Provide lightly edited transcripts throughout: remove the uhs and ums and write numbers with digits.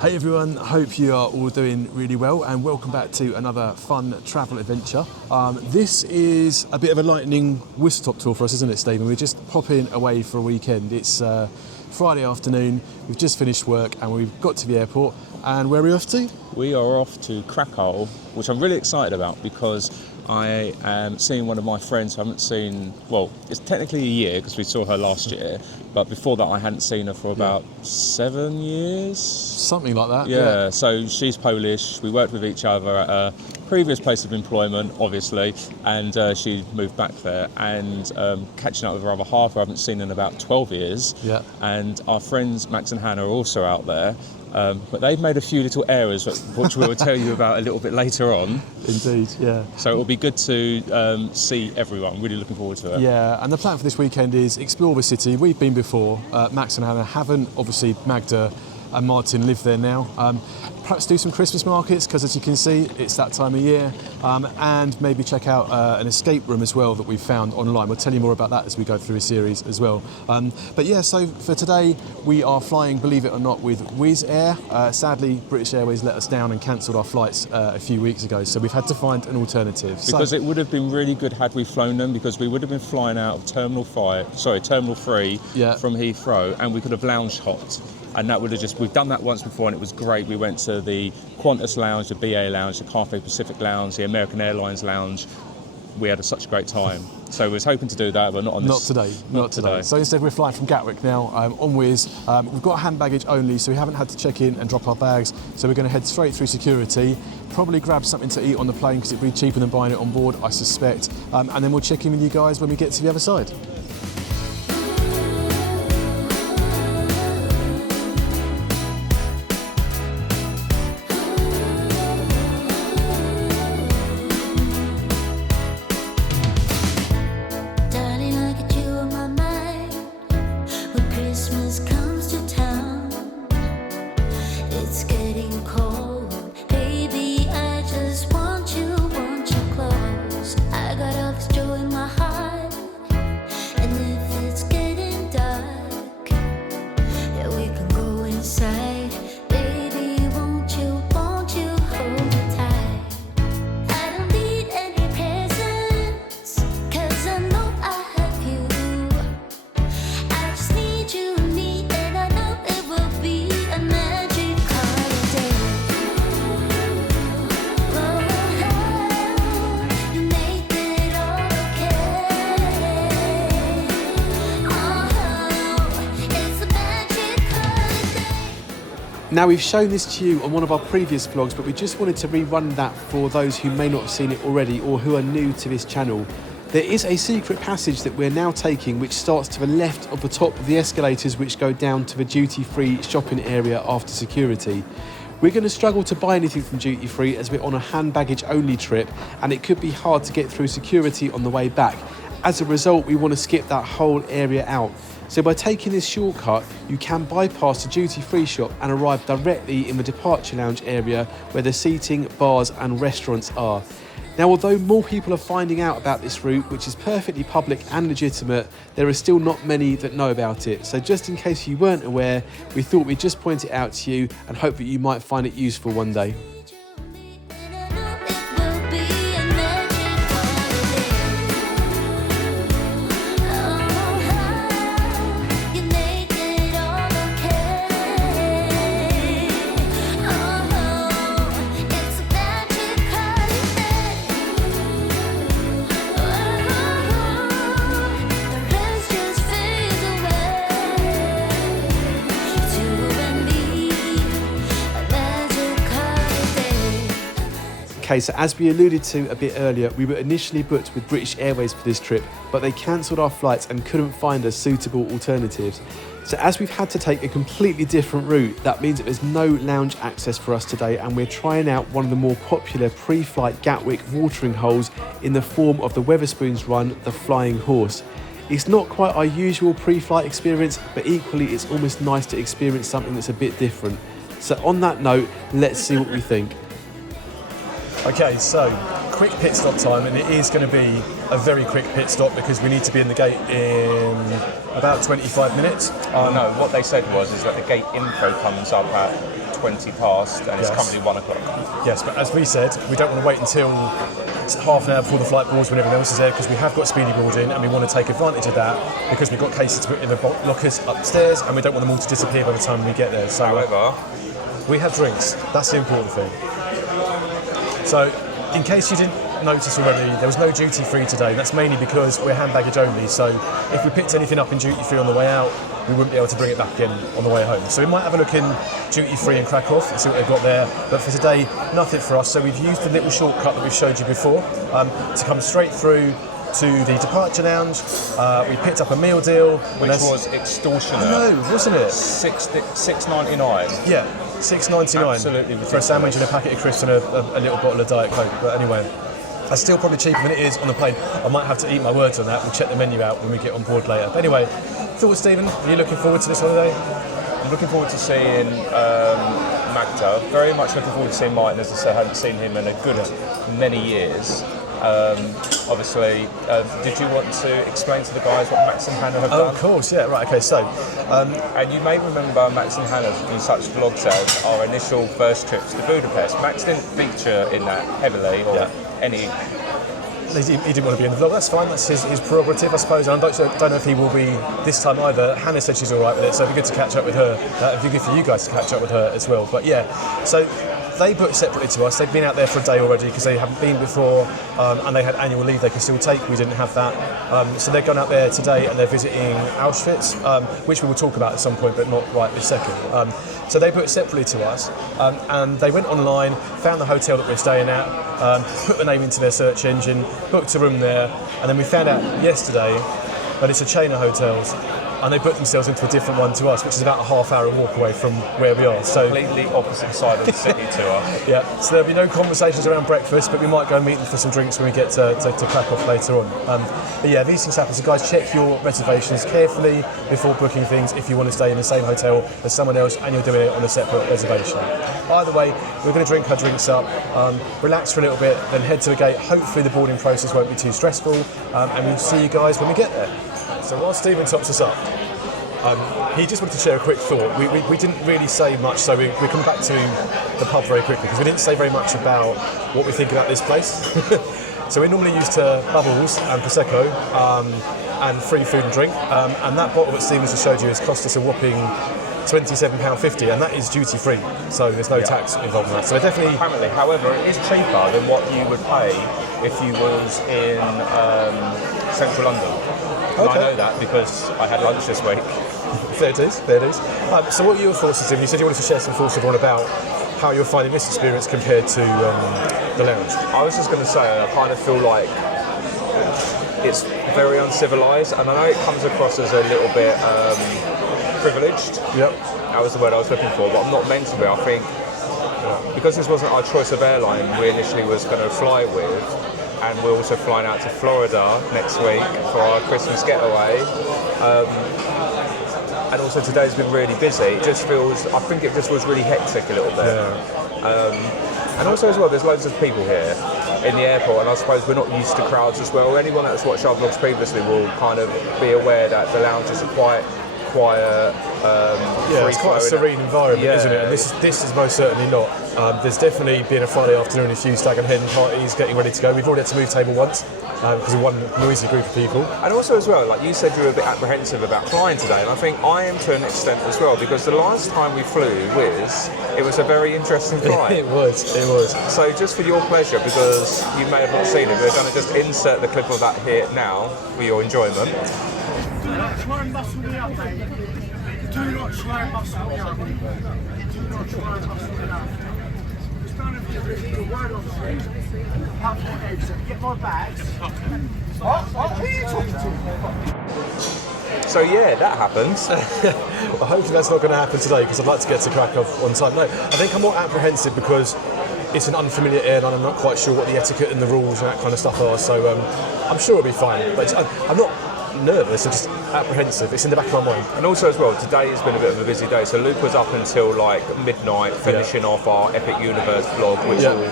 Hey everyone, hope you are all doing really well and welcome back to another fun travel adventure. This is a bit of a lightning whistle-top tour for us, isn't it, Stephen? We're just popping away for a weekend. It's Friday afternoon, we've just finished work and we've got to the airport. And where are we off to? We are off to Krakow, which I'm really excited about because I am seeing one of my friends I haven't seen, well, it's technically a year because we saw her last year, but before that I hadn't seen her for about 7 years. Something like that. Yeah, so she's Polish. We worked with each other at a previous place of employment, obviously, and she moved back there. And catching up with her other half, who I haven't seen in about 12 years. Yeah. And our friends Max and Hannah are also out there. But they've made a few little errors, which we'll tell you about a little bit later on. Indeed, yeah. So it will be good to see everyone. Really looking forward to it. Yeah, and the plan for this weekend is explore the city. We've been before. Max and Hannah haven't. Obviously, Magda and Martin live there now. Perhaps do some Christmas markets because, as you can see, it's that time of year. And maybe check out an escape room as well that we've found online. We'll tell you more about that as we go through a series as well. But yeah, so for today, we are flying, believe it or not, with Wizz Air. Sadly, British Airways let us down and cancelled our flights a few weeks ago. So we've had to find an alternative. Because it would have been really good had we flown them, because we would have been flying out of Terminal 3 from Heathrow, and we could have lounge hopped. And that would have we've done that once before and it was great. We went to the Qantas Lounge, the BA Lounge, the Cathay Pacific Lounge, the American Airlines Lounge. We had such a great time. So we was hoping to do that, but not on this. Not today. So instead we're flying from Gatwick now on Wizz. We've got hand baggage only, so we haven't had to check in and drop our bags. So we're going to head straight through security, probably grab something to eat on the plane because it'd be cheaper than buying it on board, I suspect. And then we'll check in with you guys when we get to the other side. Now, we've shown this to you on one of our previous vlogs, but we just wanted to rerun that for those who may not have seen it already or who are new to this channel. There is a secret passage that we're now taking which starts to the left of the top of the escalators which go down to the duty-free shopping area after security. We're going to struggle to buy anything from duty-free as we're on a hand baggage only trip and it could be hard to get through security on the way back. As a result, we want to skip that whole area out. So by taking this shortcut, you can bypass the duty-free shop and arrive directly in the departure lounge area where the seating, bars and restaurants are. Now, although more people are finding out about this route, which is perfectly public and legitimate, there are still not many that know about it. So just in case you weren't aware, we thought we'd just point it out to you and hope that you might find it useful one day. Okay, so as we alluded to a bit earlier, we were initially booked with British Airways for this trip, but they cancelled our flights and couldn't find us suitable alternatives. So as we've had to take a completely different route, that means that there's no lounge access for us today, and we're trying out one of the more popular pre-flight Gatwick watering holes in the form of the Wetherspoons run, the Flying Horse. It's not quite our usual pre-flight experience, but equally it's almost nice to experience something that's a bit different. So on that note, let's see what we think. Okay, so quick pit stop time, and it is going to be a very quick pit stop because we need to be in the gate in about 25 minutes. No, what they said is that the gate info comes up at 20 past, and it's currently 1 o'clock. Yes, but as we said, we don't want to wait until half an hour before the flight boards when everyone else is there, because we have got speedy boarding and we want to take advantage of that, because we've got cases to put in the lockers upstairs and we don't want them all to disappear by the time we get there. So however, we have drinks. That's the important thing. So in case you didn't notice already, there was no duty free today. That's mainly because we're hand baggage only, so if we picked anything up in duty free on the way out, we wouldn't be able to bring it back in on the way home. So we might have a look in duty free in Kraków and see what they've got there, but for today, nothing for us. So we've used the little shortcut that we've showed you before to come straight through to the departure lounge. We picked up a meal deal, which was extortionate. I know, wasn't it? $6.99. Yeah, $6.99. Absolutely ridiculous. For a sandwich and a packet of crisps and a little bottle of Diet Coke. But anyway, that's still probably cheaper than it is on the plane. I might have to eat my words on that. We'll check the menu out when we get on board later. But anyway, thoughts, Stephen? Are you looking forward to this holiday? I'm looking forward to seeing Magda. Very much looking forward to seeing Martin. As I said, I haven't seen him in a good many years. Obviously, did you want to explain to the guys what Max and Hannah have done? Of course, yeah, right, okay, so... and you may remember Max and Hannah in such vlogs as our initial first trips to Budapest. Max didn't feature in that heavily, or any... He didn't want to be in the vlog, that's fine, that's his prerogative, I suppose. And I don't know if he will be this time either. Hannah said she's all right with it, so it'd be good to catch up with her. It'd be good for you guys to catch up with her as well. But yeah, so they booked separately to us. They've been out there for a day already because they haven't been before, and they had annual leave they can still take. We didn't have that. So they've gone out there today and they're visiting Auschwitz, which we will talk about at some point, but not right this second. So they booked separately to us, and they went online, found the hotel that we're staying at, put the name into their search engine, booked a room there, and then we found out yesterday that it's a chain of hotels, and they booked themselves into a different one to us, which is about a half-hour walk away from where we are. So completely opposite side of the city to us. Yeah, so there'll be no conversations around breakfast, but we might go and meet them for some drinks when we get to Kraków later on. But yeah, these things happen. So guys, check your reservations carefully before booking things if you want to stay in the same hotel as someone else and you're doing it on a separate reservation. Either way, we're going to drink our drinks up, relax for a little bit, then head to the gate. Hopefully the boarding process won't be too stressful, and we'll see you guys when we get there. So while Stephen tops us up, he just wanted to share a quick thought. We didn't really say much, so we come back to the pub very quickly because we didn't say very much about what we think about this place. So we're normally used to bubbles and Prosecco and free food and drink, and that bottle that Stephen just showed you has cost us a whopping £27.50, and that is duty free, so there's no tax involved in that. So it definitely... Apparently, however, it is cheaper than what you would pay if you was in central London. Okay. I know that because I had lunch this week. There it is. So what are your thoughts, Stephen? You said you wanted to share some thoughts of all about how you're finding this experience compared to the lounge. I was just going to say, I kind of feel like it's very uncivilised, and I know it comes across as a little bit privileged. Yep. That was the word I was looking for, but I'm not meant to be. I think because this wasn't our choice of airline we initially was going to fly with, and we're also flying out to Florida next week for our Christmas getaway. And also today's been really busy. It just feels, I think it just was really hectic a little bit. Yeah. And also as well, there's loads of people here in the airport, and I suppose we're not used to crowds as well. Anyone that's watched our vlogs previously will kind of be aware that the lounges are quite quiet. It's quite a serene environment, isn't it? And this is most certainly not. There's definitely been a Friday afternoon, a few stag and hen parties getting ready to go. We've already had to move table once because of one noisy group of people. And also as well, like you said, you were a bit apprehensive about flying today, and I think I am to an extent as well, because the last time we flew it was a very interesting flight. It was. So just for your pleasure, because you may have not seen it, we're going to just insert the clip of that here now for your enjoyment. Try and muscle me up, mate. Do not try and muscle me up. Do not try and muscle me up. Just don't have to word on the street. Pub my eggs. Get my bags. What? Who are you talking to? So yeah, that happens. Well, hopefully that's not going to happen today, because I'd like to get to Kraków on time. No, I think I'm more apprehensive because it's an unfamiliar airline. I'm not quite sure what the etiquette and the rules and that kind of stuff are, so I'm sure it'll be fine. But I'm not nervous, I'm just apprehensive. It's in the back of my mind. And also as well, today has been a bit of a busy day. So Luke was up until like midnight finishing off our Epic Universe vlog, which will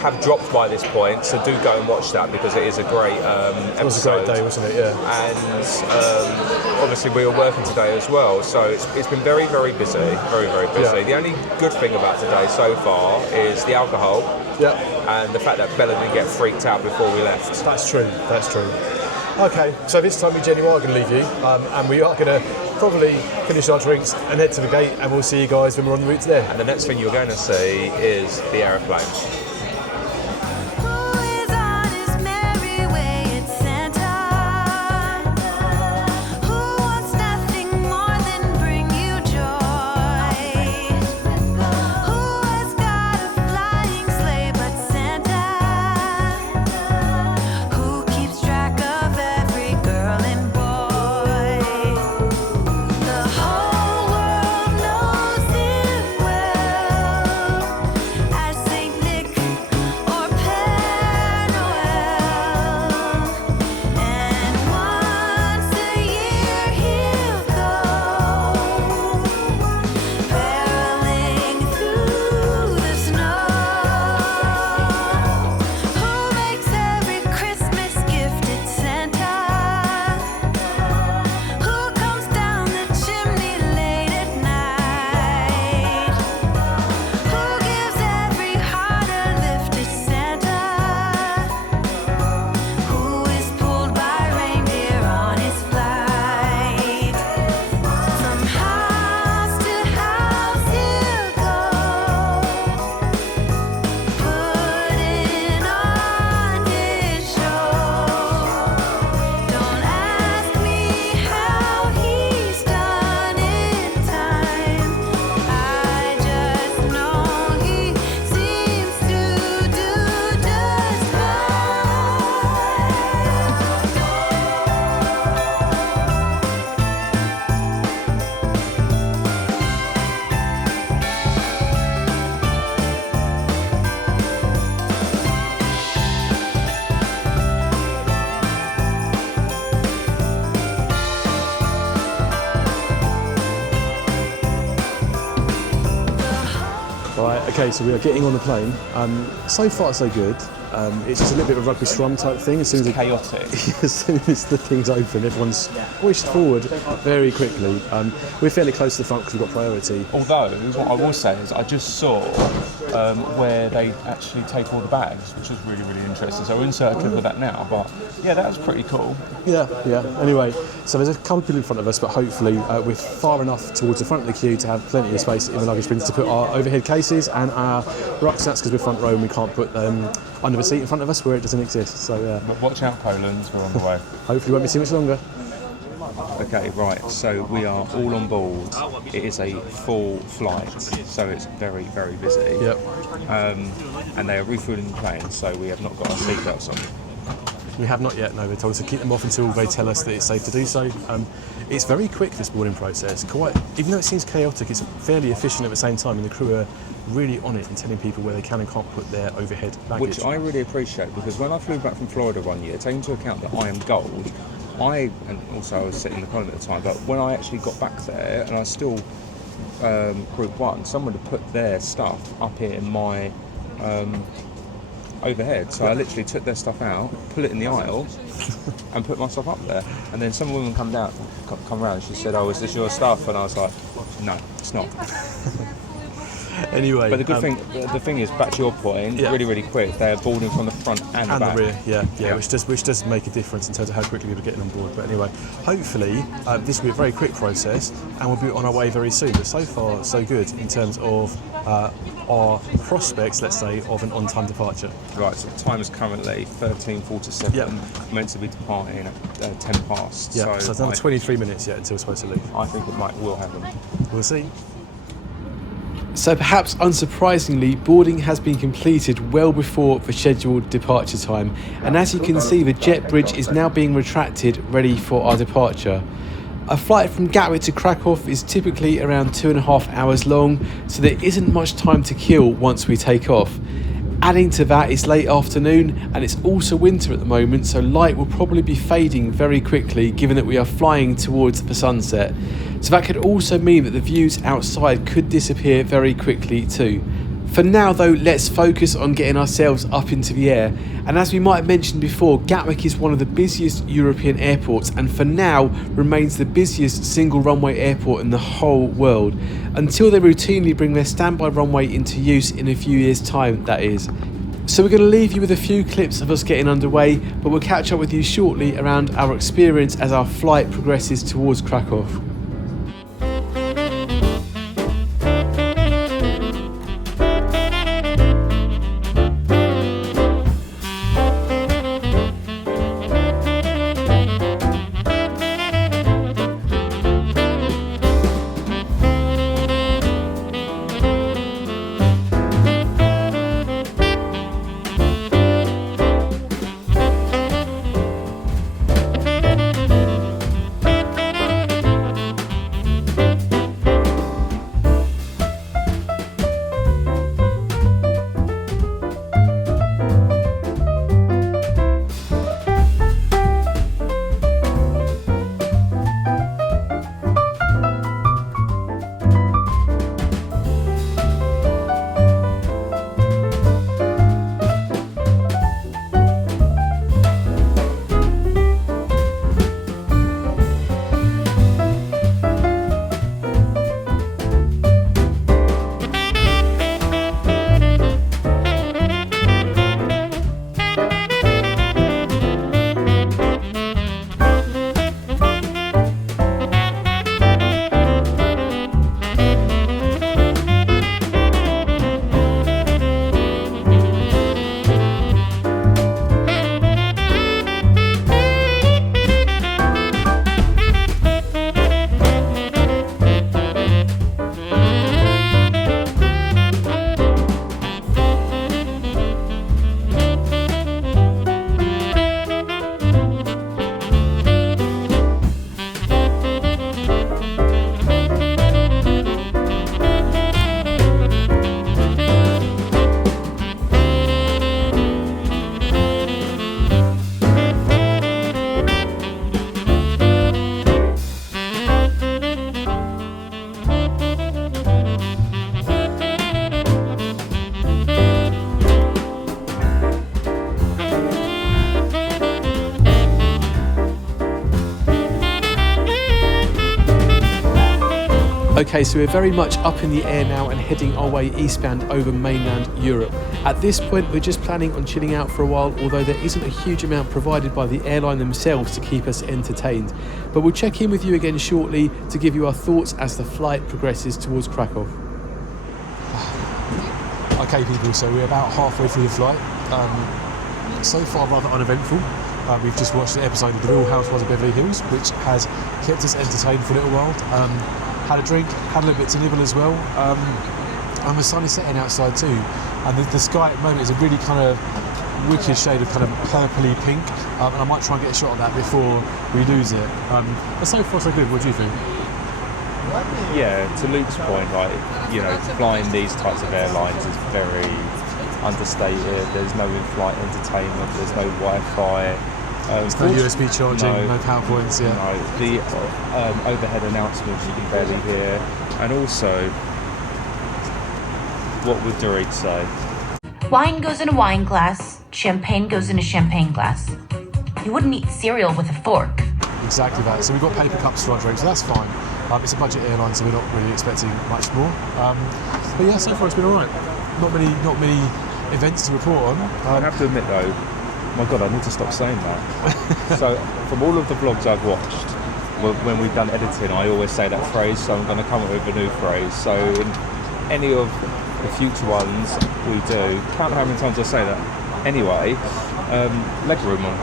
have dropped by this point, so do go and watch that because it is a great episode. It was a great day, wasn't it? Yeah. And obviously we were working today as well, so it's been very, very busy, very, very busy. Yeah. The only good thing about today so far is the alcohol. Yeah. And the fact that Bella didn't get freaked out before we left. That's true. Okay, so this time we genuinely are going to leave you, and we are going to probably finish our drinks and head to the gate, and we'll see you guys when we're on the route to there. And the next thing you're going to see is the aeroplane. Okay, so we are getting on the plane. So far, so good. It's just a little bit of a rugby scrum type thing. As soon as chaotic. As soon as the thing's open, everyone's pushed forward very quickly. We're fairly close to the front because we've got priority. Although, what I will say is I just saw where they actually take all the bags, which is really, really interesting. So we're in circuit with that now, but yeah, that was pretty cool. Yeah. Anyway, so there's a couple of people in front of us, but hopefully we're far enough towards the front of the queue to have plenty of space in the luggage bins to put our overhead cases and our rucksacks, because we're front row and we can't put them under the seat in front of us where it doesn't exist. So watch out, Poland, we're on the way. Hopefully won't be too much longer. Okay, right, so we are all on board. It is a full flight, so it's very, very busy. Yep. And they are refueling the plane, so we have not got our seatbelts on. We have not yet, no. They told us to keep them off until they tell us that it's safe to do so. It's very quick, this boarding process. Even though it seems chaotic, it's fairly efficient at the same time, and the crew are really on it and telling people where they can and can't put their overhead baggage. Which I really appreciate, because when I flew back from Florida one year, taking into account that I am gold, and also I was sitting in the column at the time, but when I actually got back there, and I was still Group 1, someone had put their stuff up here in my overhead. So I literally took their stuff out, put it in the aisle, and put my stuff up there. And then some woman come round, and she said, "Oh, is this your stuff?" And I was like, "No, it's not." Anyway, but the thing is, back to your point, really, really quick. They're boarding from the front and the back. The rear, yeah. Which does make a difference in terms of how quickly people are getting on board. But anyway, hopefully this will be a very quick process, and we'll be on our way very soon. But so far, so good in terms of our prospects, let's say, of an on-time departure. Right. So the time is currently 13:47. Yep. Meant to be departing at 10 past. Yeah. So it's another 23 minutes yet until we're supposed to leave. I think will happen. We'll see. So perhaps unsurprisingly, boarding has been completed well before the scheduled departure time, and as you can see, the jet bridge is now being retracted, ready for our departure. A flight from Gatwick to Kraków is typically around 2.5 hours long, so there isn't much time to kill once we take off. Adding to that, it's late afternoon and it's also winter at the moment, so light will probably be fading very quickly given that we are flying towards the sunset. So that could also mean that the views outside could disappear very quickly too. For now though, let's focus on getting ourselves up into the air. And as we might have mentioned before, Gatwick is one of the busiest European airports and for now remains the busiest single runway airport in the whole world. Until they routinely bring their standby runway into use in a few years' time, that is. So we're going to leave you with a few clips of us getting underway, but we'll catch up with you shortly around our experience as our flight progresses towards Krakow. Okay, so we're very much up in the air now and heading our way eastbound over mainland Europe. At this point, we're just planning on chilling out for a while, although there isn't a huge amount provided by the airline themselves to keep us entertained. But we'll check in with you again shortly to give you our thoughts as the flight progresses towards Krakow. Okay people, so we're about halfway through the flight. So far rather uneventful. We've just watched an episode of The Real Housewives of Beverly Hills, which has kept us entertained for a little while. Had a drink, had a little bit to nibble as well. And the sun is setting outside too. And the sky at the moment is a really kind of wicked shade of kind of purpley pink. And I might try and get a shot of that before we lose it. But so far so good, what do you think? Yeah, to Luke's point, like, you know, flying these types of airlines is very understated. There's no in-flight entertainment, there's no Wi-Fi. There's no USB charging, no PowerPoints, yeah. No, the overhead announcements you can barely hear. And also, what would Dorit say? Wine goes in a wine glass, champagne goes in a champagne glass. You wouldn't eat cereal with a fork. Exactly that. So we've got paper cups for our drinks, so that's fine. It's a budget airline, so we're not really expecting much more. But yeah, so far it's been all right. Not many events to report on. I have to admit though, my God, I need to stop saying that. So from all of the vlogs I've watched, when we've done editing, I always say that phrase, so I'm going to come up with a new phrase. So in any of the future ones we do, count how many times I say that. Anyway, legroom on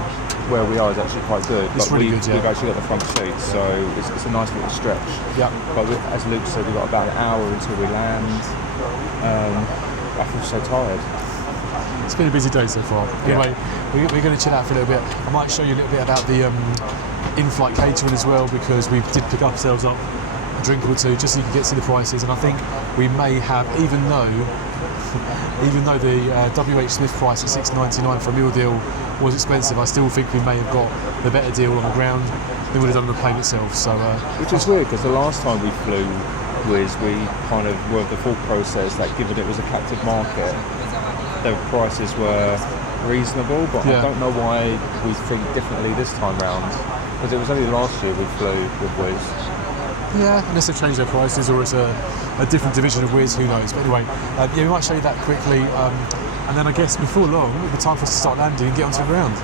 where we are is actually quite good. It's really good, yeah. We've actually got the front seat, so it's a nice little stretch. Yeah. But as Luke said, we've got about an hour until we land. I feel so tired. It's been a busy day so far. Anyway, we're going to chill out for a little bit. I might show you a little bit about the in-flight catering as well, because we did pick ourselves up a drink or two just so you can get to see the prices. And I think we may have, even though the WH Smith price at $6.99 for a meal deal was expensive, I still think we may have got the better deal on the ground than we would have done on the plane itself. So, which is weird, because the last time we flew Wiz, we kind of were the thought process that given it was a captive market, the prices were reasonable, but I don't know why we think differently this time round, because it was only last year we flew with Wiz. Yeah, unless they've changed their prices or it's a different division of Wiz, who knows. But anyway, we might show you that quickly, and then I guess before long it'll be time for us to start landing and get onto the ground.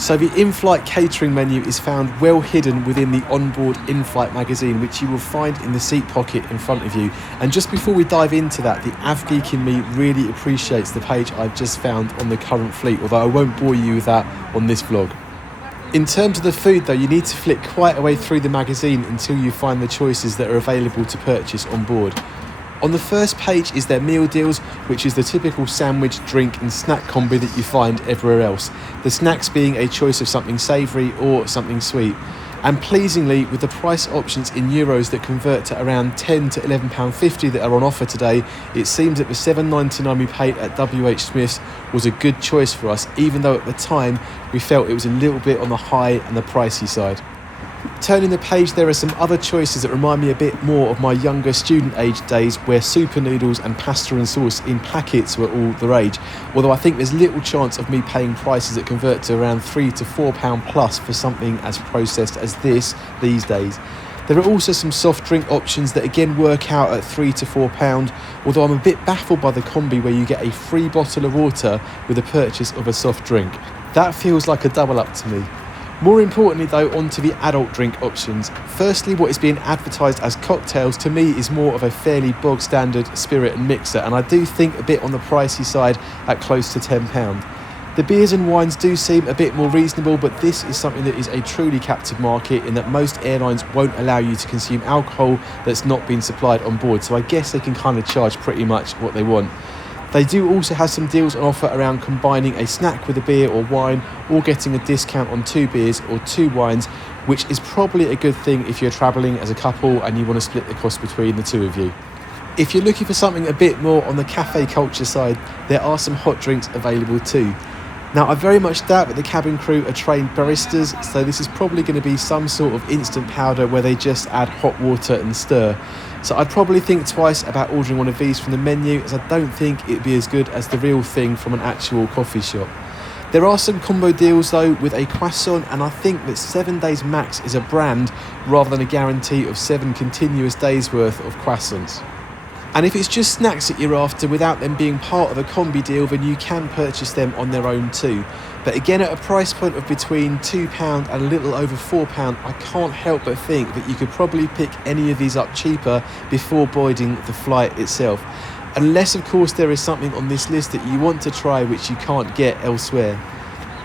So the in-flight catering menu is found well hidden within the onboard in-flight magazine, which you will find in the seat pocket in front of you. And just before we dive into that, the Av Geek in me really appreciates the page I've just found on the current fleet, although I won't bore you with that on this vlog. In terms of the food though, you need to flick quite a way through the magazine until you find the choices that are available to purchase on board. On the first page is their meal deals, which is the typical sandwich, drink and snack combo that you find everywhere else. The snacks being a choice of something savoury or something sweet. And pleasingly, with the price options in euros that convert to around £10 to £11.50 that are on offer today, it seems that the $7.99 we paid at WH Smith's was a good choice for us, even though at the time we felt it was a little bit on the high and the pricey side. Turning the page, there are some other choices that remind me a bit more of my younger student age days, where super noodles and pasta and sauce in packets were all the rage, although I think there's little chance of me paying prices that convert to around £3 to £4 plus for something as processed as this these days. There are also some soft drink options that again work out at £3 to £4, although I'm a bit baffled by the combi where you get a free bottle of water with the purchase of a soft drink. That feels like a double up to me. More importantly though, onto the adult drink options. Firstly, what is being advertised as cocktails to me is more of a fairly bog standard spirit and mixer, and I do think a bit on the pricey side at close to £10. The beers and wines do seem a bit more reasonable, but this is something that is a truly captive market in that most airlines won't allow you to consume alcohol that's not been supplied on board, so I guess they can kind of charge pretty much what they want. They do also have some deals on offer around combining a snack with a beer or wine, or getting a discount on 2 beers or 2 wines, which is probably a good thing if you're travelling as a couple and you want to split the cost between the two of you. If you're looking for something a bit more on the cafe culture side, there are some hot drinks available too. Now, I very much doubt that the cabin crew are trained baristas, so this is probably going to be some sort of instant powder where they just add hot water and stir. So I'd probably think twice about ordering one of these from the menu, as I don't think it'd be as good as the real thing from an actual coffee shop. There are some combo deals though with a croissant, and I think that 7 Days Max is a brand rather than a guarantee of 7 continuous days worth of croissants. And if it's just snacks that you're after without them being part of a combi deal, then you can purchase them on their own too. But again, at a price point of between £2 and a little over £4, I can't help but think that you could probably pick any of these up cheaper before boarding the flight itself. Unless, of course, there is something on this list that you want to try which you can't get elsewhere.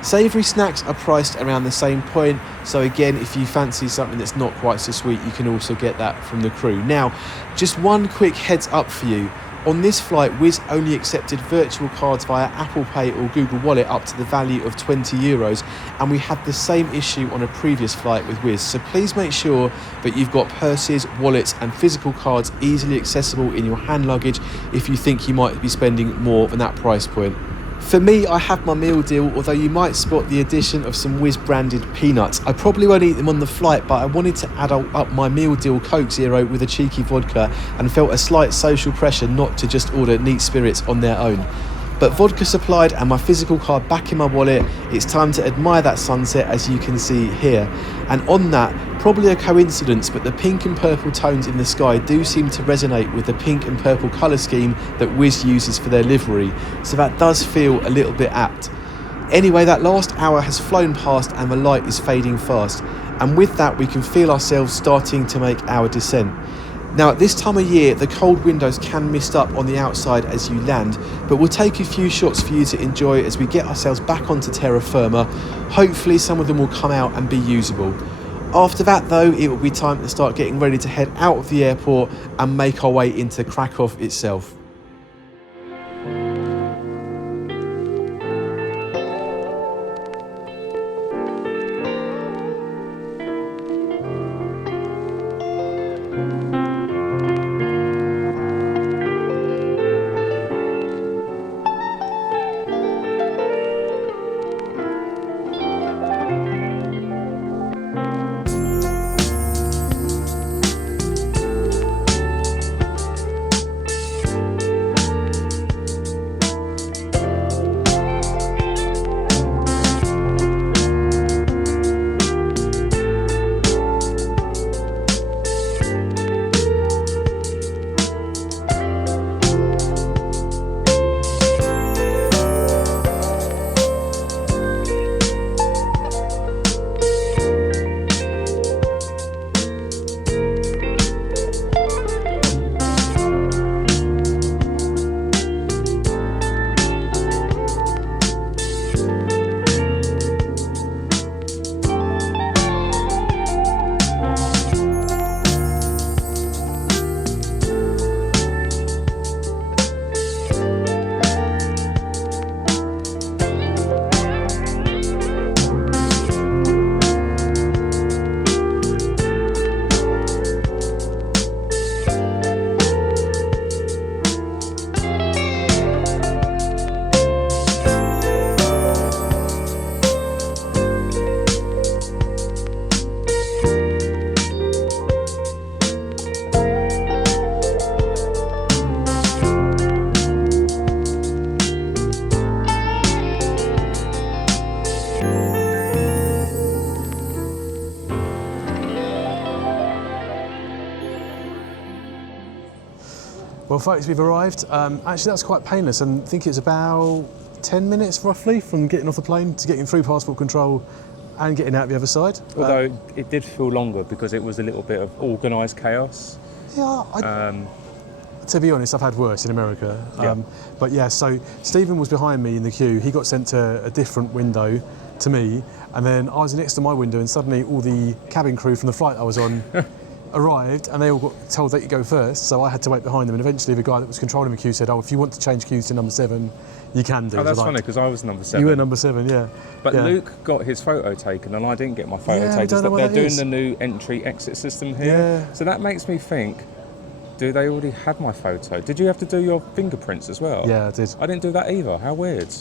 Savoury snacks are priced around the same point, so again, if you fancy something that's not quite so sweet, you can also get that from the crew. Now, just one quick heads up for you. On this flight, Wizz only accepted virtual cards via Apple Pay or Google Wallet up to the value of €20, and we had the same issue on a previous flight with Wizz, so please make sure that you've got purses, wallets and physical cards easily accessible in your hand luggage if you think you might be spending more than that price point. For me, I have my meal deal, although you might spot the addition of some Wizz branded peanuts. I probably won't eat them on the flight, but I wanted to add up my meal deal Coke Zero with a cheeky vodka and felt a slight social pressure not to just order neat spirits on their own. But vodka supplied and my physical card back in my wallet, it's time to admire that sunset, as you can see here. And on that, probably a coincidence, but the pink and purple tones in the sky do seem to resonate with the pink and purple colour scheme that Wizz uses for their livery, so that does feel a little bit apt. Anyway, that last hour has flown past and the light is fading fast, and with that we can feel ourselves starting to make our descent. Now, at this time of year, the cold windows can mist up on the outside as you land, but we'll take a few shots for you to enjoy as we get ourselves back onto terra firma. Hopefully some of them will come out and be usable. After that though, it will be time to start getting ready to head out of the airport and make our way into Krakow itself. Well, folks, we've arrived. Actually, that's quite painless, and I think it's about 10 minutes roughly from getting off the plane to getting through passport control and getting out the other side. Although it did feel longer because it was a little bit of organised chaos. Yeah, to be honest, I've had worse in America. But yeah, so Stephen was behind me in the queue. He got sent to a different window to me, and then I was next to my window, and suddenly all the cabin crew from the flight I was on arrived, and they all got told that you go first, so I had to wait behind them, and eventually the guy that was controlling the queue said, if you want to change queues to number 7, you can do. Oh, that's funny, because I was number 7. You were number 7, yeah. But yeah. Luke got his photo taken, and I didn't get my photo taken. They're doing the new entry-exit system here. Yeah. So that makes me think, do they already have my photo? Did you have to do your fingerprints as well? Yeah, I did. I didn't do that either. How weird.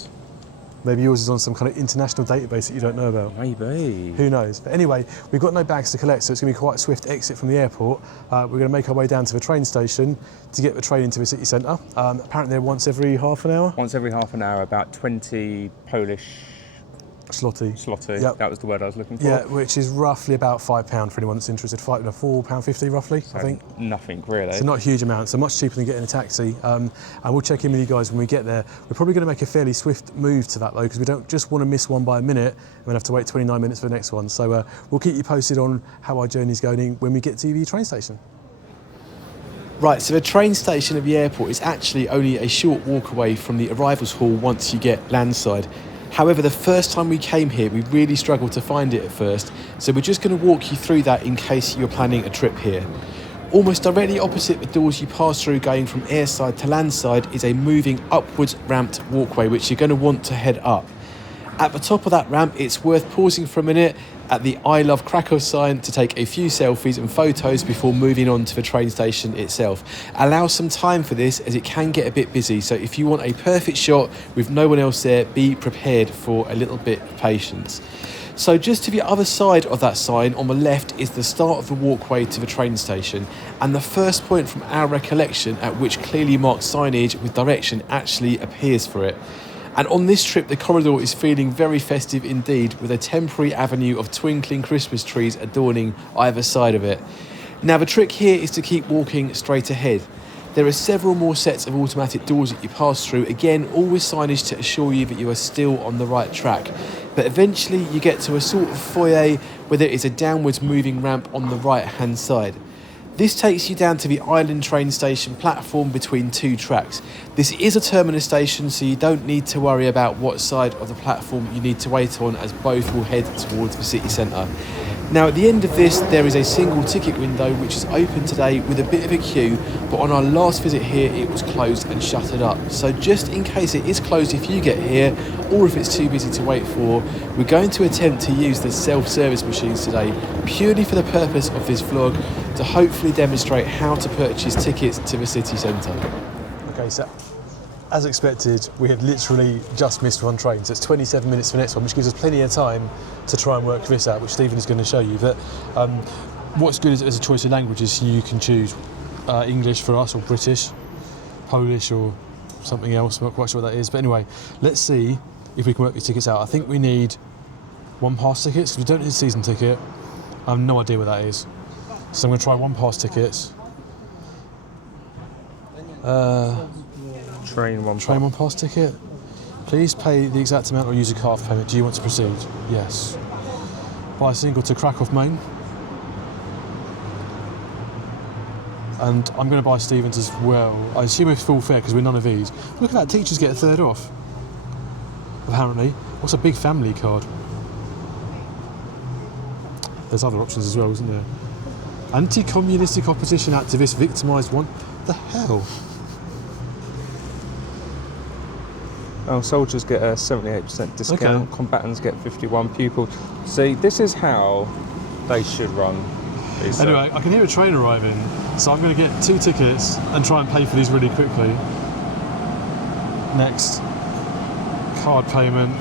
Maybe yours is on some kind of international database that you don't know about. Maybe. Who knows? But anyway, we've got no bags to collect, so it's going to be quite a swift exit from the airport. We're going to make our way down to the train station to get the train into the city centre. Apparently they're once every half an hour. Once every half an hour, about 20 Polish... Zloty. Yep. That was the word I was looking for. Yeah, which is roughly about £5 for anyone that's interested. £4.50 roughly, I think. Nothing, really. So not a huge amount, so much cheaper than getting a taxi. And we'll check in with you guys when we get there. We're probably going to make a fairly swift move to that though, because we don't just want to miss one by a minute and then have to wait 29 minutes for the next one. So we'll keep you posted on how our journey's going when we get to the train station. Right, so the train station at the airport is actually only a short walk away from the arrivals hall once you get landside. However, the first time we came here, we really struggled to find it at first, so we're just going to walk you through that in case you're planning a trip here. Almost directly opposite the doors you pass through going from airside to landside is a moving upwards ramped walkway which you're going to want to head up. At the top of that ramp, it's worth pausing for a minute at the I Love Krakow sign to take a few selfies and photos before moving on to the train station itself. Allow some time for this as it can get a bit busy, so if you want a perfect shot with no one else there, be prepared for a little bit of patience. So just to the other side of that sign on the left is the start of the walkway to the train station, and the first point from our recollection at which clearly marked signage with direction actually appears for it. And on this trip, the corridor is feeling very festive indeed, with a temporary avenue of twinkling Christmas trees adorning either side of it. Now, the trick here is to keep walking straight ahead. There are several more sets of automatic doors that you pass through, again, all with signage to assure you that you are still on the right track. But eventually you get to a sort of foyer where there is a downwards moving ramp on the right-hand side. This takes you down to the Island train station platform between two tracks. This is a terminus station, so you don't need to worry about what side of the platform you need to wait on, as both will head towards the city centre. Now, at the end of this, there is a single ticket window which is open today with a bit of a queue, but on our last visit here, it was closed and shuttered up. So just in case it is closed if you get here, or if it's too busy to wait for, we're going to attempt to use the self-service machines today, purely for the purpose of this vlog, to hopefully demonstrate how to purchase tickets to the city centre. Okay, so as expected, we have literally just missed one train, so it's 27 minutes for the next one, which gives us plenty of time to try and work this out, which Stephen is going to show you. But what's good is there's a choice of languages, so you can choose English for us, or British, Polish, or something else. I'm not quite sure what that is. But anyway, let's see if we can work these tickets out. I think we need one pass tickets, because we don't need a season ticket. I have no idea what that is. So I'm going to try one pass tickets. Train one pass ticket. Please pay the exact amount or use a card for payment. Do you want to proceed? Yes. Buy a single to Kraków Main. And I'm going to buy Stevens as well. I assume it's full fare because we're none of these. Look at that, teachers get a third off. Apparently. What's a big family card? There's other options as well, isn't there? Anti-communistic opposition activist victimised one. What the hell? Oh, soldiers get a 78% discount. Okay. Combatants get 51 pupils. See, this is how they should run. Anyway, I can hear a train arriving, so I'm going to get 2 tickets and try and pay for these really quickly. Next, card payment.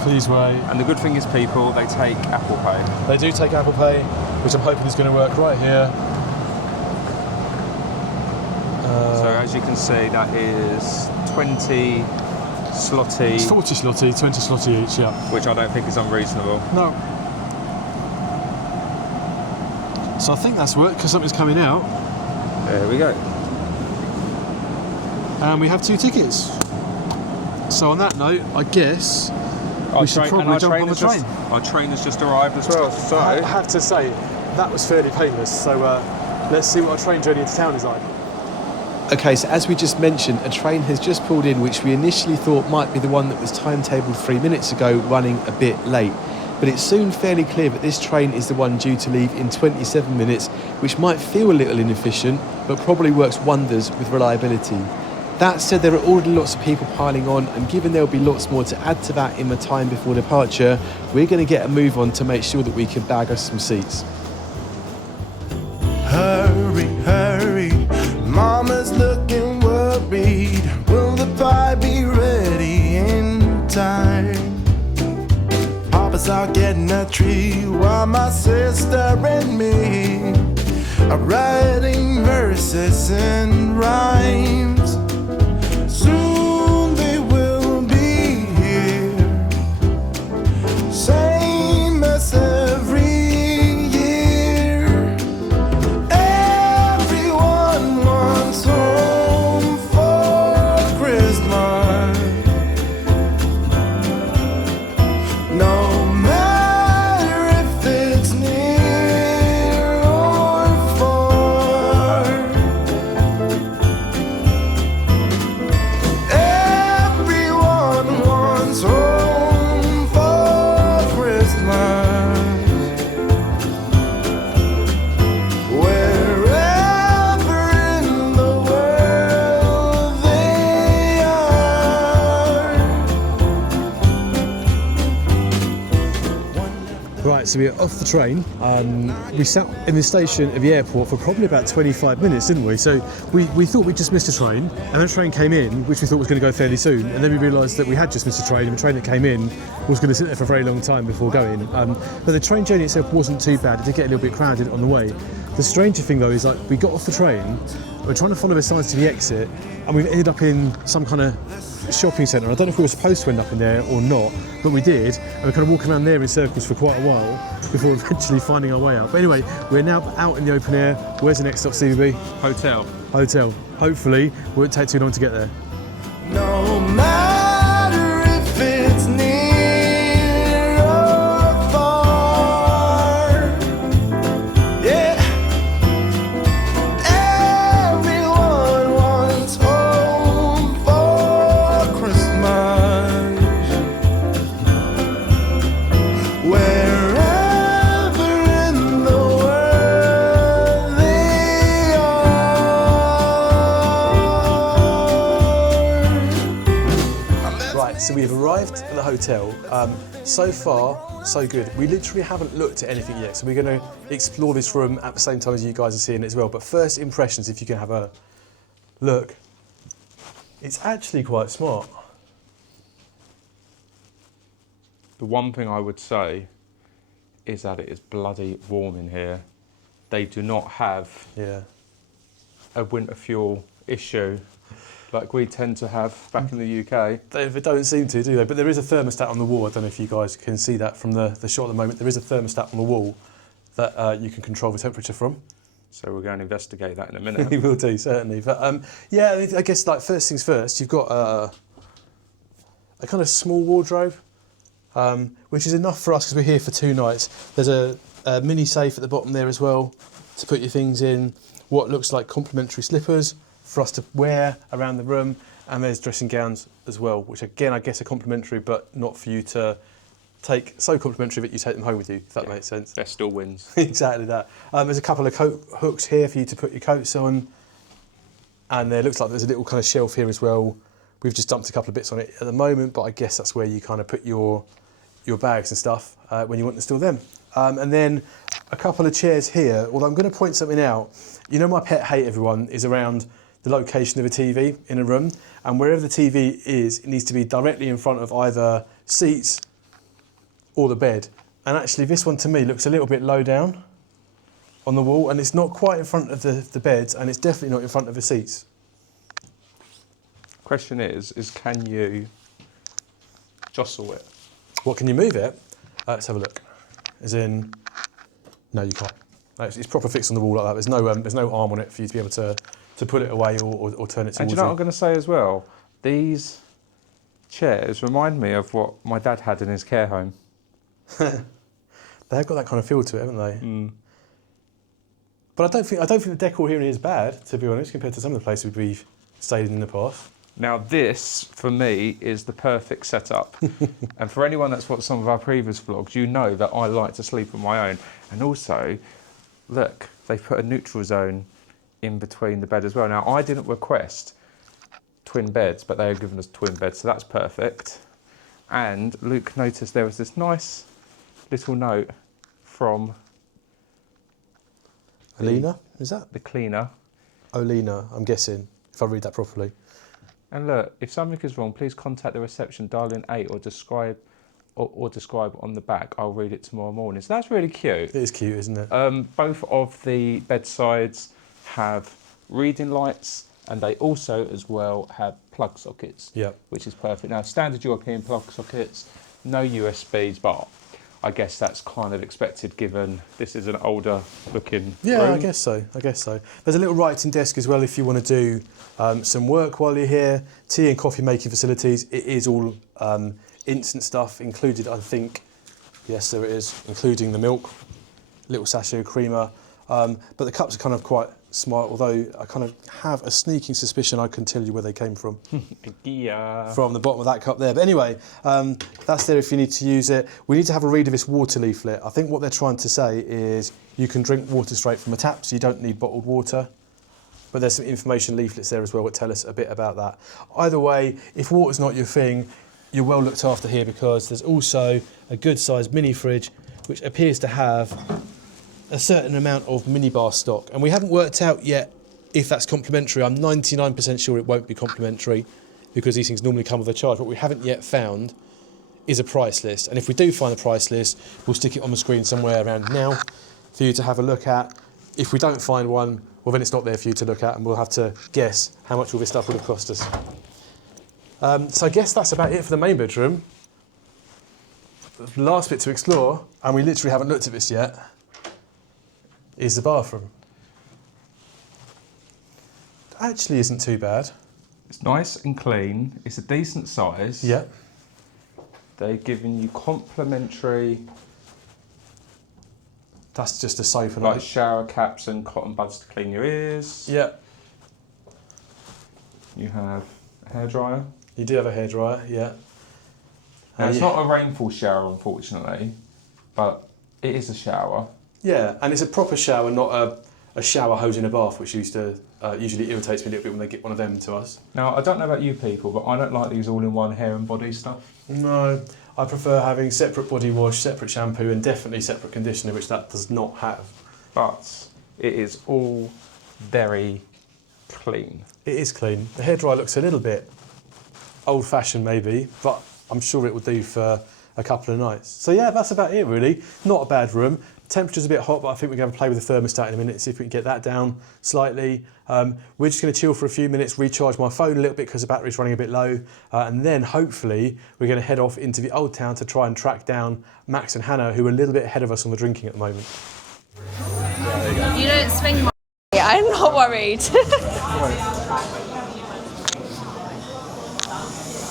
Please wait. And the good thing is, people, they take Apple Pay. They do take Apple Pay, which I'm hoping is going to work right here. So as you can see, that is 20 zloty. It's 40 zloty, 20 zloty each, yeah. Which I don't think is unreasonable. No. So I think that's worked because something's coming out. There we go. And we have 2 tickets. So on that note, I guess we should probably jump on the train. Our train has just arrived as well. So I have to say, that was fairly painless. So let's see what our train journey into town is like. Okay, so as we just mentioned, a train has just pulled in, which we initially thought might be the one that was timetabled 3 minutes ago, running a bit late. But it's soon fairly clear that this train is the one due to leave in 27 minutes, which might feel a little inefficient, but probably works wonders with reliability. That said, there are already lots of people piling on, and given there'll be lots more to add to that in the time before departure, we're going to get a move on to make sure that we can bag us some seats. Hurry, hurry, Mama's looking worried. Will the pie be ready in time? Papa's out getting a treat while my sister and me are writing verses and rhymes. Soon they will be here, same as every year. Everyone wants home for Christmas. No matter if it's near or far, everyone wants home for Christmas. Wherever in the world they are. Right, so we're off the train. We sat in the station of the airport for probably about 25 minutes, didn't we? So we thought we'd just missed a train, and then a train came in, which we thought was going to go fairly soon, and then we realised that we had just missed a train, and the train that came in was going to sit there for a very long time before going. But the train journey itself wasn't too bad. It did get a little bit crowded on the way. The stranger thing, though, is like we got off the train, we're trying to follow the signs to the exit, and we've ended up in some kind of shopping centre. I don't know if we were supposed to end up in there or not, but we did, and we're kind of walking around there in circles for quite a while before eventually finding our way out. But anyway, we're now out in the open air. Where's the next stop, CVB? hotel. Hotel. Hopefully, it won't take too long to get there. No matter if it's near or far, yeah. Everyone wants home for Christmas. Wherever in the world they are. Right, so we've arrived at the hotel. So far, so good. We literally haven't looked at anything yet, so we're going to explore this room at the same time as you guys are seeing it as well. But first impressions, if you can have a look. It's actually quite smart. The one thing I would say is that it is bloody warm in here. They do not have Yeah. a winter fuel issue like we tend to have back in the UK. They don't seem to, do they? But there is a thermostat on the wall. I don't know if you guys can see that from the shot at the moment. There is a thermostat on the wall that you can control the temperature from. So we're going to investigate that in a minute. We will do, certainly. But yeah, I guess like first things first, you've got a kind of small wardrobe, which is enough for us because we're here for 2 nights. There's a mini safe at the bottom there as well to put your things in. What looks like complimentary slippers for us to wear around the room, and there's dressing gowns as well, which again I guess are complimentary, but not for you to take. So complimentary that you take them home with you, if that makes sense. Best still wins. Exactly that. There's a couple of coat hooks here for you to put your coats on, and there looks like there's a little kind of shelf here as well. We've just dumped a couple of bits on it at the moment, but I guess that's where you kind of put your bags and stuff when you want to store them. And then a couple of chairs here, although I'm going to point something out. You know, my pet hate, everyone, is around the location of a TV in a room, and wherever the TV is, it needs to be directly in front of either seats or the bed. And actually this one to me looks a little bit low down on the wall, and it's not quite in front of the beds, and it's definitely not in front of the seats. Question is can you jostle it? What, can you move it? Let's have a look. As in, no, you can't. No, it's proper fixed on the wall like that. There's no arm on it for you to be able to to put it away or turn it towards And do you know what I'm going to say as well? These chairs remind me of what my dad had in his care home. They've got that kind of feel to it, haven't they? But I don't think the decor here is bad, to be honest, compared to some of the places we've stayed in the past. Now this, for me, is the perfect setup. And for anyone that's watched some of our previous vlogs, you know that I like to sleep on my own. And also, look, they've put a neutral zone in between the bed as well. Now, I didn't request twin beds, but they have given us twin beds, so that's perfect. And Luke noticed there was this nice little note from Alina, is that? the cleaner. Olina, I'm guessing, if I read that properly. And look, if something is wrong, please contact the reception, dial in 8 or describe on the back. I'll read it tomorrow morning. So that's really cute. It is cute, isn't it? Both of the bedsides have reading lights, and they also as well have plug sockets, which is perfect. Now, standard European plug sockets, no USBs, but I guess that's kind of expected given this is an older looking room. I guess so. There's a little writing desk as well if you want to do some work while you're here. Tea and coffee making facilities. It is all instant stuff included, I think. Yes, there it is, including the milk, little sachet of creamer. But the cups are kind of quite smart, although I kind of have a sneaking suspicion I can tell you where they came from. From the bottom of that cup there. But anyway, that's there if you need to use it. We need to have a read of this water leaflet. I think what they're trying to say is you can drink water straight from a tap, so you don't need bottled water. But there's some information leaflets there as well that tell us a bit about that. Either way, if water's not your thing, you're well looked after here because there's also a good sized mini fridge which appears to have a certain amount of minibar stock, and we haven't worked out yet if that's complimentary. I'm 99% sure it won't be complimentary because these things normally come with a charge. What we haven't yet found is a price list, and if we do find a price list, we'll stick it on the screen somewhere around now for you to have a look at. If we don't find one, well then it's not there for you to look at, and we'll have to guess how much all this stuff would have cost us. So I guess that's about it for the main bedroom. The last bit to explore, and we literally haven't looked at this yet, is the bathroom. Actually isn't too bad. It's nice and clean. It's a decent size. Yeah. They're giving you complimentary... That's just a soap and like shower caps and cotton buds to clean your ears. Yeah. You have a hairdryer. You do have a hairdryer, yeah. Now, it's not a rainfall shower, unfortunately, but it is a shower. Yeah, and it's a proper shower, not a shower hose in a bath, which usually irritates me a little bit when they get one of them to us. Now, I don't know about you people, but I don't like these all-in-one hair and body stuff. No, I prefer having separate body wash, separate shampoo, and definitely separate conditioner, which that does not have. But it is all very clean. It is clean. The hairdryer looks a little bit old-fashioned maybe, but I'm sure it will do for a couple of nights. So yeah, that's about it really. Not a bad room. Temperature's a bit hot, but I think we're going to play with the thermostat in a minute, see if we can get that down slightly. We're just going to chill for a few minutes, recharge my phone a little bit because the battery's running a bit low, and then hopefully we're going to head off into the old town to try and track down Max and Hannah, who are a little bit ahead of us on the drinking at the moment. Yeah, there you go. You don't swing my... Yeah, I'm not worried.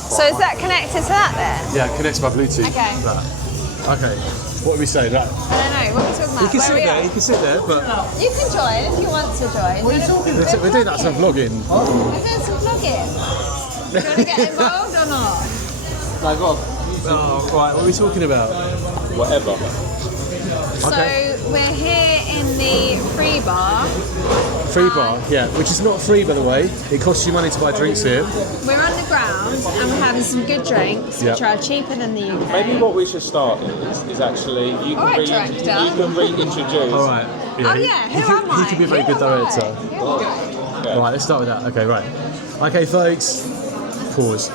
So is that connected to that then? Yeah, it connects by Bluetooth. Okay. That. Okay. What are we saying? Right. I don't know, what are we talking about? You can sit there, you can sit there, but... You can join if you want to join. What are you talking about? We're doing that some vlogging. We're doing some vlogging. Do you want to get involved or not? No, go on. Oh, right, what are we talking about? Whatever. So we're here in the free bar. Free bar, yeah, which is not free by the way. It costs you money to buy drinks here. We're underground and we're having some good drinks, which are cheaper than the UK. Maybe what we should start is actually you can reintroduce. All right. Yeah, oh yeah, who am I? He could be a very good director. Yeah. Right, let's start with that. Okay, right. Okay, folks. Pause.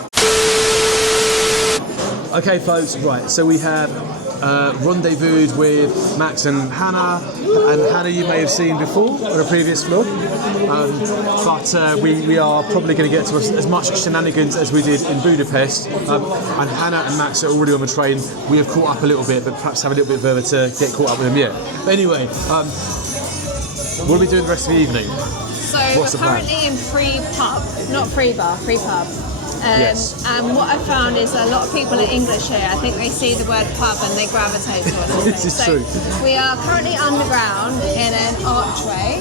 Okay, folks. Right. So we have rendezvoused with Max and Hannah. And Hannah, you may have seen before on a previous vlog. But we are probably going to get to as much shenanigans as we did in Budapest. And Hannah and Max are already on the train. We have caught up a little bit, but perhaps have a little bit further to get caught up with them yet. But anyway, what are we doing the rest of the evening? So What's the we're plan? currently in pre-pub, not pre-bar, pre-pub. Yes. And what I found is a lot of people are English here. I think they see the word pub and they gravitate towards it. This is true. We are currently underground in an archway.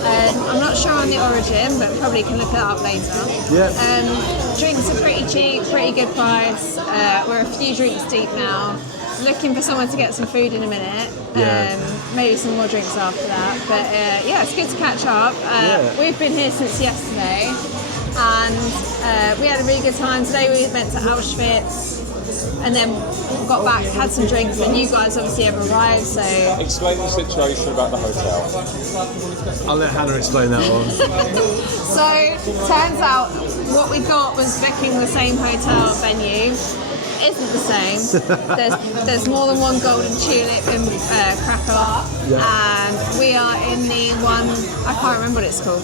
I'm not sure on the origin, but probably can look it up later. Yeah. Drinks are pretty cheap, pretty good price. We're a few drinks deep now. Looking for someone to get some food in a minute. Maybe some more drinks after that. But yeah, it's good to catch up. We've been here since yesterday, and we had a really good time. Today we went to Auschwitz, and then got back, had some drinks, and you guys obviously have arrived, so... Explain the situation about the hotel. I'll let Hannah explain that one. So, turns out what we got was booking the same hotel venue. Isn't the same. There's more than one golden tulip in Krakow, and we are in the one, I can't remember what it's called,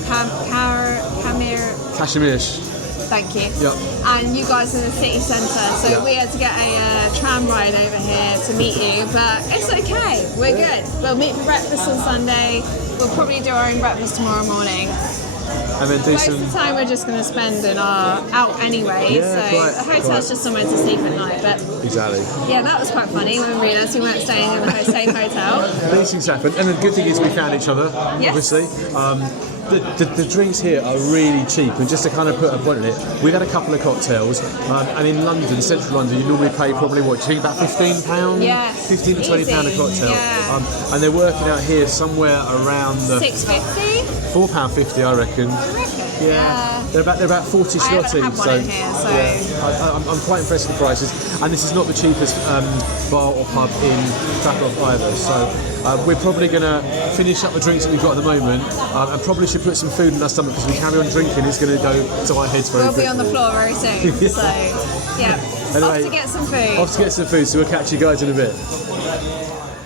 Kashmirish. Thank you. Yep. And you guys are in the city centre, so we had to get a tram ride over here to meet you, but it's okay, we're good. We'll meet for breakfast on Sunday, we'll probably do our own breakfast tomorrow morning. And then do Most some... of the time we're just going to spend in out anyway, so the hotel's just somewhere to sleep at night, but Exactly. yeah, that was quite funny when we realised we weren't staying in the same hotel. These things happen, and the good thing is we found each other, obviously. The drinks here are really cheap, and just to kind of put a point on it, we've had a couple of cocktails, and in London, central London, you normally pay probably, what, do you think about £15? Yes, 15 to £20 a easy, cocktail. yeah. And they're working out here somewhere around the £6.50? £4.50, I reckon. Yeah, they're about 40 I haven't zloty. had one in here, so I'm quite impressed with the prices, and this is not the cheapest bar or pub in Krakow either. So we're probably going to finish up the drinks that we've got at the moment, and probably should put some food in our stomach because we carry on drinking. It's going to go to our heads very we'll quickly. be on the floor very soon. So yeah, Anyway, off to get some food. Off to get some food. So we'll catch you guys in a bit.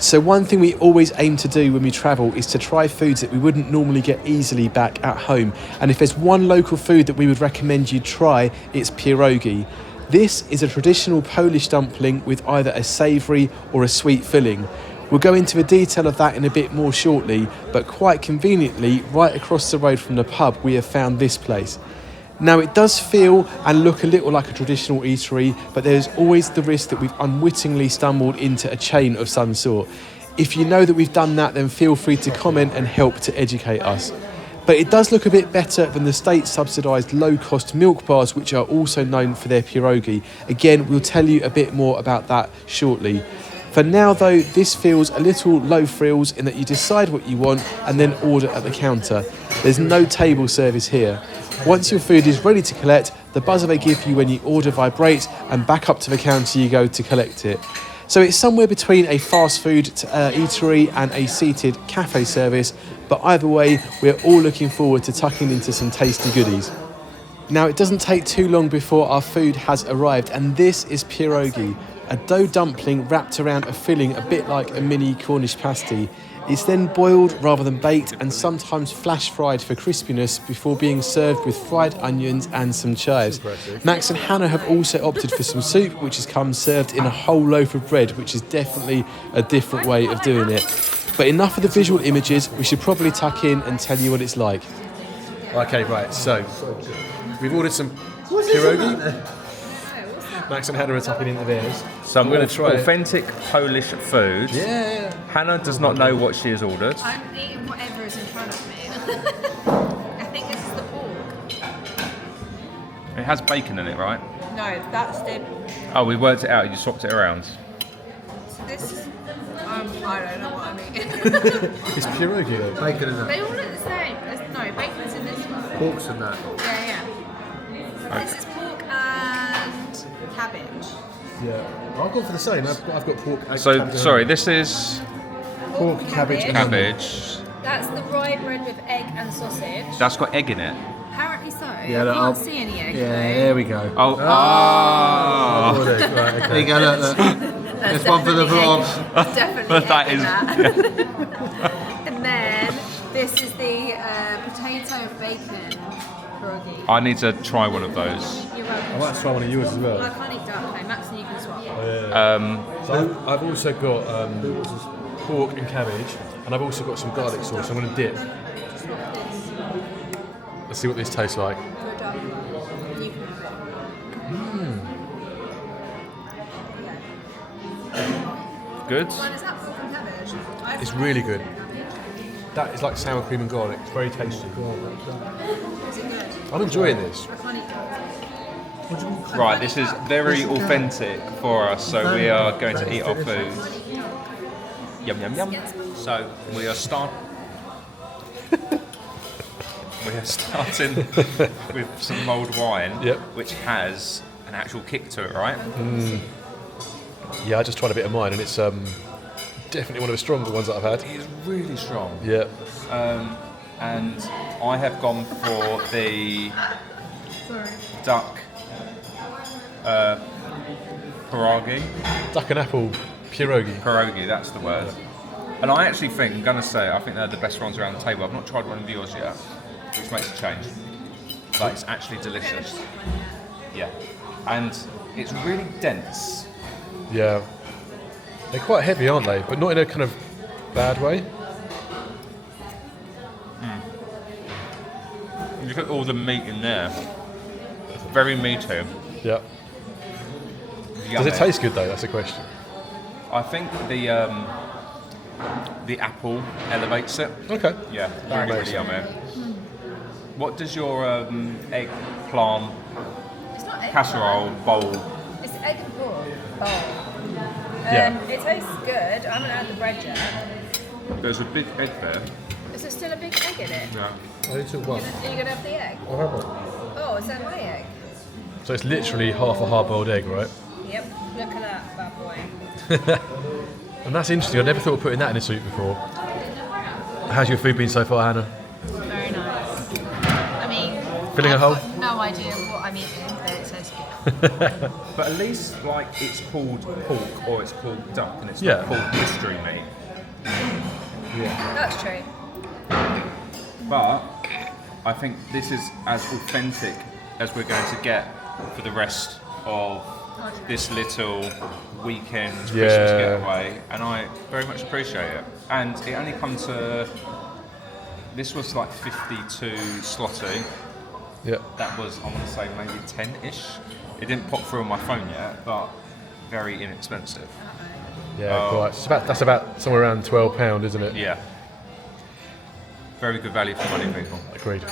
So one thing we always aim to do when we travel is to try foods that we wouldn't normally get easily back at home. And if there's one local food that we would recommend you try, it's pierogi. This is a traditional Polish dumpling with either a savoury or a sweet filling. We'll go into the detail of that in a bit more shortly, but quite conveniently, right across the road from the pub, we have found this place. Now, it does feel and look a little like a traditional eatery, but there's always the risk that we've unwittingly stumbled into a chain of some sort. If you know that we've done that, then feel free to comment and help to educate us. But it does look a bit better than the state-subsidised low-cost milk bars, which are also known for their pierogi. Again, we'll tell you a bit more about that shortly. For now, though, this feels a little low frills in that you decide what you want and then order at the counter. There's no table service here. Once your food is ready to collect, the buzzer they give you when you order vibrates, and back up to the counter you go to collect it. So it's somewhere between a fast food eatery and a seated cafe service, but either way, we're all looking forward to tucking into some tasty goodies. Now, it doesn't take too long before our food has arrived, and this is pierogi, a dough dumpling wrapped around a filling a bit like a mini Cornish pasty. It's then boiled rather than baked and sometimes flash fried for crispiness before being served with fried onions and some chives. Max and Hannah have also opted for some soup, which has come served in a whole loaf of bread, which is definitely a different way of doing it. But enough of the visual images, we should probably tuck in and tell you what it's like. Okay, right, so we've ordered some pierogi. Max and Hannah are tucking into theirs. Some going to try authentic Polish food. Yeah. Hannah does not know what she has ordered. I'm eating whatever is in front of me. I think this is the pork. It has bacon in it, right? No, that's the. Oh, we worked it out. You swapped it around. So this is. I don't know what I'm eating. It's pierogi though. Bacon in that. They all look the same. No, bacon's in this one. Pork's in that. Yeah. This is pork and cabbage. Yeah. I've gone for the same. I've got pork. So, cabbage, sorry, this is pork, cabbage, and cabbage. That's the rye bread with egg and sausage. That's got egg in it. Apparently so. Yeah, I can't see any egg. Yeah, there we go. Oh, Right, okay. There you go, look. There's one for the vlogs. There's definitely That egg in is- that. And then this is the potato and bacon pierogi. I need to try one of those. You're welcome. I might try one of yours as Well, I well. can't eat duck though. Max and you can swap. So I've also got pork and cabbage, and I've also got some garlic sauce. I'm going to dip. Let's see what this tastes like. Good. It's really good. That is like sour cream and garlic. It's very tasty. I'm enjoying this. Right, this is very authentic for us, so we are going to eat our food. Yum, yum, yum. So we are starting with some mulled wine, which has an actual kick to it, right? Yeah, I just tried a bit of mine, and it's definitely one of the stronger ones that I've had. It is really strong. Yeah. And I have gone for the duck pierogi. Duck and apple pierogi. Pierogi, that's the word. And I actually think, I'm going to say, I think they're the best ones around the table. I've not tried one of yours yet, which makes a change. But it's actually delicious. Yeah. And it's really dense. Yeah. They're quite heavy, aren't they? But not in a kind of bad way. You look at all the meat in there. Very meaty. Yeah. Does it taste good though? That's the question. I think the apple elevates it. Okay. Yeah, That really, makes really yummy. What does your eggplant casserole bowl? It's egg and pork bowl. Yeah. It tastes good. I haven't had the bread yet. There's a big egg there. Is there still a big egg in it? Yeah. I took one. Are you going to have the egg? I'll have one. Oh, is that my egg? So it's literally half a hard-boiled egg, right? Yep. Look at that bad boy. And that's interesting. I never thought of putting that in a soup before. How's your food been so far, Hannah? Very nice. I mean, Filling a hole? I've got no idea what I'm eating, but it tastes good. But at least, like, it's called pork or it's called duck, and it's Yeah. not called mystery meat. That's true. But I think this is as authentic as we're going to get for the rest of this little weekend Christmas getaway, and I very much appreciate it. And it only comes to, this was like 52 slotty. Yeah. That was, I want to say, maybe 10-ish. It didn't pop through on my phone yet, but very inexpensive. Yeah, quite. That's about somewhere around £12, isn't it? Yeah. Very good value for money, people. Agreed.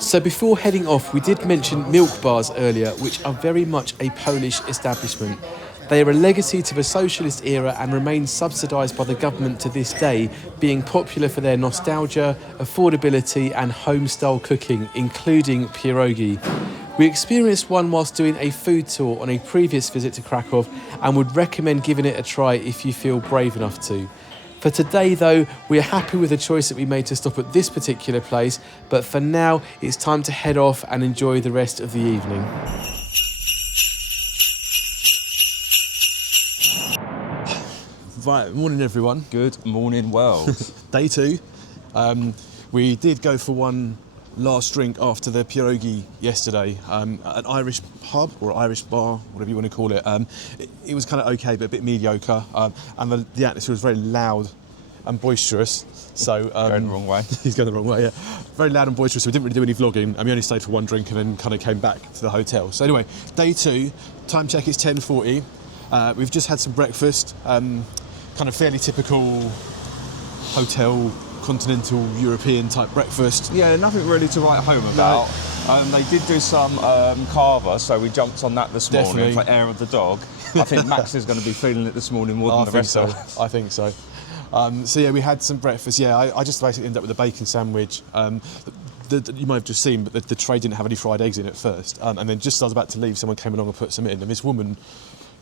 So before heading off, we did mention milk bars earlier, which are very much a Polish establishment. They are a legacy to the socialist era and remain subsidised by the government to this day, being popular for their nostalgia, affordability and home-style cooking, including pierogi. We experienced one whilst doing a food tour on a previous visit to Kraków and would recommend giving it a try if you feel brave enough to. For today though, we are happy with the choice that we made to stop at this particular place, but for now it's time to head off and enjoy the rest of the evening. Right, morning everyone. Good morning, world. Day two. We did go for one last drink after the pierogi yesterday at an Irish pub or Irish bar, whatever you want to call it. It was kind of okay, but a bit mediocre, and the atmosphere was very loud and boisterous. So Going the wrong way. He's going the wrong way, yeah. Very loud and boisterous. So we didn't really do any vlogging, and we only stayed for one drink and then kind of came back to the hotel. So anyway, day two. Time check is 10:40. We've just had some breakfast. Kind of fairly typical hotel, continental European type breakfast. Yeah, nothing really to write home about. They did do some carver, so we jumped on that this morning for air of the dog. I think Max is going to be feeling it this morning more than the rest of us. I think so. So yeah, we had some breakfast. Yeah, I just basically ended up with a bacon sandwich. You might have just seen, but the tray didn't have any fried eggs in it first. And then just as I was about to leave, someone came along and put some in. And this woman,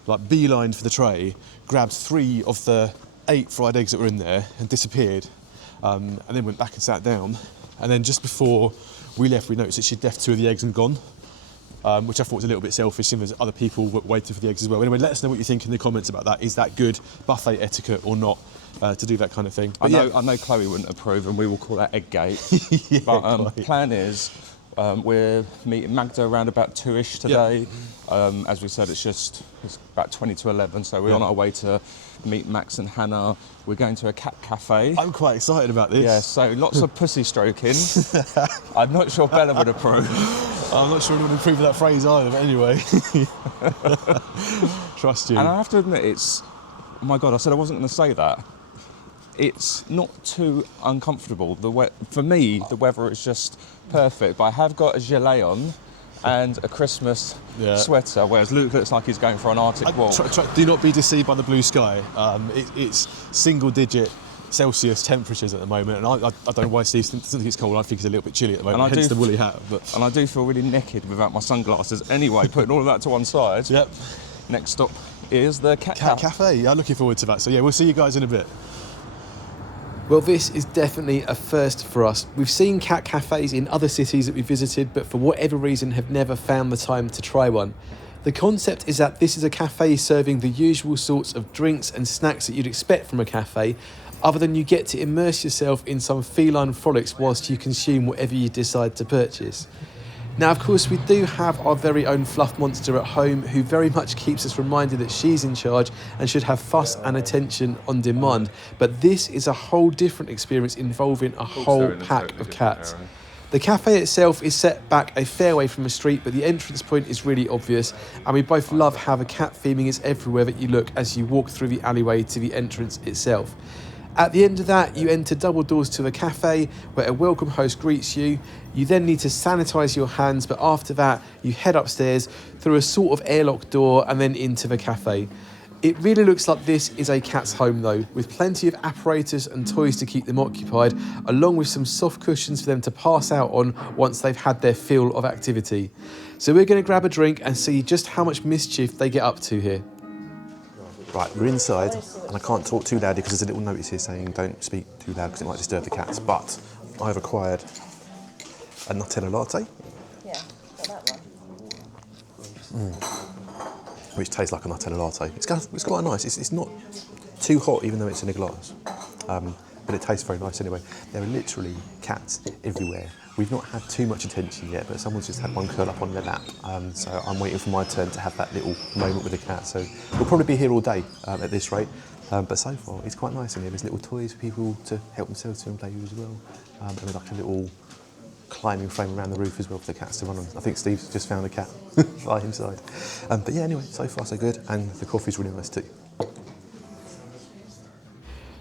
like, beelined for the tray, grabbed 3 of the 8 fried eggs that were in there and disappeared. And then went back and sat down. And then just before we left, we noticed that she'd left 2 of the eggs and gone, which I thought was a little bit selfish, seeing there's other people waiting for the eggs as well. Anyway, let us know what you think in the comments about that. Is that good buffet etiquette or not to do that kind of thing? I know Chloe wouldn't approve, and we will call that egg gate. Yeah, but plan is, We're meeting Magda around about 2ish today. As we said, it's about 20 to 11, so we're on our way to meet Max and Hannah. We're going to a Cat Café. I'm quite excited about this. Yeah, so lots of pussy stroking. I'm not sure Bella would approve. I'm not sure anyone would approve of that phrase either, but anyway. Trust you. And I have to admit, oh my God, I said I wasn't going to say that. It's not too uncomfortable. For me, the weather is just perfect, but I have got a gilet on and a Christmas sweater, whereas Luke looks like he's going for an Arctic walk. Do not be deceived by the blue sky. It's single-digit Celsius temperatures at the moment, and I don't know why Steve doesn't think it's cold. I think it's a little bit chilly at the moment, hence the woolly hat. And I do feel really naked without my sunglasses. Anyway, putting all of that to one side. Yep. Next stop is the Cat Café. Yeah, I'm looking forward to that. So yeah, we'll see you guys in a bit. Well, this is definitely a first for us. We've seen cat cafes in other cities that we visited, but for whatever reason have never found the time to try one. The concept is that this is a cafe serving the usual sorts of drinks and snacks that you'd expect from a cafe, other than you get to immerse yourself in some feline frolics whilst you consume whatever you decide to purchase. Now, of course, we do have our very own fluff monster at home who very much keeps us reminded that she's in charge and should have fuss and attention on demand. But this is a whole different experience involving a whole pack of cats. The cafe itself is set back a fair way from the street, but the entrance point is really obvious, and we both love how the cat theming is everywhere that you look as you walk through the alleyway to the entrance itself. At the end of that, you enter double doors to the cafe where a welcome host greets you. You then need to sanitise your hands, but after that, you head upstairs through a sort of airlock door and then into the cafe. It really looks like this is a cat's home though, with plenty of apparatus and toys to keep them occupied, along with some soft cushions for them to pass out on once they've had their fill of activity. So we're going to grab a drink and see just how much mischief they get up to here. Right, we're inside, and I can't talk too loud because there's a little notice here saying don't speak too loud because it might disturb the cats, but I've acquired a Nutella latte. Yeah, got that one. Which tastes like a Nutella latte. It's quite nice. It's not too hot, even though it's in a glass. But it tastes very nice anyway. There are literally cats everywhere. We've not had too much attention yet, but someone's just had one curl up on their lap. So I'm waiting for my turn to have that little moment with the cat. So we'll probably be here all day at this rate. But so far, it's quite nice in here. There's little toys for people to help themselves to and play with as well. And there's like a little climbing frame around the roof as well for the cats to run on. I think Steve's just found a cat by his side. But yeah, anyway, so far so good. And the coffee's really nice too.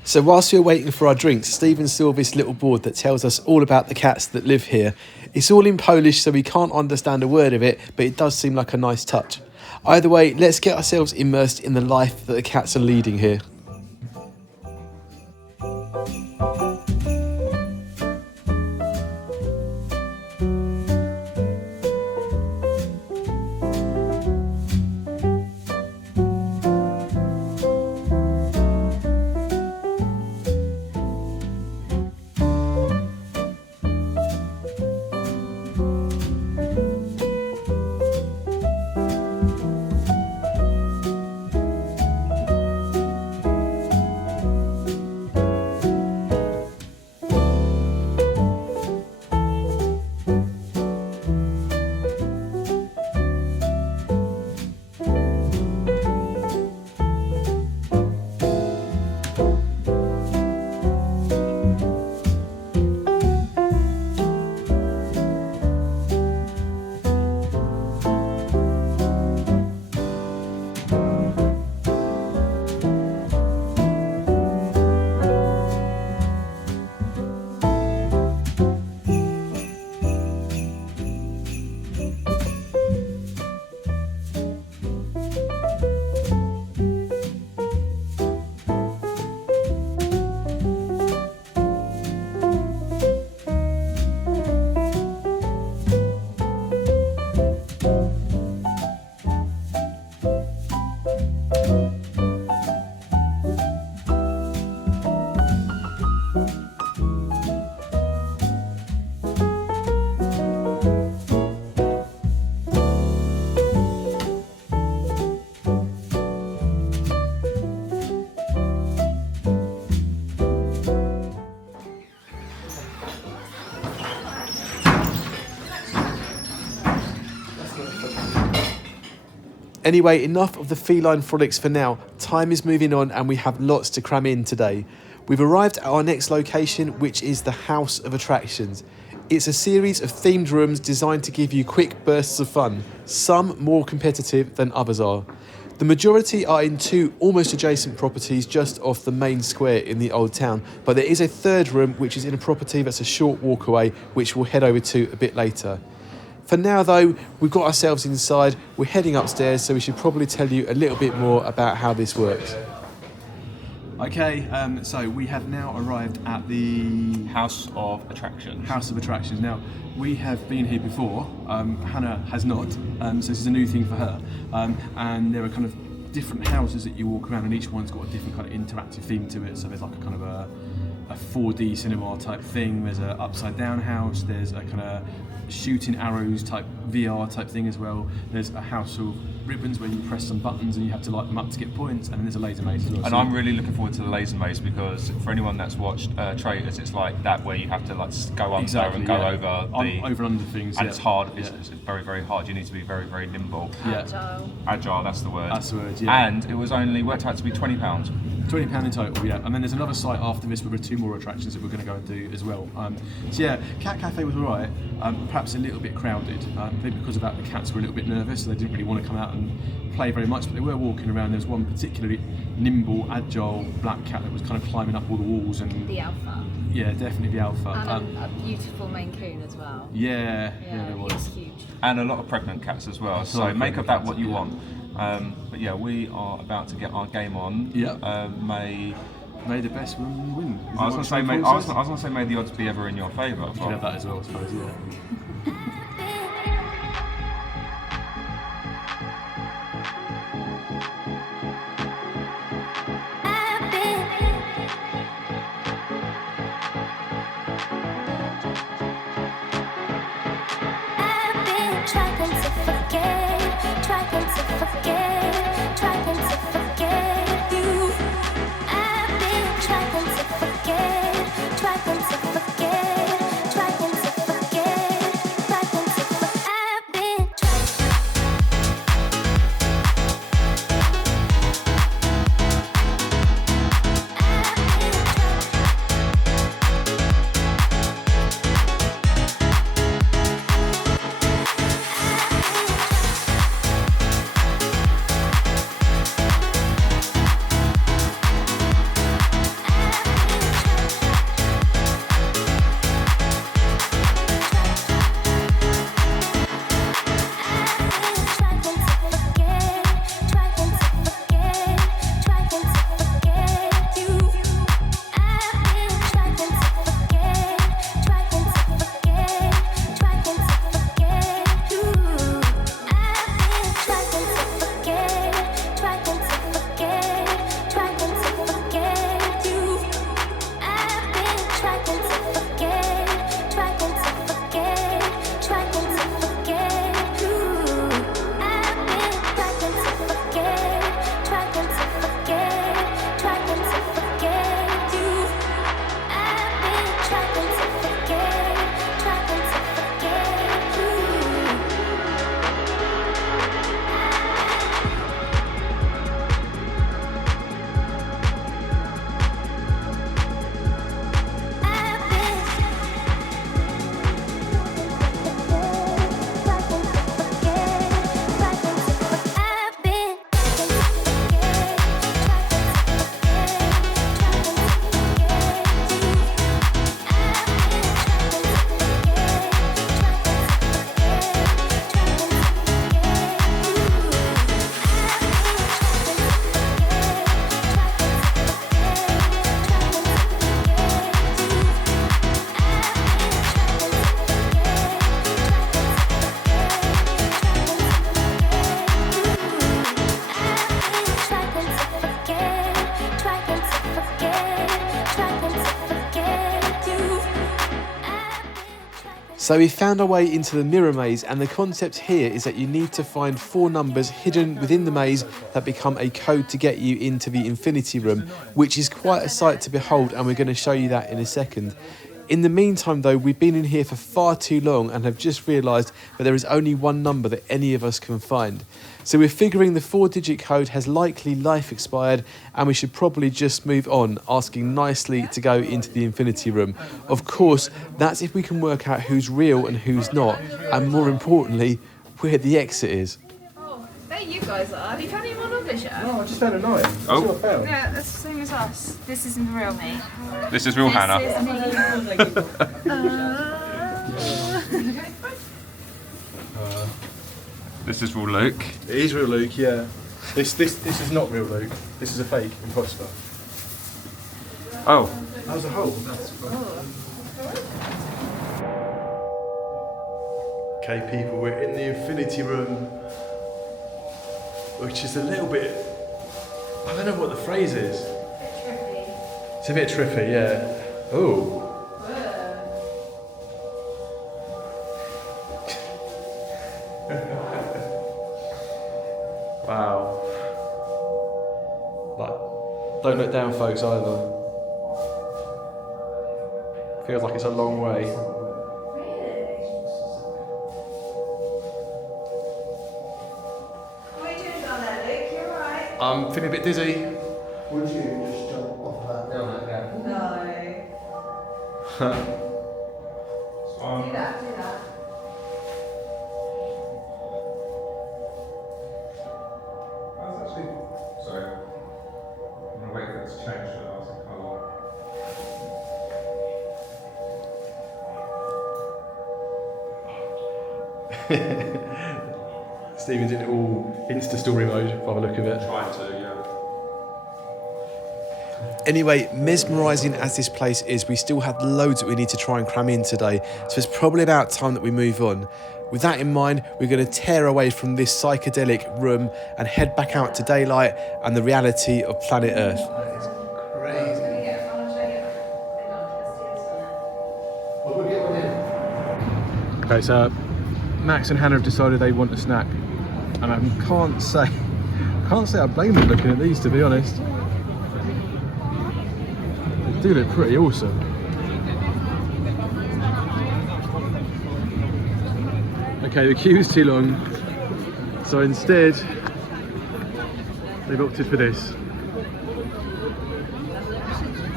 So whilst we're waiting for our drinks, Stephen saw this little board that tells us all about the cats that live here. It's all in Polish, so we can't understand a word of it, but it does seem like a nice touch. Either way, let's get ourselves immersed in the life that the cats are leading here. Anyway, enough of the feline frolics for now. Time is moving on and we have lots to cram in today. We've arrived at our next location, which is the House of Attractions. It's a series of themed rooms designed to give you quick bursts of fun, some more competitive than others are. The majority are in two almost adjacent properties just off the main square in the old town, but there is a third room which is in a property that's a short walk away, which we'll head over to a bit later. For now though, we've got ourselves inside, we're heading upstairs, so we should probably tell you a little bit more about how this works. Okay, so we have now arrived at the House of Attractions. House of Attractions. Now, we have been here before, Hannah has not, so this is a new thing for her. And there are kind of different houses that you walk around and each one's got a different kind of interactive theme to it. So there's like a kind of a 4D cinema type thing, there's an upside down house, there's a kind of shooting arrows type VR type thing as well. There's a house of ribbons where you press some buttons and you have to light them up to get points, and then there's a laser maze as well. And I'm really looking forward to the laser maze because for anyone that's watched Traitors, it's like that where you have to like go under and go over the over and under things, and it's hard. It's very, very hard. You need to be very, very nimble. Agile. That's the word. That's the word. Yeah. And it was only worked out to be £20. £20 in total, yeah. And then there's another site after this where there are two more attractions that we're going to go and do as well. So yeah, Cat Café was alright, perhaps a little bit crowded. I think because of that the cats were a little bit nervous, so they didn't really want to come out and play very much, but they were walking around. There was one particularly nimble, agile black cat that was kind of climbing up all the walls. And the alpha. Yeah, definitely the alpha. And a beautiful Maine Coon as well. Yeah, there was. He's huge. And a lot of pregnant cats as well, so make of that what you want. But yeah, we are about to get our game on. Yeah. May the best one win. I was going to say may the odds be ever in your favour. You can have that as well, I suppose, yeah. So we found our way into the mirror maze, and the concept here is that you need to find 4 numbers hidden within the maze that become a code to get you into the infinity room, which is quite a sight to behold, and we're going to show you that in a second. In the meantime, though, we've been in here for far too long and have just realised that there is only one number that any of us can find. So we're figuring the 4-digit code has likely life expired and we should probably just move on, asking nicely to go into the infinity room. Of course, that's if we can work out who's real and who's not, and more importantly, where the exit is. Oh, there you guys are. Have you found anyone on this yet? Oh, I just found a knife. That's what I found. Yeah, that's the same as us. This isn't the real me. This is real Hannah. This is me. This is real Luke. It is real Luke, yeah. This is not real Luke. This is a fake imposter. Oh. That was a hole. That's Okay, people, we're in the infinity room, which is a little bit. I don't know what the phrase is. It's a bit trippy, yeah. Oh. Wow. Like, don't look down, folks, either. Feels like it's a long way. What are you doing down there, Luke? You alright? I'm feeling a bit dizzy. Would you just jump off that down like that? No. Do that. Sorry. I'm gonna wait for it to change to last colour. Stephen's in it all Insta story mode by the look of it. Trying to, yeah. Anyway, mesmerising as this place is, we still had loads that we need to try and cram in today, so it's probably about time that we move on. With that in mind, we're going to tear away from this psychedelic room and head back out to daylight and the reality of planet Earth. Crazy. Okay, so Max and Hannah have decided they want a snack, and I can't say I blame them looking at these, to be honest. They do look pretty awesome. Okay, the queue is too long, so instead they've opted for this.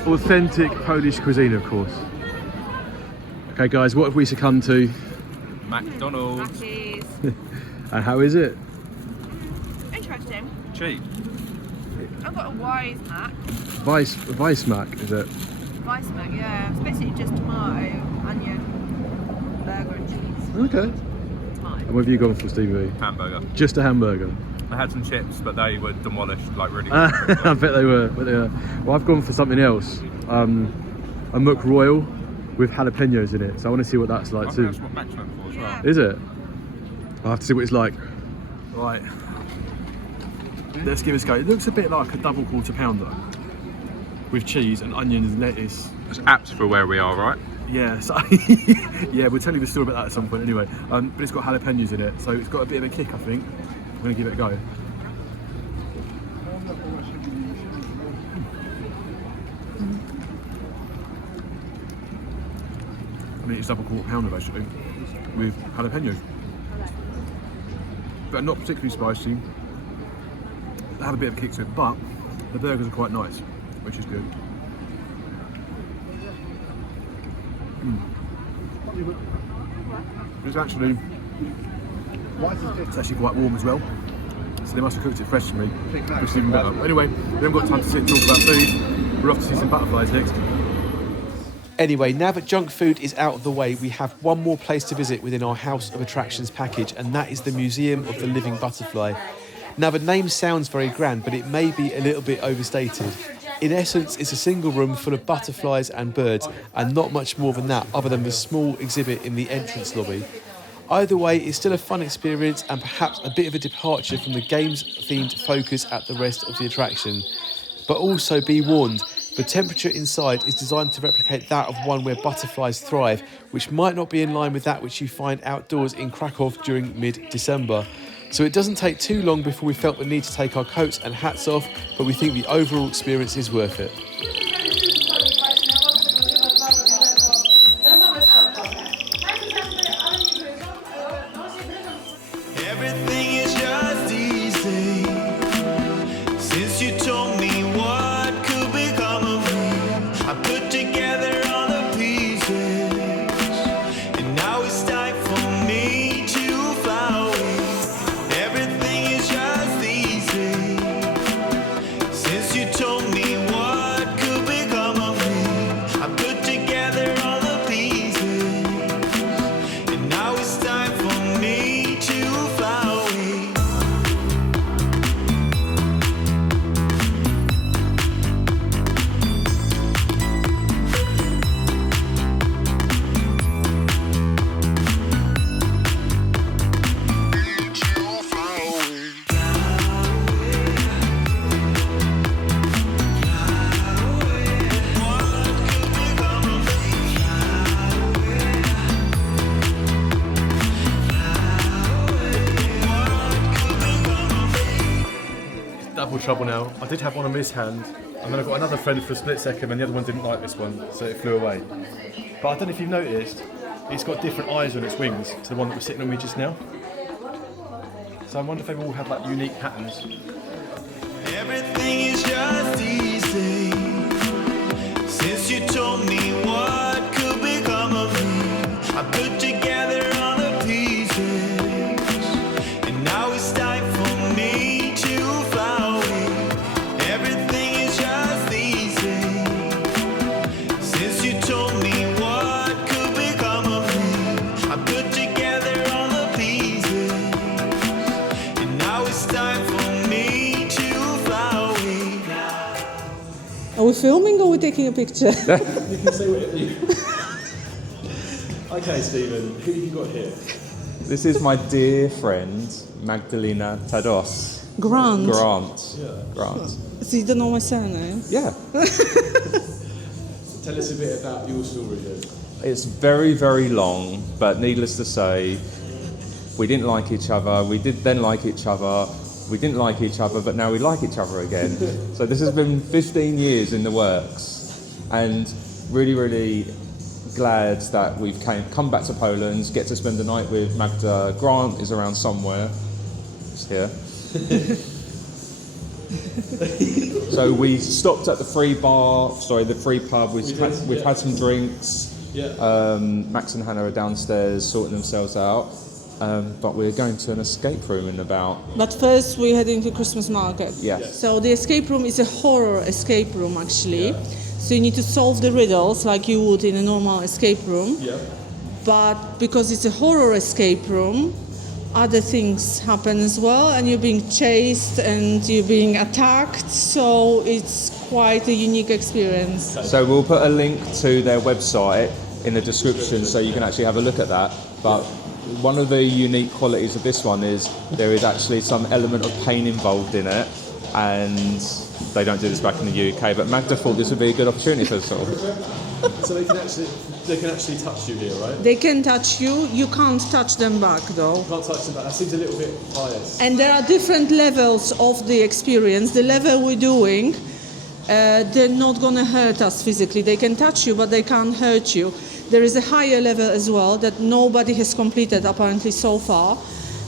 Authentic Polish cuisine, of course. Okay guys, what have we succumbed to? McDonald's. And how is it? Interesting. Cheap. I've got a wise Mac. Vice Mac, is it? Vice Mac, yeah. It's basically just tomato, onion, burger and cheese. Okay. Tomato. And what have you gone for, Stevie? Hamburger. Just a hamburger. I had some chips, but they were demolished like really quickly. I bet they were. Well, I've gone for something else. A Muck Royal with jalapenos in it, so I want to see what that's like too. That's what Max went for as well. Is it? I'll have to see what it's like. Right. Let's give this a go. It looks a bit like a double quarter pounder with cheese and onions and lettuce. It's apt for where we are, right? Yeah, so yeah, we'll tell you the story about that at some point anyway. But it's got jalapenos in it, so it's got a bit of a kick, I think. I'm going to give it a go. I mean, it's double quarter pounder basically with jalapenos, but not particularly spicy. They have a bit of a kick to it, but the burgers are quite nice, which is good. It's actually quite warm as well, so they must have cooked it fresh for me, which is even better. Anyway, we haven't got time to sit and talk about food. We're off to see some butterflies next. Anyway, now that junk food is out of the way, we have one more place to visit within our House of Attractions package, and that is the Museum of the Living Butterfly. Now, the name sounds very grand, but it may be a little bit overstated. In essence, it's a single room full of butterflies and birds, and not much more than that, other than the small exhibit in the entrance lobby. Either way, it's still a fun experience and perhaps a bit of a departure from the games-themed focus at the rest of the attraction. But also be warned, the temperature inside is designed to replicate that of one where butterflies thrive, which might not be in line with that which you find outdoors in Krakow during mid-December. So it doesn't take too long before we felt the need to take our coats and hats off, but we think the overall experience is worth it. double trouble now. I did have one on this hand, and then I got another friend for a split second, and the other one didn't like this one, so it flew away. But I don't know if you've noticed, it's got different eyes on its wings to the one that was sitting on me just now. So I wonder if they all have like unique patterns. Everything is just easy since you told me what could become of me. I put together all the pieces, and now it's time for me to fly away. Everything is just easy since you told me what could become of me. I put together all the pieces, and now it's time for me to fly away. Are we filming or are we taking a picture? You can say whatever you. Okay, Stephen, who have you got here? This is my dear friend, Magdalena Tados. Grant. Grant. So you don't know my surname? Yeah. Tell us a bit about your story then. It's very, very long, but needless to say, we didn't like each other. We did then like each other. We didn't like each other, but now we like each other again. So this has been 15 years in the works, and really, really glad that we've come back to Poland, get to spend the night with Magda. Grant is around somewhere. He's here. So we stopped at the free pub. We've had some drinks. Yeah. Max and Hannah are downstairs sorting themselves out. But we're going to an escape room in about... But first we're heading to Christmas Market. Yes. So the escape room is a horror escape room actually. Yeah. So you need to solve the riddles like you would in a normal escape room. Yeah. But because it's a horror escape room, other things happen as well, and you're being chased and you're being attacked. So it's quite a unique experience. So we'll put a link to their website in the description so you can actually have a look at that. But one of the unique qualities of this one is there is actually some element of pain involved in it, and they don't do this back in the UK, but Magda thought this would be a good opportunity for us all. So they can actually touch you here, right? They can touch you, you can't touch them back though. You can't touch them back, that seems a little bit biased. And there are different levels of the experience. The level we're doing, they're not gonna hurt us physically. They can touch you, but they can't hurt you. There is a higher level as well that nobody has completed apparently so far,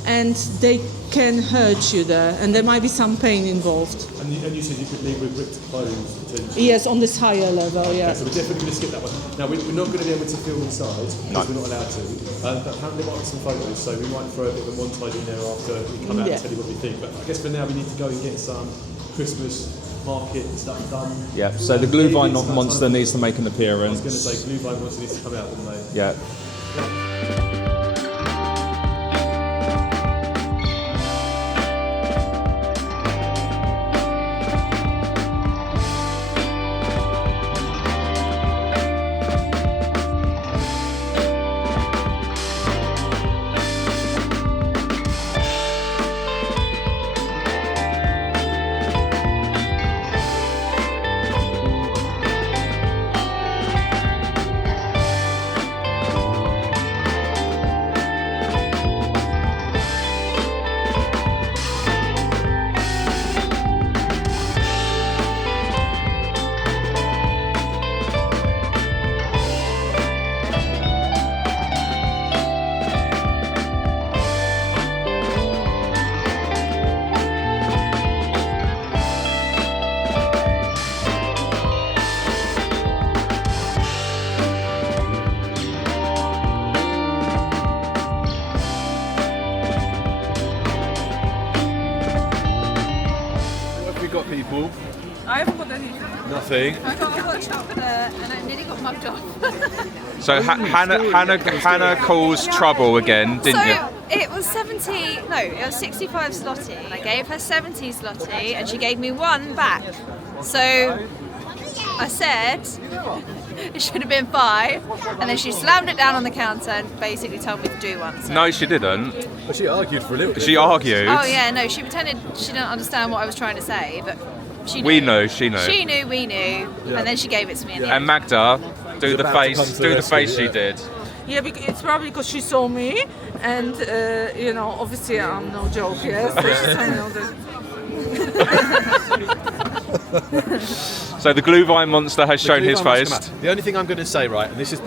and they can hurt you there, and there might be some pain involved. And you said you could leave with ripped clothes potentially? Yes, on this higher level, yeah. Okay, so we're definitely going to skip that one. Now, we're not going to be able to film inside, because we're not allowed to, but apparently there might be some photos, so we might throw a bit of a montage in there after we come out and tell you what we think. But I guess for now we need to go and get some Christmas market stuff done. Yeah, so the Glühwein monster needs to make an appearance. I was going to say, Glühwein monster needs to come out, didn't they? Yeah. Got people. I haven't got anything. Nothing. I got chocolate and I nearly got mugged off. So Hannah calls trouble again, didn't you? So it was 65 zloty. I gave her 70 zloty and she gave me one back. So I said it should have been 5, and then she slammed it down on the counter and basically told me to do one. So. No, she didn't. But she argued for a little bit. She argued. Oh yeah, no, she pretended she didn't understand what I was trying to say, but she knew. We knew, she knew. She knew, we knew, and then she gave it to me in the end. And Magda, do the face she did. Yeah, it's probably because she saw me, and obviously I'm no joke, yes. So she told me all this. So the Glühwein monster has shown his face. The only thing I'm going to say, right, and this is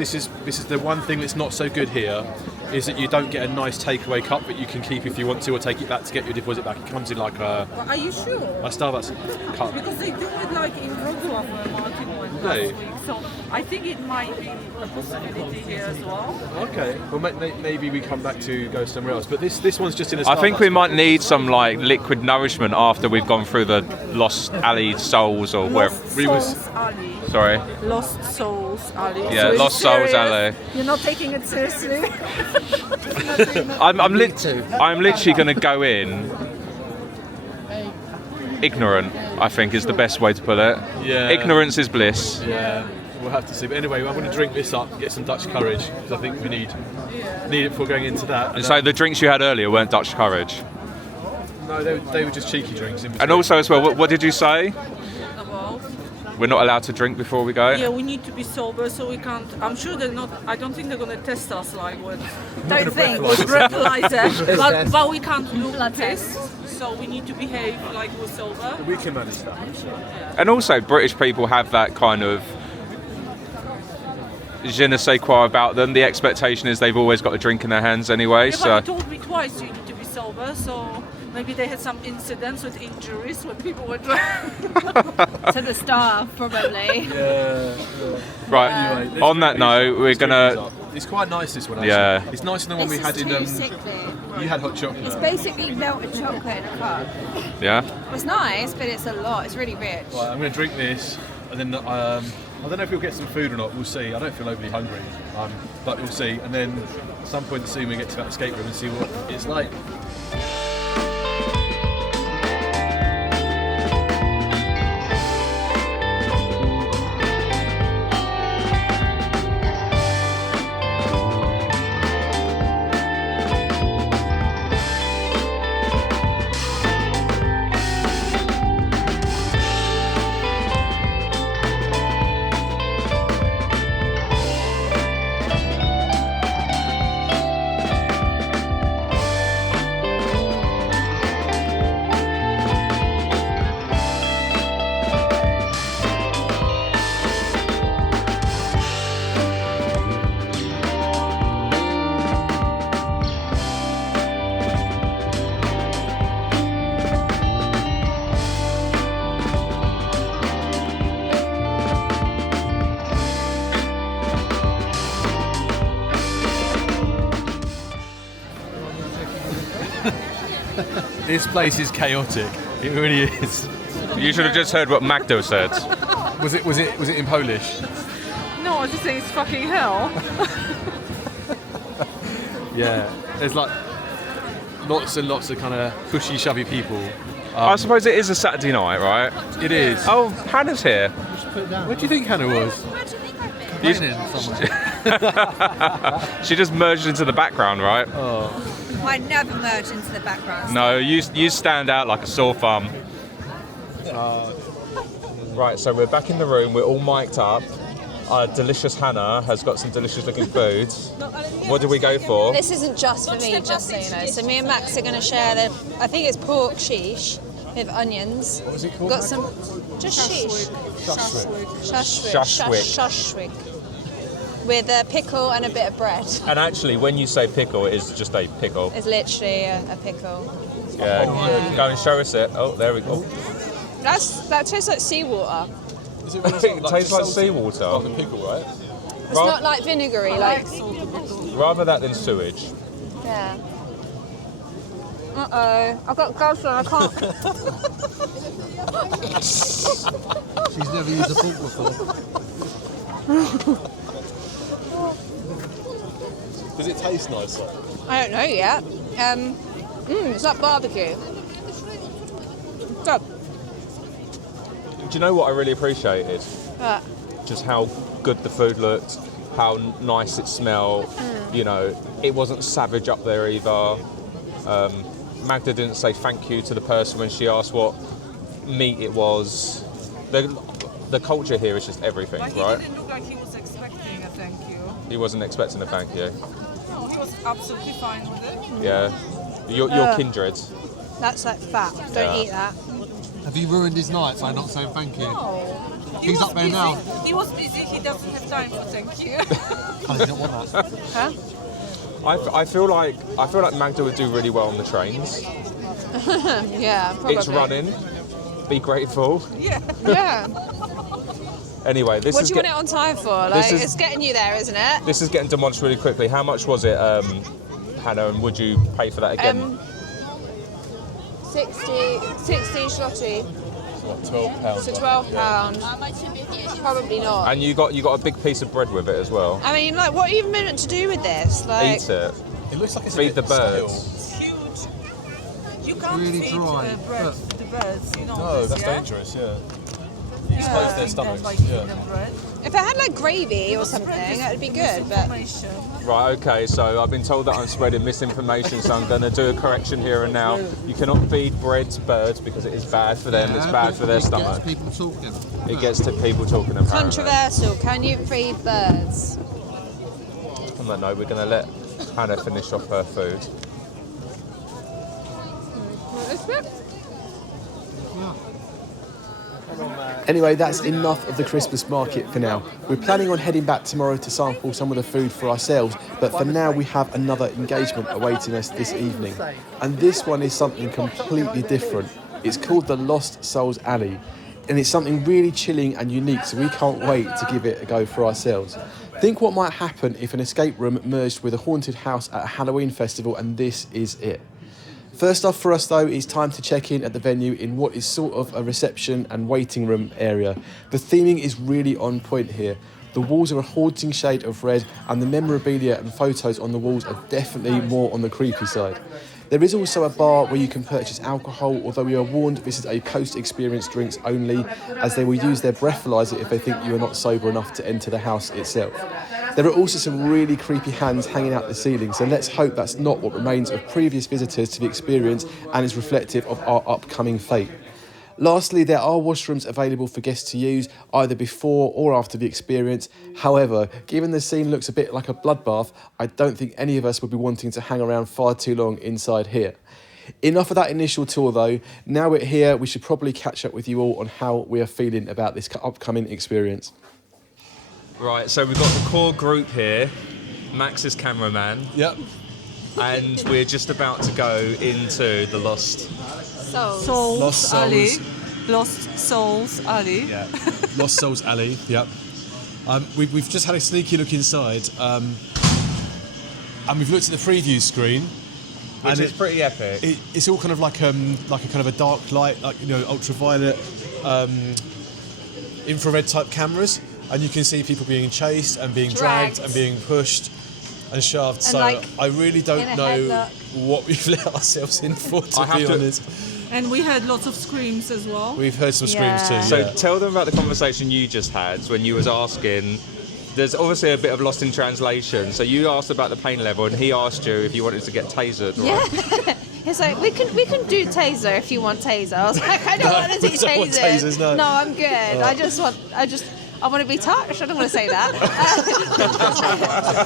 the one thing that's not so good here, is that you don't get a nice takeaway cup that you can keep if you want to, or take it back to get your deposit back. It comes in like a Are you sure? Starbucks cup. Because they do it like in Wrocław market one last week, so I think it might be a possibility here as well. Okay, well maybe we come back to go somewhere else, but this one's just in a Starbucks. I think we might need some like liquid nourishment after we've gone through the Lost Alley Souls or where. Souls Alley. Sorry. Lost Souls Alley. Yeah, so Lost Souls Alley. You're not taking it seriously. I'm literally going to go in ignorant, I think is the best way to put it. Yeah. Ignorance is bliss. Yeah, we'll have to see. But anyway, I'm going to drink this up, get some Dutch courage, because I think we need it before going into that. And so the drinks you had earlier weren't Dutch courage? No, they were just cheeky drinks. And also as well, what did you say? We're not allowed to drink before we go? Yeah, we need to be sober, so we can't. I'm sure they're not. I don't think they're going to test us like with. Don't think. With breathalyzer. but we can't look test, so we need to behave like we're sober. We can manage that. And also, British people have that kind of je ne sais quoi about them. The expectation is they've always got a drink in their hands anyway. Yeah, so but they told me twice you need to be sober, so. Maybe they had some incidents with injuries when people were drunk. To the staff, probably. Yeah. Right. Anyway, on that note, we're gonna. It's quite nice this one. Actually. Yeah. It's nicer than the one we had in. You had hot chocolate. It's basically melted chocolate in a cup. Yeah. It's nice, but it's a lot. It's really rich. Right, I'm going to drink this, and then I don't know if we'll get some food or not. We'll see. I don't feel overly hungry, but we'll see. And then at some point soon we get to that escape room and see what it's like. This place is chaotic. It really is. You should have just heard what Magda said. Was it in Polish? No, I was just saying it's fucking hell. Yeah. There's like lots and lots of kind of pushy, shovey people. I suppose it is a Saturday night, right? It is. Oh, Hannah's here. Where do you think Hannah was? She just merged into the background, right? Oh. I never merge into the background. No, you stand out like a sore thumb. Right, so we're back in the room. We're all mic'd up. Delicious Hannah has got some delicious looking food. What did we go for? This isn't just for me, just so you know. So me and Max are going to share the, I think it's pork sheesh with onions. What was it called? Got some, just sheesh. Shashwik. With a pickle and a bit of bread. And actually, when you say pickle, it is just a pickle. It's literally a pickle. Yeah, go and show us it. Oh, there we go. That tastes like seawater. Is it really It tastes like seawater. Like a pickle, right? It's not like vinegary, like. Rather that than sewage. Yeah. Uh-oh, I've got gloves on, I can't. She's never used a fork before. Does it taste nice? I don't know yet. It's like barbecue. Good. Do you know what I really appreciated? Just how good the food looked, how nice it smelled. You know, it wasn't savage up there either. Magda didn't say thank you to the person when she asked what meat it was. The culture here is just everything, But right? He didn't look like he was expecting a thank you. He wasn't expecting a thank you. No, he was absolutely fine with it. Yeah. You're kindred. That's like fat. Don't Yeah. eat that. Have you ruined his night by not saying thank you? No. He's up there now. He was busy. He doesn't have time for thank you. I don't want that. Huh? I feel like Magda would do really well on the trains. Yeah, probably. It's running. Be grateful. Yeah. Anyway, this What is do you want it on time for? Like, it's getting you there, isn't it? This is getting demolished really quickly. How much was it, Hannah, and would you pay for that again? 16 zloty. £12. So £12. Probably not. And you got a big piece of bread with it as well. I mean, like, what are you even meant to do with this? Like, Eat it. It looks like it's Feed a the bit birds. stale. It's huge. You can't Really feed dry. the birds, you know. No, this, that's yeah? dangerous, yeah. You expose their stomachs. Yeah. if it had like gravy or something, that would be good. But Right, okay, so I've been told that I'm spreading misinformation, so I'm going to do a correction here and now. You cannot feed bread to birds because it is bad for them, it's bad for their stomach. It gets people talking. It gets to people talking apparently. controversial. Can you feed birds? On that note, we're going to let Hannah finish off her food. Anyway, that's enough of the Christmas market for now. We're planning on heading back tomorrow to sample some of the food for ourselves, but for now we have another engagement awaiting us this evening. And this one is something completely different. It's called the Lost Souls Alley, and it's something really chilling and unique, so we can't wait to give it a go for ourselves. Think what might happen if an escape room merged with a haunted house at a Halloween festival, and this is it. First off for us though, it's time to check in at the venue in what is sort of a reception and waiting room area. The theming is really on point here. The walls are a haunting shade of red, and the memorabilia and photos on the walls are definitely more on the creepy side. There is also a bar where you can purchase alcohol, although we are warned this is a post-experience drinks only, as they will use their breathalyzer if they think you are not sober enough to enter the house itself. There are also some really creepy hands hanging out the ceiling, so let's hope that's not what remains of previous visitors to the experience and is reflective of our upcoming fate. Lastly, there are washrooms available for guests to use either before or after the experience. However, given the scene looks a bit like a bloodbath, I don't think any of us would be wanting to hang around far too long inside here. Enough of that initial tour though. Now we're here, we should probably catch up with you all on how we are feeling about this upcoming experience. Right, so we've got the core group here. Max is cameraman. Yep. And we're just about to go into the Lost Souls Lost Alley. Souls. Lost Souls Alley. Yeah. Lost Souls Alley. Yep. We've just had a sneaky look inside, and we've looked at the preview screen, which is pretty epic. It's all kind of like a kind of a dark light, like ultraviolet, infrared type cameras, and you can see people being chased and being dragged and being pushed and shoved. And so like, I really don't know headlock. what we've let ourselves in for, to be honest. And we had lots of screams as well. We've heard some screams too. So tell them about the conversation you just had when you was asking. There's obviously a bit of lost in translation. So you asked about the pain level, and he asked you if you wanted to get tasered, right? Yeah. He's like, we can do taser if you want taser. I was like, I don't want to do we don't want tasers, no. No, I'm good. I want to be touched. I don't want to say that.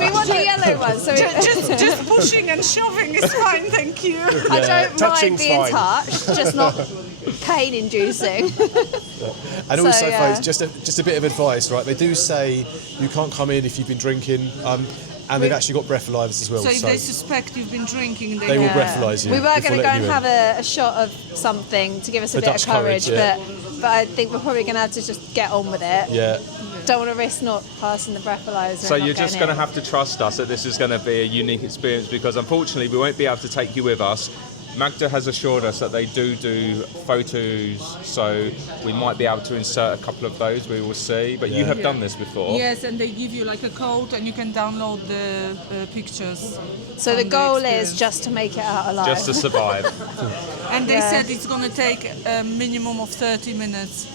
We want the yellow one. So just pushing and shoving is fine, thank you. I don't mind being touched, just not pain-inducing. And also, folks, just a bit of advice, right? They do say you can't come in if you've been drinking, and they've actually got breathalyzers as well. So if they suspect you've been drinking, they will breathalyze you. We were going to go letting and you have a shot of something to give us a bit Dutch of courage, yeah. but I think we're probably going to have to just get on with it. Yeah. Don't want to risk not passing the breathalyzer. So you're just going to have to trust us that this is going to be a unique experience, because unfortunately we won't be able to take you with us. Magda has assured us that they do photos, so we might be able to insert a couple of those, we will see. But you have done this before. Yes, and they give you like a code and you can download the pictures. So the goal is just to make it out alive. Just to survive. And they said it's going to take a minimum of 30 minutes.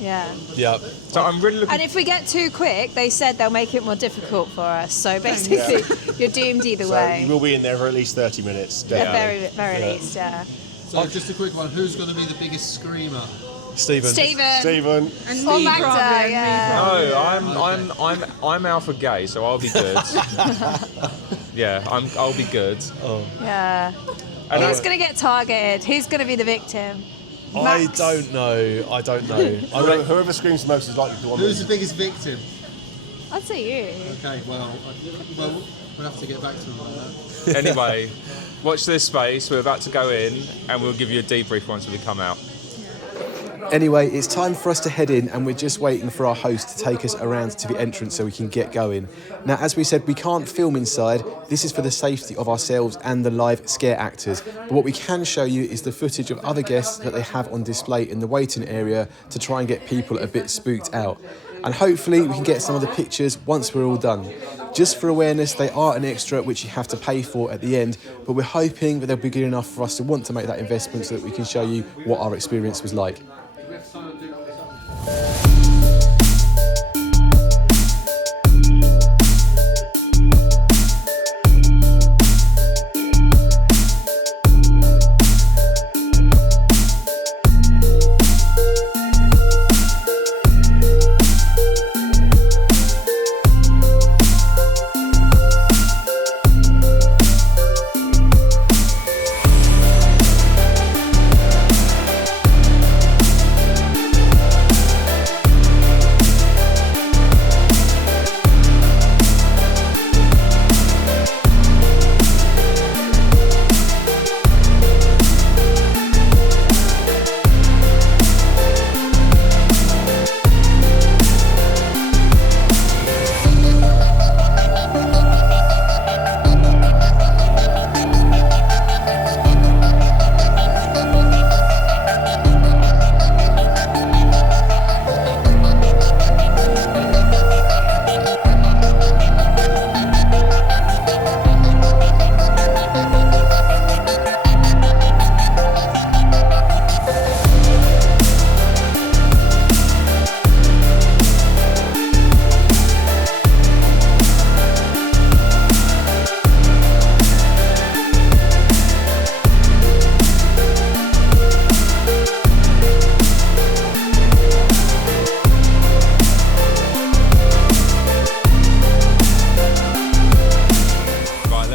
Yeah. Yeah. So I'm really looking. And if we get too quick, they said they'll make it more difficult for us. So basically, you're doomed either way. You will be in there for at least 30 minutes. At very least, yeah. So just a quick one. Who's going to be the biggest screamer? Stephen. And or me, Magda, probably, yeah. No, I'm alpha gay, so I'll be good. Yeah, I'll be good. Yeah. And who's going to get targeted? Who's going to be the victim? I don't know. Whoever screams the most is likely to win. Who's the biggest victim? I'd say you. Okay, well, we'll have to get back to him on that. Anyway, watch this space. We're about to go in, and we'll give you a debrief once we come out. Anyway, it's time for us to head in, and we're just waiting for our host to take us around to the entrance so we can get going. Now, as we said, we can't film inside. This is for the safety of ourselves and the live scare actors. But what we can show you is the footage of other guests that they have on display in the waiting area to try and get people a bit spooked out. And hopefully we can get some of the pictures once we're all done. Just for awareness, they are an extra which you have to pay for at the end, but we're hoping that they'll be good enough for us to want to make that investment so that we can show you what our experience was like.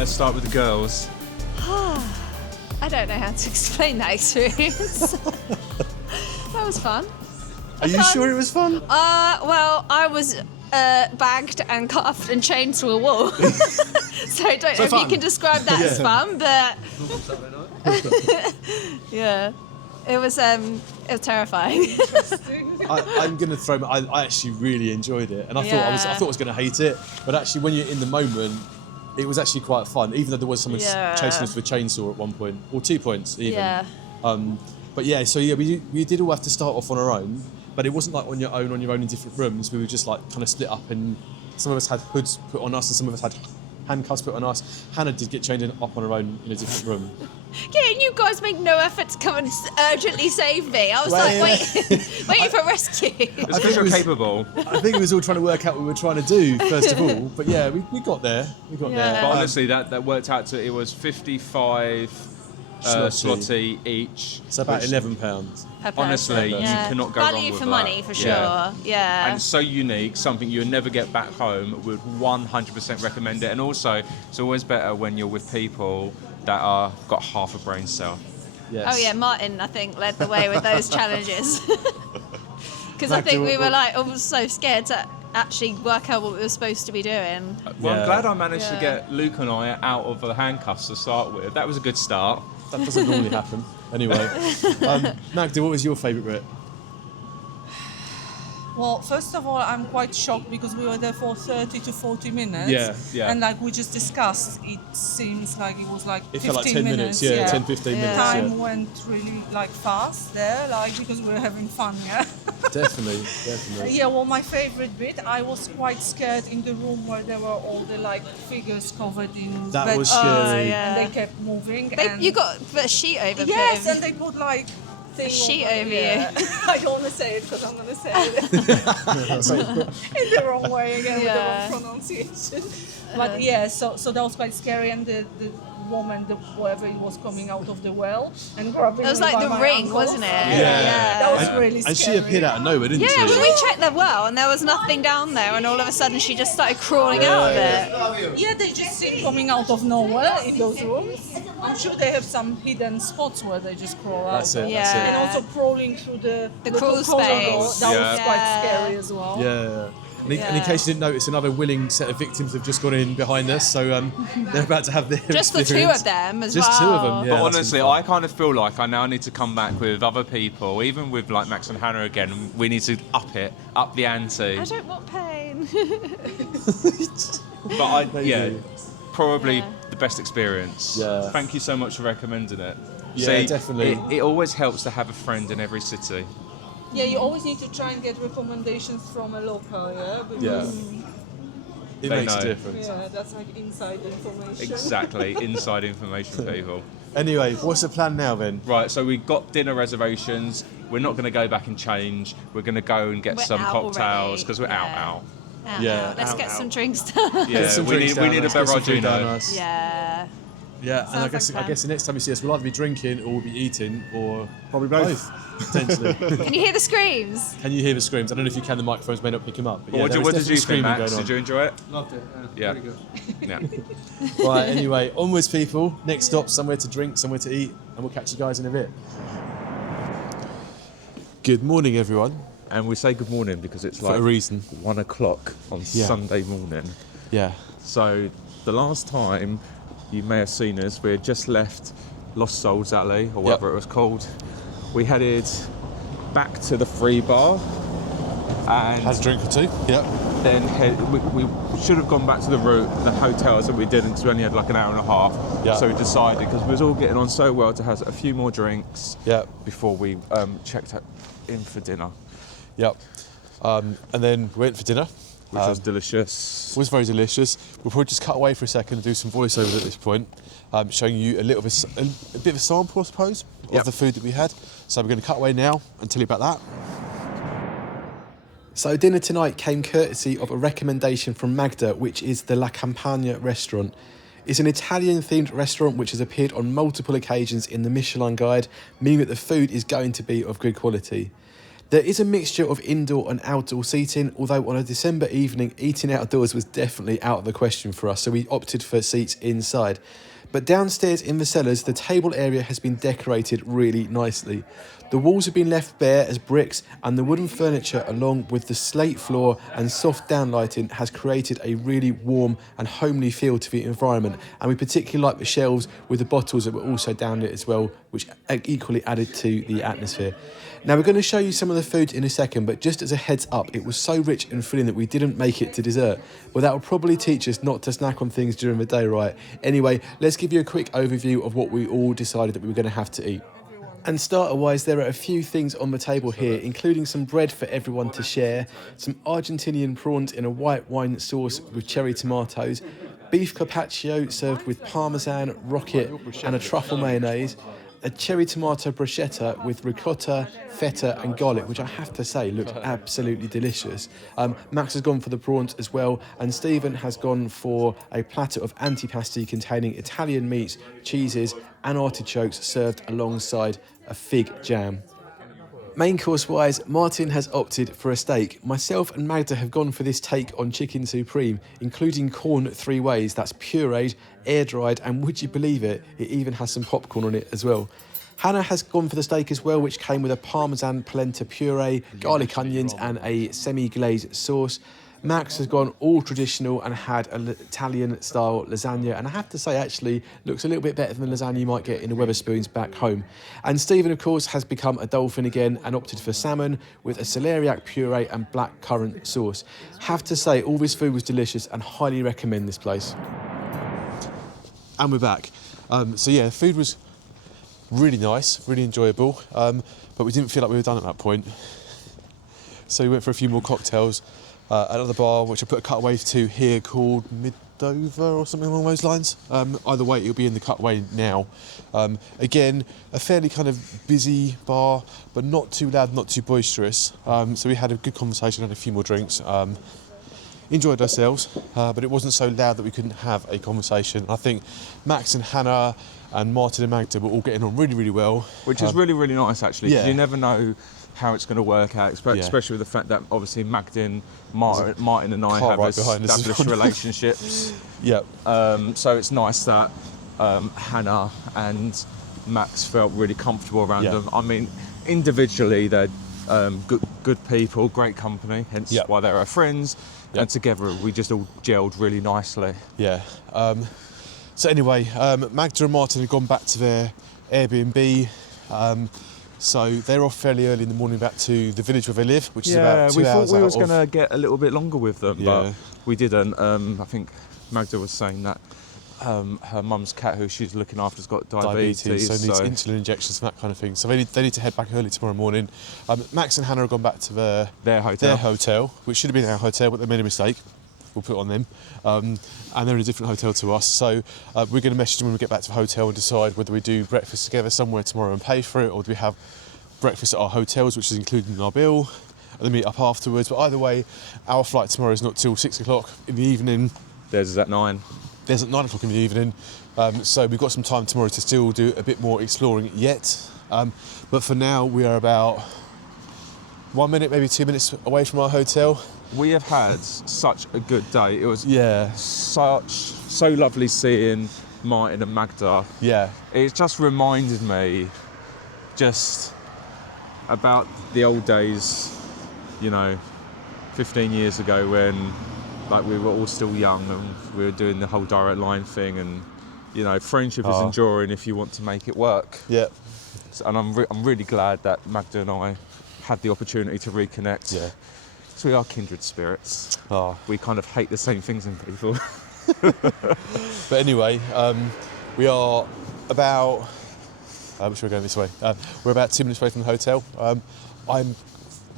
Start with the girls. I don't know how to explain that experience. That was fun. Are you sure it was fun? Well, I was bagged and cuffed and chained to a wall. So I don't know if you can describe that as fun, but yeah, it was terrifying. I'm going to throw. I actually really enjoyed it, and I thought I was going to hate it, but actually, when you're in the moment, it was actually quite fun. Even though there was someone chasing us with a chainsaw at one point, or 2 points even. Yeah. But yeah, so yeah, we did all have to start off on our own, but it wasn't like on your own in different rooms. We were just like kind of split up, and some of us had hoods put on us, and some of us had handcuffs put on us. Hannah did get chained up on her own in a different room. Yeah, and you guys make no effort to come and urgently save me. I was waiting for rescue. It's because you're capable. I think we was all trying to work out what we were trying to do, first of all. But yeah, we got there. We got there. But honestly, that worked out to, it was 55 zloty each. It's about £11. Honestly, you cannot go wrong with that. Value for money, for sure. Yeah. And it's so unique, something you'll never get back home. Would 100% recommend it. And also, it's always better when you're with people that are got half a brain cell. Yes. Oh yeah, Martin, I think, led the way with those challenges. Because I think we were like almost so scared to actually work out what we were supposed to be doing. Well, I'm glad I managed to get Luke and I out of the handcuffs to start with. That was a good start. That doesn't normally happen. Anyway, Magda, what was your favourite bit? Well, first of all, I'm quite shocked because we were there for 30 to 40 minutes. Yeah. And like we just discussed, it seems like it was like It 15 felt like 10 minutes, 10, 15 minutes. Time went really like fast there, like because we were having fun, yeah. Definitely. Yeah, well, my favorite bit, I was quite scared in the room where there were all the like figures covered in That bed was scary. and they kept moving. And You got a sheet over yes, him. and they put like a sheet over you. I don't want to say it because I'm going to say it in the wrong way again with the wrong pronunciation. But yeah, so that was quite scary, and the woman, whoever it was, coming out of the well and grabbing It was me like by the my ring, ankles. wasn't it? That was really scary. And she appeared out of nowhere, didn't she? Yeah, well, we checked the well and there was nothing down there, and all of a sudden she just started crawling out of it. Yeah, they just seem coming out of nowhere in those rooms. I'm sure they have some hidden spots where they just crawl out. That's it. Yeah. And also crawling through the crawl corridor. space. That was Yeah. quite scary as well. Yeah. And in case you didn't notice, another willing set of victims have just gone in behind us, so they're about to have their Just the two experience. of them as Just well. two of them, yeah. But honestly, I kind of feel like I now need to come back with other people, even with like Max and Hannah again. We need to up the ante. I don't want pain. But probably the best experience. Yeah. Thank you so much for recommending it. Yeah, See, definitely. It always helps to have a friend in every city. Yeah, you always need to try and get recommendations from a local, because It They makes know. a difference. yeah, that's like inside information. Exactly, inside information, people. Anyway, what's the plan now then? Right, so we've got dinner reservations. We're not going to go back and change. We're going to go and get We're some out cocktails already. because we're out. Yeah. Let's get some drinks done. Yeah, some we drinks need down a us, get some food down Berardino. us. Yeah. Yeah, and I Sounds guess like I guess the next time you see us, we'll either be drinking or we'll be eating, or Probably both. potentially. Can you hear the screams? Can you hear the screams? I don't know if you can. The microphones may not pick them up. But yeah, What there did is you definitely think, Max? going on. Did you enjoy it? Loved it. Yeah. Very good. Yeah. Right. Anyway, onwards, people. Next stop, somewhere to drink, somewhere to eat, and we'll catch you guys in a bit. Good morning, everyone. And we say good morning because it's For like a reason. 1 o'clock on Yeah. Sunday morning. Yeah. So the last time you may have seen us, we had just left Lost Souls Alley, or whatever it was called. We headed back to the free bar and Had a drink or two. Yep. then we should have gone back to the hotels, but we didn't because we only had like an hour and a half. Yeah. So we decided, because we was all getting on so well, to have a few more drinks Yep. before we checked in for dinner, Yep. And then we went for dinner. which was delicious. Was very delicious. We'll probably just cut away for a second and do some voiceovers at this point, showing you a bit of a sample, I suppose, of the food that we had. So we're going to cut away now and tell you about that. So dinner tonight came courtesy of a recommendation from Magda, which is the La Campagna restaurant. It's an Italian-themed restaurant which has appeared on multiple occasions in the Michelin Guide, meaning that the food is going to be of good quality. There is a mixture of indoor and outdoor seating, although on a December evening, eating outdoors was definitely out of the question for us, so we opted for seats inside. But downstairs in the cellars, the table area has been decorated really nicely. The walls have been left bare as bricks, and the wooden furniture, along with the slate floor and soft downlighting, has created a really warm and homely feel to the environment. And we particularly like the shelves with the bottles that were also down it as well, which equally added to the atmosphere. Now we're going to show you some of the food in a second, but just as a heads up, it was so rich and filling that we didn't make it to dessert. Well, that will probably teach us not to snack on things during the day, right? Anyway, let's give you a quick overview of what we all decided that we were going to have to eat. And starter-wise, there are a few things on the table here, including some bread for everyone to share, some Argentinian prawns in a white wine sauce with cherry tomatoes, beef carpaccio served with parmesan, rocket and a truffle mayonnaise, a cherry tomato bruschetta with ricotta, feta and garlic, which I have to say looked absolutely delicious. Max has gone for the prawns as well, and Stephen has gone for a platter of antipasti containing Italian meats, cheeses and artichokes served alongside a fig jam. Main course wise, Martin has opted for a steak. Myself and Magda have gone for this take on chicken supreme, including corn 3 ways. That's pureed, air dried, and would you believe it, it even has some popcorn on it as well. Hannah has gone for the steak as well, which came with a parmesan polenta puree, garlic onions and a semi-glazed sauce. Max has gone all traditional and had an Italian-style lasagna, and I have to say, actually, looks a little bit better than the lasagna you might get in the Wetherspoons back home. And Stephen, of course, has become a dolphin again and opted for salmon with a celeriac puree and black currant sauce. Have to say, all this food was delicious and highly recommend this place. And we're back. So yeah, food was really nice, really enjoyable, but we didn't feel like we were done at that point. So we went for a few more cocktails. Another bar, which I put a cutaway to here, called Midover or something along those lines. Either way, it'll be in the cutaway now. Again, a fairly kind of busy bar, but not too loud, not too boisterous. So we had a good conversation, had a few more drinks. Enjoyed ourselves, but it wasn't so loud that we couldn't have a conversation. I think Max and Hannah and Martin and Magda were all getting on really, really well. Which is really, really nice, actually, because yeah. you never know how it's going to work out, especially with the fact that obviously Magdin, Martin and I have established relationships. Yep. So it's nice that Hannah and Max felt really comfortable around them. I mean, individually they're good people, great company, hence why they're our friends. And together we just all gelled really nicely. Yeah. So anyway, Magda and Martin have gone back to their Airbnb. So they're off fairly early in the morning back to the village where they live, which is about 2 hours out. We thought we was going to get a little bit longer with them, but we didn't. I think Magda was saying that her mum's cat, who she's looking after, has got diabetes, so needs insulin injections and that kind of thing. So they need to head back early tomorrow morning. Max and Hannah have gone back to their hotel, which should have been our hotel, but they made a mistake. We'll put it on them. And they're in a different hotel to us. So we're going to message them when we get back to the hotel and decide whether we do breakfast together somewhere tomorrow and pay for it, or do we have breakfast at our hotels, which is included in our bill, and then meet up afterwards. But either way, our flight tomorrow is not till 6 o'clock in the evening. Theirs is at 9. Theirs at 9 o'clock in the evening. So we've got some time tomorrow to still do a bit more exploring yet. But for now, we are about 1 minute, maybe 2 minutes away from our hotel. We have had such a good day. It was so lovely seeing Martin and Magda. Yeah. It just reminded me just about the old days, 15 years ago when we were all still young and we were doing the whole direct line thing, and friendship is enduring if you want to make it work. Yeah. And I'm really glad that Magda and I had the opportunity to reconnect. Yeah. So we are kindred spirits. We kind of hate the same things in people. But anyway, we are about... which we're going this way. We're about 2 minutes away from the hotel. I'm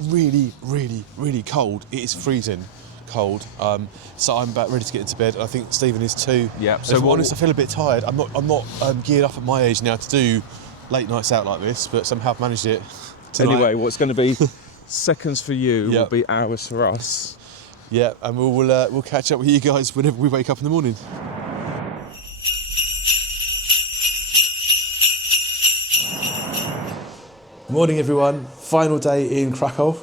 really, really, really cold. It is freezing cold. So I'm about ready to get into bed. I think Stephen is too. Yeah. So if I'm honest, I feel a bit tired. I'm not geared up at my age now to do late nights out like this, but somehow I've managed it tonight. Anyway, what's going to be seconds for you will be hours for us. Yeah, and we'll catch up with you guys whenever we wake up in the morning. Morning everyone, final day in Krakow,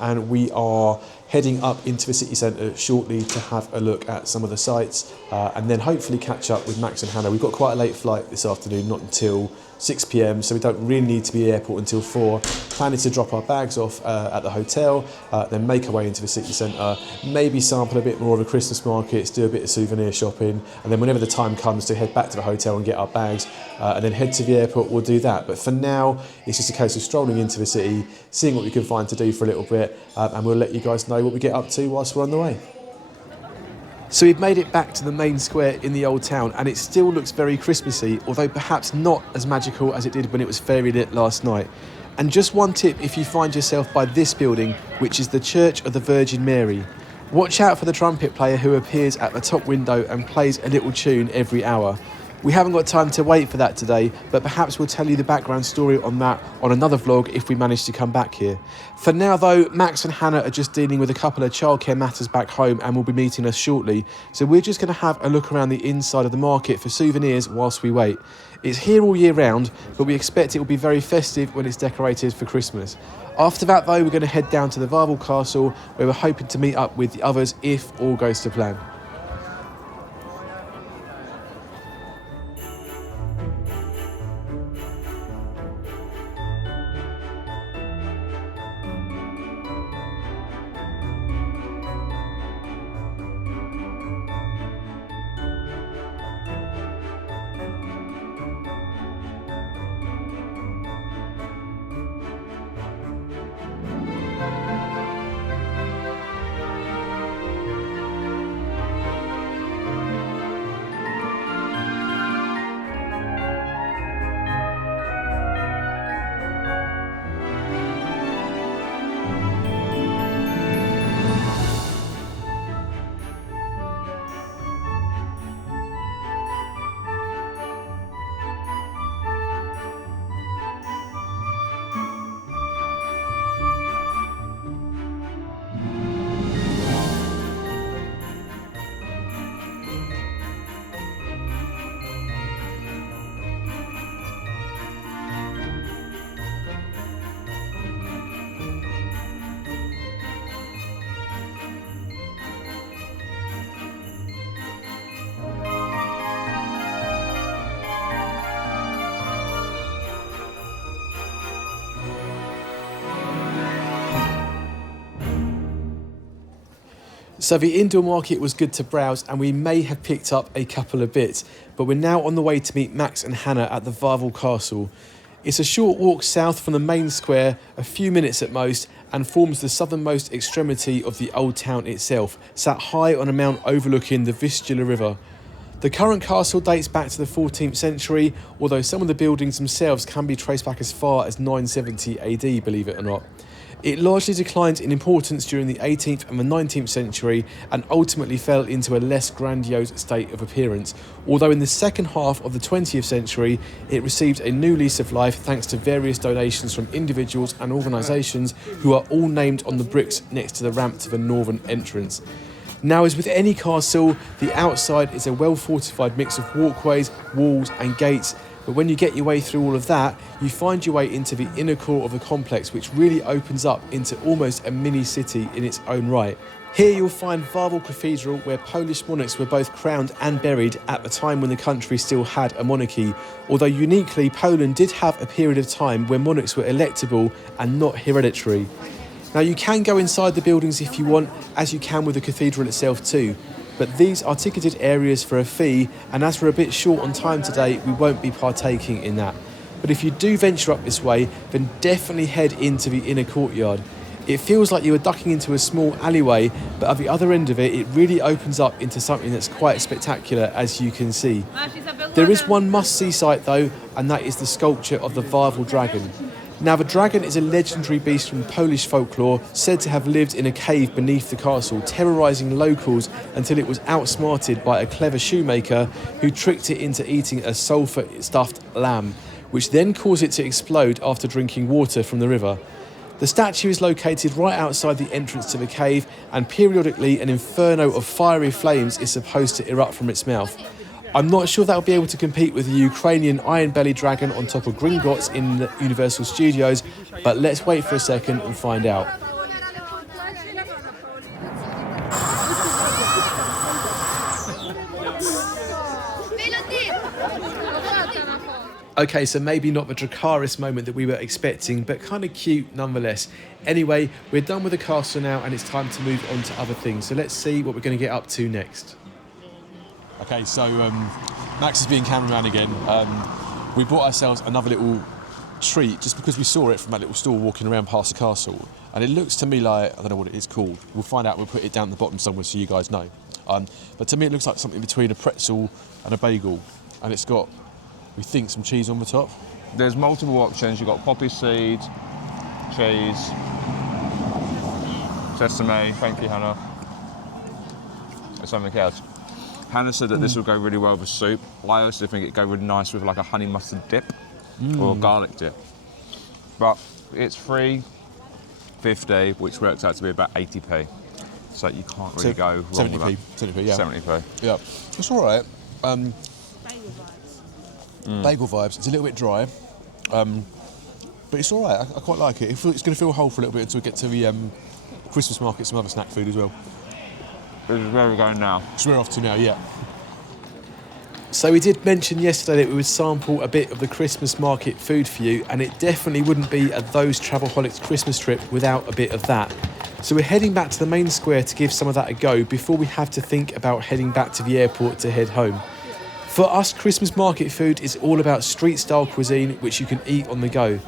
and we are heading up into the city centre shortly to have a look at some of the sites and then hopefully catch up with Max and Hannah. We've got quite a late flight this afternoon, not until 6 p.m, so we don't really need to be at the airport until 4. Planning to drop our bags off at the hotel, then make our way into the city centre, maybe sample a bit more of the Christmas markets, do a bit of souvenir shopping, and then whenever the time comes to head back to the hotel and get our bags and then head to the airport, we'll do that. But for now, it's just a case of strolling into the city, seeing what we can find to do for a little bit, and we'll let you guys know what we get up to whilst we're on the way. So we've made it back to the main square in the old town, and it still looks very Christmassy, although perhaps not as magical as it did when it was fairy lit last night. And just one tip if you find yourself by this building, which is the Church of the Virgin Mary. Watch out for the trumpet player who appears at the top window and plays a little tune every hour. We haven't got time to wait for that today, but perhaps we'll tell you the background story on that on another vlog if we manage to come back here. For now though, Max and Hannah are just dealing with a couple of childcare matters back home and will be meeting us shortly. So we're just going to have a look around the inside of the market for souvenirs whilst we wait. It's here all year round, but we expect it will be very festive when it's decorated for Christmas. After that though, we're going to head down to the Varvel Castle, where we're hoping to meet up with the others if all goes to plan. So the indoor market was good to browse and we may have picked up a couple of bits, but we're now on the way to meet Max and Hannah at the Wawel Castle. It's a short walk south from the main square, a few minutes at most, and forms the southernmost extremity of the old town itself, sat high on a mount overlooking the Vistula River. The current castle dates back to the 14th century, although some of the buildings themselves can be traced back as far as 970 AD, believe it or not. It largely declined in importance during the 18th and the 19th century and ultimately fell into a less grandiose state of appearance, although in the second half of the 20th century it received a new lease of life thanks to various donations from individuals and organisations who are all named on the bricks next to the ramp to the northern entrance. Now, as with any castle, the outside is a well-fortified mix of walkways, walls and gates, but when you get your way through all of that, you find your way into the inner core of the complex, which really opens up into almost a mini-city in its own right. Here you'll find Wawel Cathedral, where Polish monarchs were both crowned and buried at the time when the country still had a monarchy, although uniquely Poland did have a period of time where monarchs were electable and not hereditary. Now, you can go inside the buildings if you want, as you can with the cathedral itself too, but these are ticketed areas for a fee, and as we're a bit short on time today, we won't be partaking in that. But if you do venture up this way, then definitely head into the inner courtyard. It feels like you are ducking into a small alleyway, but at the other end of it, it really opens up into something that's quite spectacular, as you can see. There is one must-see sight though, and that is the sculpture of the Wawel dragon. Now, the dragon is a legendary beast from Polish folklore, said to have lived in a cave beneath the castle, terrorising locals until it was outsmarted by a clever shoemaker who tricked it into eating a sulphur-stuffed lamb, which then caused it to explode after drinking water from the river. The statue is located right outside the entrance to the cave, and periodically an inferno of fiery flames is supposed to erupt from its mouth. I'm not sure that will be able to compete with the Ukrainian iron-bellied dragon on top of Gringotts in the Universal Studios, but let's wait for a second and find out. Okay, so maybe not the Dracarys moment that we were expecting, but kind of cute nonetheless. Anyway, we're done with the castle now and it's time to move on to other things, so let's see what we're going to get up to next. Okay, so Max is being cameraman again. We bought ourselves another little treat just because we saw it from that little stall walking around past the castle. And it looks to me like, I don't know what it is called. We'll find out, we'll put it down the bottom somewhere so you guys know. But to me it looks like something between a pretzel and a bagel. And it's got, we think, some cheese on the top. There's multiple options. You've got poppy seed, cheese, sesame, thank you Hannah, and something else. Hannah said that this will go really well with soup. I also think it'd go really nice with like a honey mustard dip or a garlic dip. But it's $3.50, which works out to be about 80p. So you can't really go wrong with that. 70p, yeah. 70p. Yeah, it's all right. Bagel vibes. It's a little bit dry, but it's all right. I quite like it. It's going to feel whole for a little bit until we get to the Christmas market, some other snack food as well. This is where we're going now. It's where we're off to now, yeah. So we did mention yesterday that we would sample a bit of the Christmas market food for you, and it definitely wouldn't be a Those Travelholics Christmas trip without a bit of that. So we're heading back to the main square to give some of that a go before we have to think about heading back to the airport to head home. For us, Christmas market food is all about street-style cuisine which you can eat on the go.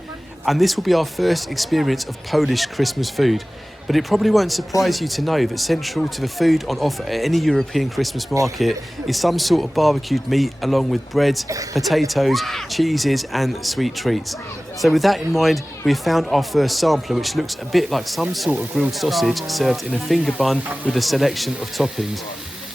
And this will be our first experience of Polish Christmas food. But it probably won't surprise you to know that central to the food on offer at any European Christmas market is some sort of barbecued meat along with breads, potatoes, cheeses and sweet treats. So with that in mind, we've found our first sampler, which looks a bit like some sort of grilled sausage served in a finger bun with a selection of toppings.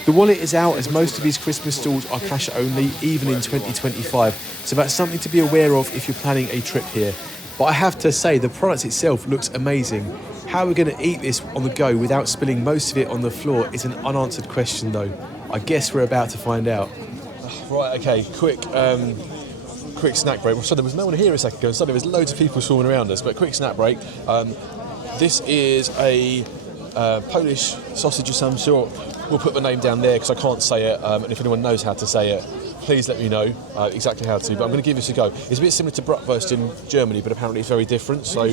The wallet is out as most of these Christmas stalls are cash only, even in 2025, so that's something to be aware of if you're planning a trip here. But I have to say, the product itself looks amazing. How we're going to eat this on the go without spilling most of it on the floor is an unanswered question though. I guess we're about to find out. Right, okay, quick snack break. So there was no one here a second ago, so there was loads of people swarming around us, but quick snack break. This is a Polish sausage of some sort. We'll put the name down there because I can't say it, and if anyone knows how to say it, please let me know exactly how to, but I'm going to give this a go. It's a bit similar to bratwurst in Germany, but apparently it's very different, so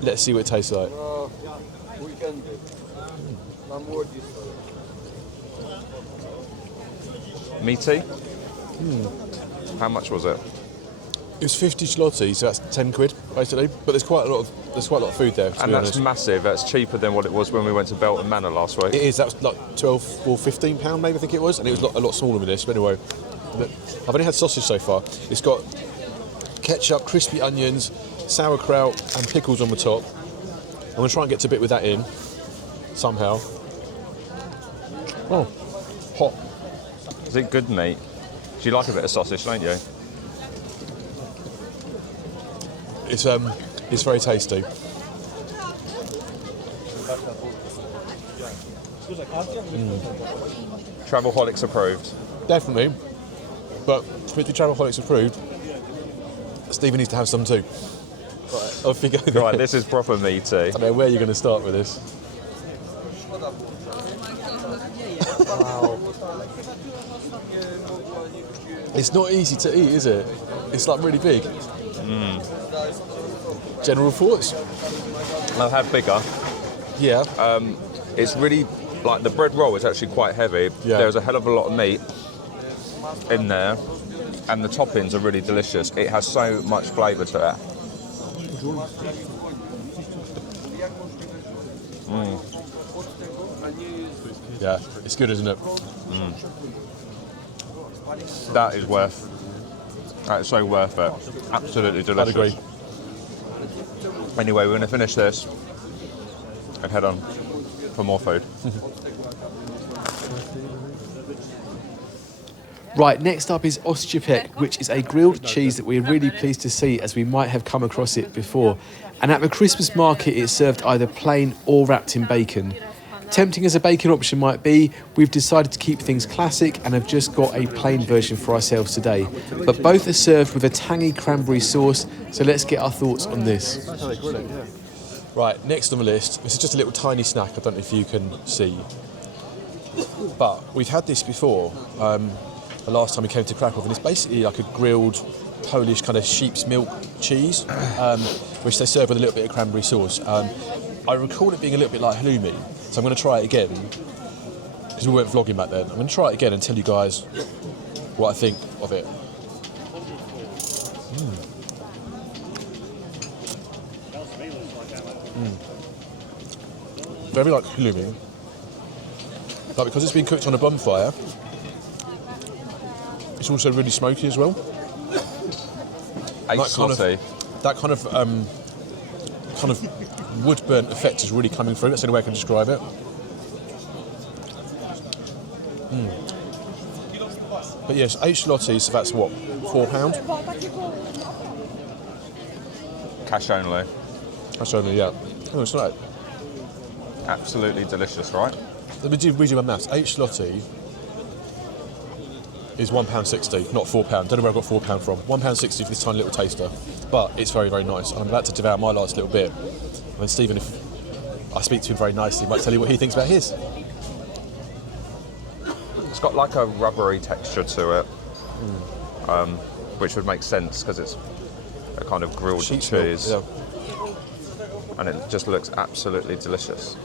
let's see what it tastes like. Meaty. How much was it? It was 50 zloty, so that's 10 quid basically. But there's quite a lot of food there. And that's massive. That's cheaper than what it was when we went to Belton Manor last week. It is. That was like 12 or 15 pound maybe I think it was, and it was a lot smaller than this. But anyway, I've only had sausage so far. It's got ketchup, crispy onions, sauerkraut, and pickles on the top. I'm gonna try and get to a bit with that in somehow. Oh, hot. Is it good meat? Do you like a bit of sausage, don't you? It's very tasty. Travelholics approved. Definitely. But with the Travelholics approved, Stephen needs to have some too. Right, off you go. Right, this is proper meaty. I don't know where you're going to start with this. Wow. It's not easy to eat, is it? It's like really big. General thoughts? I've had bigger. Yeah. It's really, like the bread roll is actually quite heavy. Yeah. There's a hell of a lot of meat in there, and the toppings are really delicious. It has so much flavour to it. Yeah, it's good, isn't it? That is so worth it. Absolutely delicious. I'd agree. Anyway, we're going to finish this and head on for more food. Right, next up is Ostrzypek, which is a grilled cheese that we're really pleased to see, as we might have come across it before. And at the Christmas market, it's served either plain or wrapped in bacon. Tempting as a bacon option might be, we've decided to keep things classic and have just got a plain version for ourselves today. But both are served with a tangy cranberry sauce, so let's get our thoughts on this. Right, next on the list, this is just a little tiny snack, I don't know if you can see. But we've had this before, the last time we came to Kraków, and it's basically like a grilled Polish kind of sheep's milk cheese, which they serve with a little bit of cranberry sauce. I recall it being a little bit like halloumi, so I'm going to try it again, because we weren't vlogging back then. I'm going to try it again and tell you guys what I think of it. Very like halloumi, but because it's been cooked on a bonfire, it's also really smoky as well. That kind of wood burnt effect is really coming through. That's the only way I can describe it. But yes, 8 zloty, so that's what, £4? Cash only. Cash only, yeah. Oh, it's right. Absolutely delicious, right? Let me do my maths. 8 zloty is £1.60, not £4. Don't know where I got £4 from. £1.60 for this tiny little taster, but it's very, very nice. And I'm about to devour my last little bit. And then Stephen, if I speak to him very nicely, might tell you what he thinks about his. It's got like a rubbery texture to it, which would make sense because it's a kind of grilled Sheep's cheese, milk, and it just looks absolutely delicious.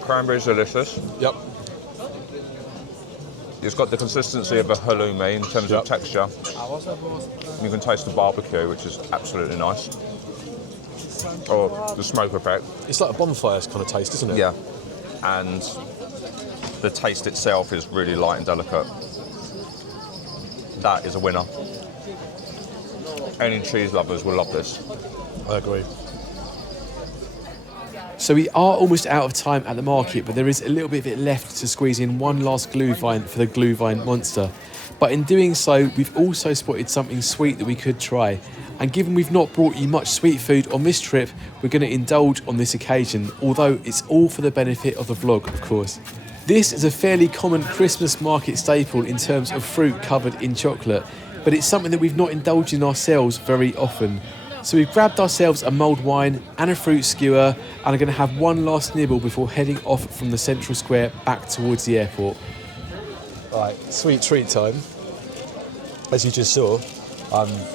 Cranberry's delicious. Yep. It's got the consistency of a halloumi in terms of texture. You can taste the barbecue, which is absolutely nice. Or the smoke effect. It's like a bonfire kind of taste, isn't it? Yeah. And the taste itself is really light and delicate. That is a winner. Any cheese lovers will love this. I agree. So we are almost out of time at the market, but there is a little bit of it left to squeeze in one last Glühwein for the Glühwein monster. But in doing so, we've also spotted something sweet that we could try. And given we've not brought you much sweet food on this trip, we're going to indulge on this occasion, although it's all for the benefit of the vlog, of course. This is a fairly common Christmas market staple in terms of fruit covered in chocolate, but it's something that we've not indulged in ourselves very often. So we've grabbed ourselves a mulled wine and a fruit skewer and are going to have one last nibble before heading off from the central square back towards the airport. Right, sweet treat time. As you just saw,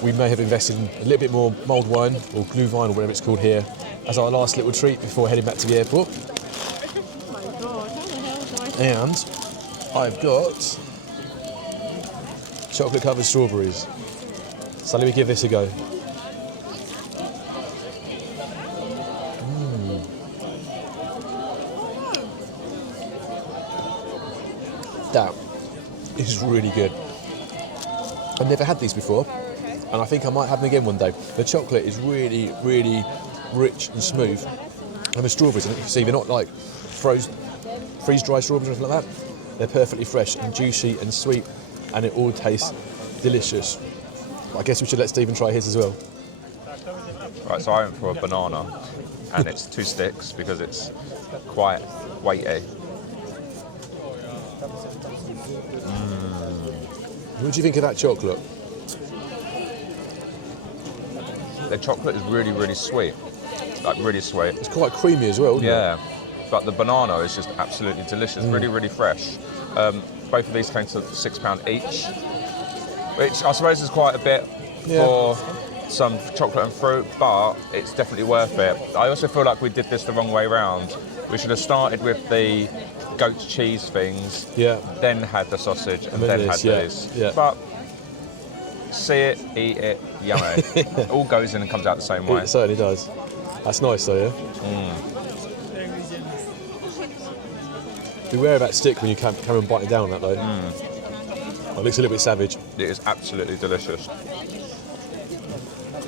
we may have invested in a little bit more mulled wine, or Glühwein, or whatever it's called here, as our last little treat before heading back to the airport. Oh my God, how the hell do I... And I've got chocolate covered strawberries. So let me give this a go. That is really good. I've never had these before, and I think I might have them again one day. The chocolate is really, really rich and smooth, and the strawberries, and you can see they're not like freeze-dried strawberries or anything like that. They're perfectly fresh and juicy and sweet, and it all tastes delicious. I guess we should let Stephen try his as well. Right, so I went for a banana, and it's 2 sticks because it's quite weighty. What do you think of that chocolate? The chocolate is really, really sweet. Like, really sweet. It's quite creamy as well, isn't it? Yeah. But the banana is just absolutely delicious. Really, really fresh. Both of these came to £6 each, which I suppose is quite a bit for some chocolate and fruit, but it's definitely worth it. I also feel like we did this the wrong way round. We should have started with the goat cheese things, then had the sausage, and then had these. Yeah. But see it, eat it, yummy. It all goes in and comes out the same way. It certainly does. That's nice though, yeah? Beware of that stick when you come and bite it down that though. It looks a little bit savage. It is absolutely delicious.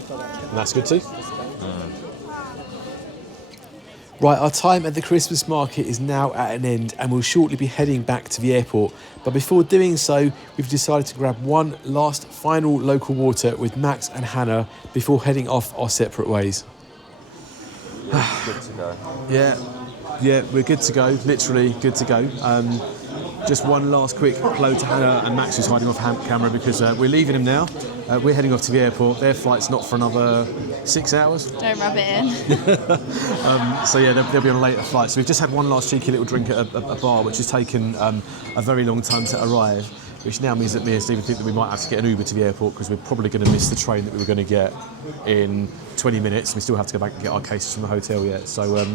And that's good too. Right, our time at the Christmas market is now at an end and we'll shortly be heading back to the airport. But before doing so, we've decided to grab one last final local water with Max and Hannah before heading off our separate ways. Yeah, good to go. Yeah, we're good to go, literally good to go. Just one last quick hello to Hannah and Max, who's hiding off camera because we're leaving them now. We're heading off to the airport. Their flight's not for another 6 hours. Don't rub it in. So yeah, they'll be on a later flight. So we've just had one last cheeky little drink at a bar, which has taken a very long time to arrive, which now means that me and Stephen think that we might have to get an Uber to the airport because we're probably going to miss the train that we were going to get in 20 minutes. We still have to go back and get our cases from the hotel yet. So I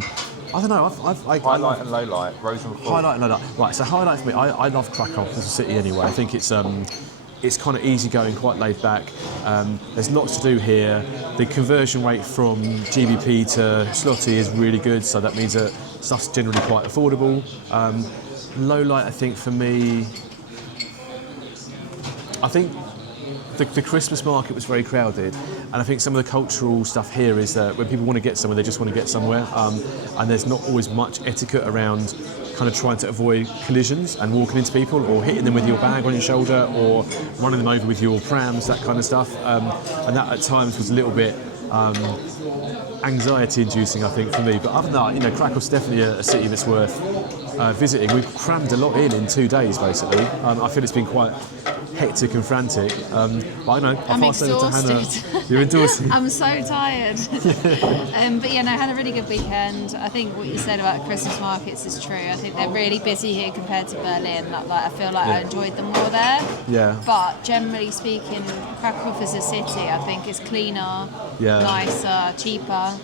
don't know. Highlight and low light, rose and fall. Highlight and low light. Right. So highlight for me. I love Krakow as a city anyway. I think it's kind of easygoing, quite laid back. There's lots to do here. The conversion rate from GBP to zloty is really good, so that means that stuff's generally quite affordable. Low light, I think for me, I think the Christmas market was very crowded, and I think some of the cultural stuff here is that when people want to get somewhere, they just want to get somewhere, and there's not always much etiquette around kind of trying to avoid collisions and walking into people or hitting them with your bag on your shoulder or running them over with your prams, that kind of stuff. And that at times was a little bit anxiety-inducing, I think, for me. But other than that, Krakow's definitely a city that's worth visiting. We've crammed a lot in 2 days, basically. I feel it's been quite hectic and frantic. But I don't know. I'm exhausted. You're exhausted. I'm so tired. But yeah, no, I had a really good weekend. I think what you said about Christmas markets is true. I think they're really busy here compared to Berlin. Like I feel like I enjoyed them more there. Yeah. But generally speaking, Krakow as a city, I think is cleaner, nicer, cheaper.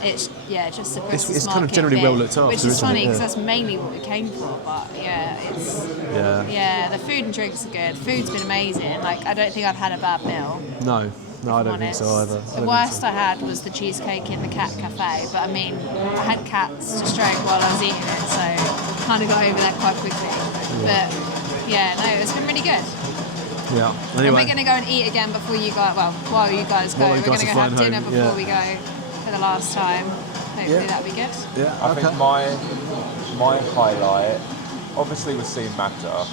It's just the Christmas it's market kind of generally bit, well looked after, which is funny because it? that's mainly what we came for. But the food and drinks are good. Food's been amazing. Like I don't think I've had a bad meal. No, I don't think so either. The worst I had was the cheesecake in the Cat Café, but I mean, I had cats to stroke while I was eating it, so kind of got over that quite quickly. But it's been really good. Yeah. Anyway. And we're going to go and eat again before you guys. Well, while you guys go, we're going to go have dinner before we go for the last time. Hopefully that'll be good. Yeah. I think my highlight, obviously, was seeing Magda.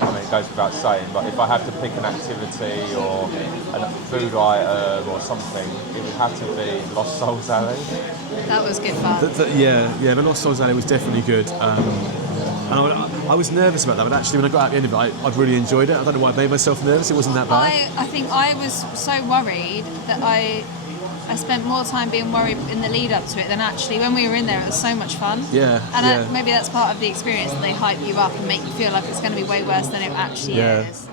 I mean, it goes without saying, but if I had to pick an activity or a food item or something, it would have to be Lost Souls Alley. That was good fun. The Lost Souls Alley was definitely good. And I was nervous about that, but actually when I got out at the end of it, I really enjoyed it. I don't know why I made myself nervous, it wasn't that bad. I think I was so worried that I spent more time being worried in the lead up to it than actually when we were in there. It was so much fun. And maybe that's part of the experience, that they hype you up and make you feel like it's going to be way worse than it actually is.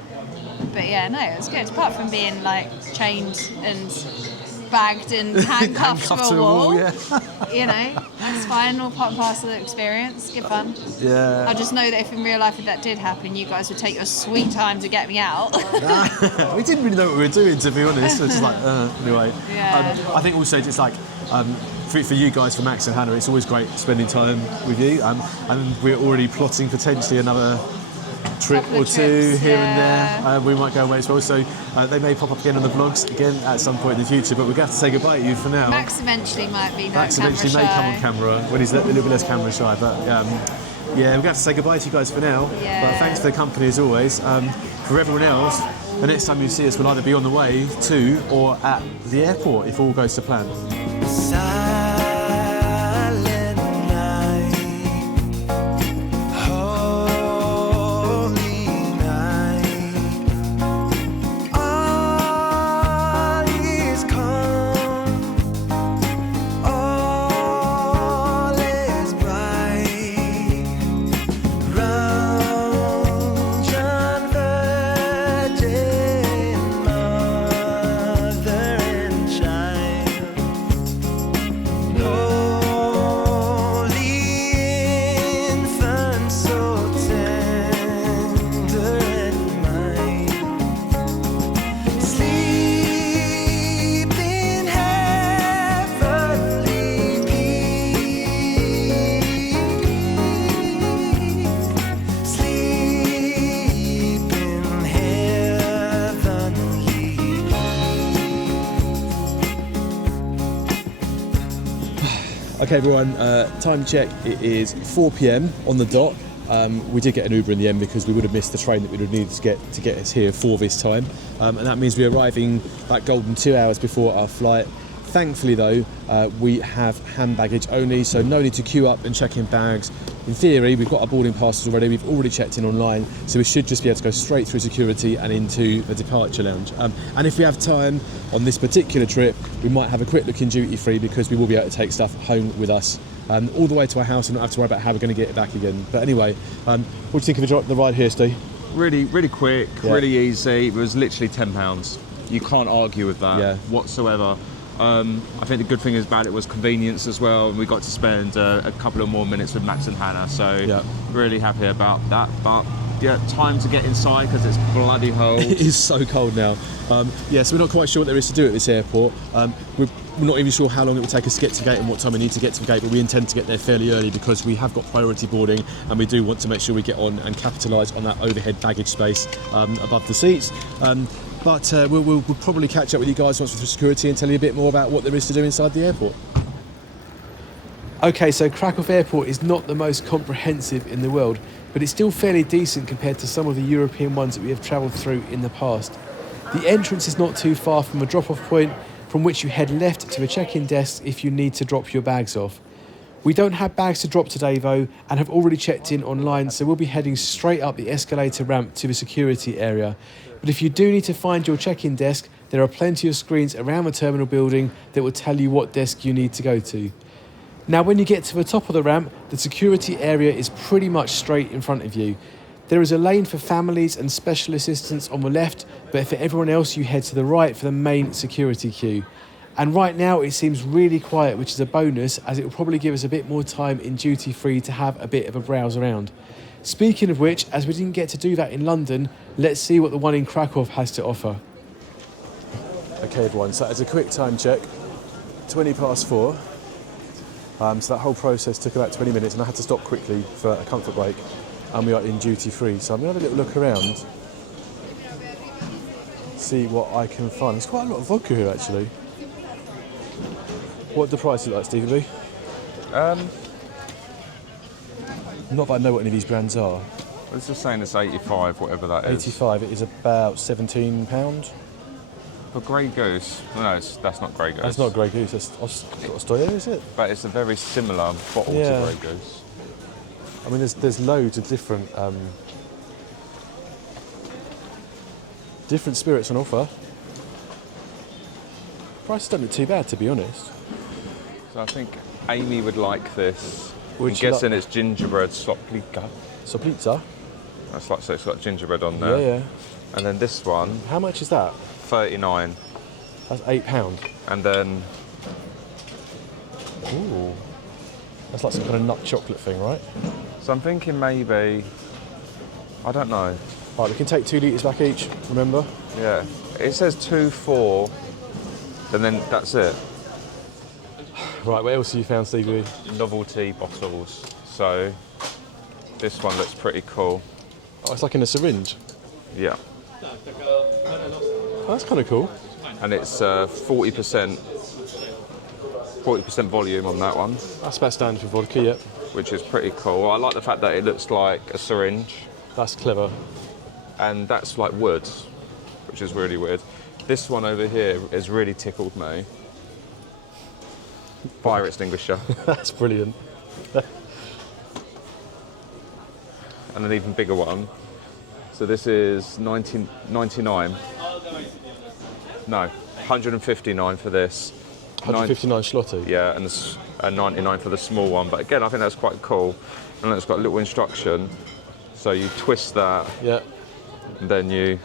But it was good. Apart from being like chained and bagged and handcuffed to a wall. Yeah. You know, that's fine, all part and parcel of the experience, good fun. Yeah. I just know that if in real life if that did happen, you guys would take your sweet time to get me out. We didn't really know what we were doing, to be honest. It's just like, anyway. Yeah. I think also just like, for you guys, for Max and Hannah, it's always great spending time with you. And we're already plotting potentially another trip or two here and there. We might go away as well. So they may pop up again on the vlogs again at some point in the future. But we're going to have to say goodbye to you for now. Max eventually might be Max eventually may come on camera when he's a little bit less camera shy. But yeah, we're going to have to say goodbye to you guys for now. Yeah. But thanks for the company as always. For everyone else, the next time you see us will either be on the way to or at the airport if all goes to plan. Okay everyone, time check, it is 4 PM on the dot. We did get an Uber in the end because we would have missed the train that we would have needed to get us here for this time. And that means we're arriving that golden 2 hours before our flight. Thankfully though, we have hand baggage only, so no need to queue up and check in bags. In theory, we've got our boarding passes already, we've already checked in online, so we should just be able to go straight through security and into the departure lounge. And if we have time on this particular trip, we might have a quick look in duty free because we will be able to take stuff home with us all the way to our house and not have to worry about how we're going to get it back again. But anyway, what do you think of the ride here, Steve? Really, really quick, really easy. It was literally £10. You can't argue with that whatsoever. I think the good thing about it was convenience as well, and we got to spend a couple of more minutes with Max and Hannah, so really happy about that. But yeah, time to get inside because it's bloody cold. It is so cold now. So we're not quite sure what there is to do at this airport. We're not even sure how long it will take us to get to the gate and what time we need to get to the gate, but we intend to get there fairly early because we have got priority boarding and we do want to make sure we get on and capitalise on that overhead baggage space above the seats. But we'll probably catch up with you guys once we're through security and tell you a bit more about what there is to do inside the airport. Okay, so Kraków Airport is not the most comprehensive in the world, but it's still fairly decent compared to some of the European ones that we have travelled through in the past. The entrance is not too far from a drop-off point from which you head left to a check-in desk if you need to drop your bags off. We don't have bags to drop today though and have already checked in online, so we'll be heading straight up the escalator ramp to the security area. But if you do need to find your check-in desk, there are plenty of screens around the terminal building that will tell you what desk you need to go to. Now when you get to the top of the ramp, the security area is pretty much straight in front of you. There is a lane for families and special assistants on the left, but for everyone else you head to the right for the main security queue. And right now it seems really quiet, which is a bonus as it will probably give us a bit more time in duty free to have a bit of a browse around. Speaking of which, as we didn't get to do that in London, let's see what the one in Kraków has to offer. Okay everyone, so as a quick time check, 4:20. So that whole process took about 20 minutes and I had to stop quickly for a comfort break and we are in duty free. So I'm going to have a little look around, see what I can find. There's quite a lot of vodka here actually. What the price is like, Stevie B? Not that I know what any of these brands are. It's just saying it's 85, whatever that is. 85, it is about £17. For Grey Goose? No, that's not Grey Goose. That's not Grey Goose, that's Ostoya, is it? But it's a very similar bottle to Grey Goose. I mean, there's loads of different spirits on offer. Prices don't look too bad, to be honest. So I think Amy would like this. I'm Would she guessing it's gingerbread soplica. Soplica? That's like, so it's got gingerbread on there. Yeah. And then this one. How much is that? 39. That's £8. And then, Ooh. That's like some kind of nut chocolate thing, right? so I'm thinking maybe, I don't know. Right, we can take 2 litres back each, remember? Yeah, it says 2, 4, and then that's it. Right, what else have you found, Stevie? Novelty bottles. So this one looks pretty cool. Oh, it's like in a syringe. Yeah. Oh, that's kind of cool. And it's 40% volume on that one. That's about standard for vodka, yeah. Which is pretty cool. I like the fact that it looks like a syringe. That's clever. And that's like wood, which is really weird. This one over here has really tickled me. Fire extinguisher. That's brilliant. And an even bigger one. So this is 99. No, 159 for this. 159 zloty. Yeah, and 99 for the small one. But again, I think that's quite cool. And then it's got a little instruction. So you twist that. Yeah. And then you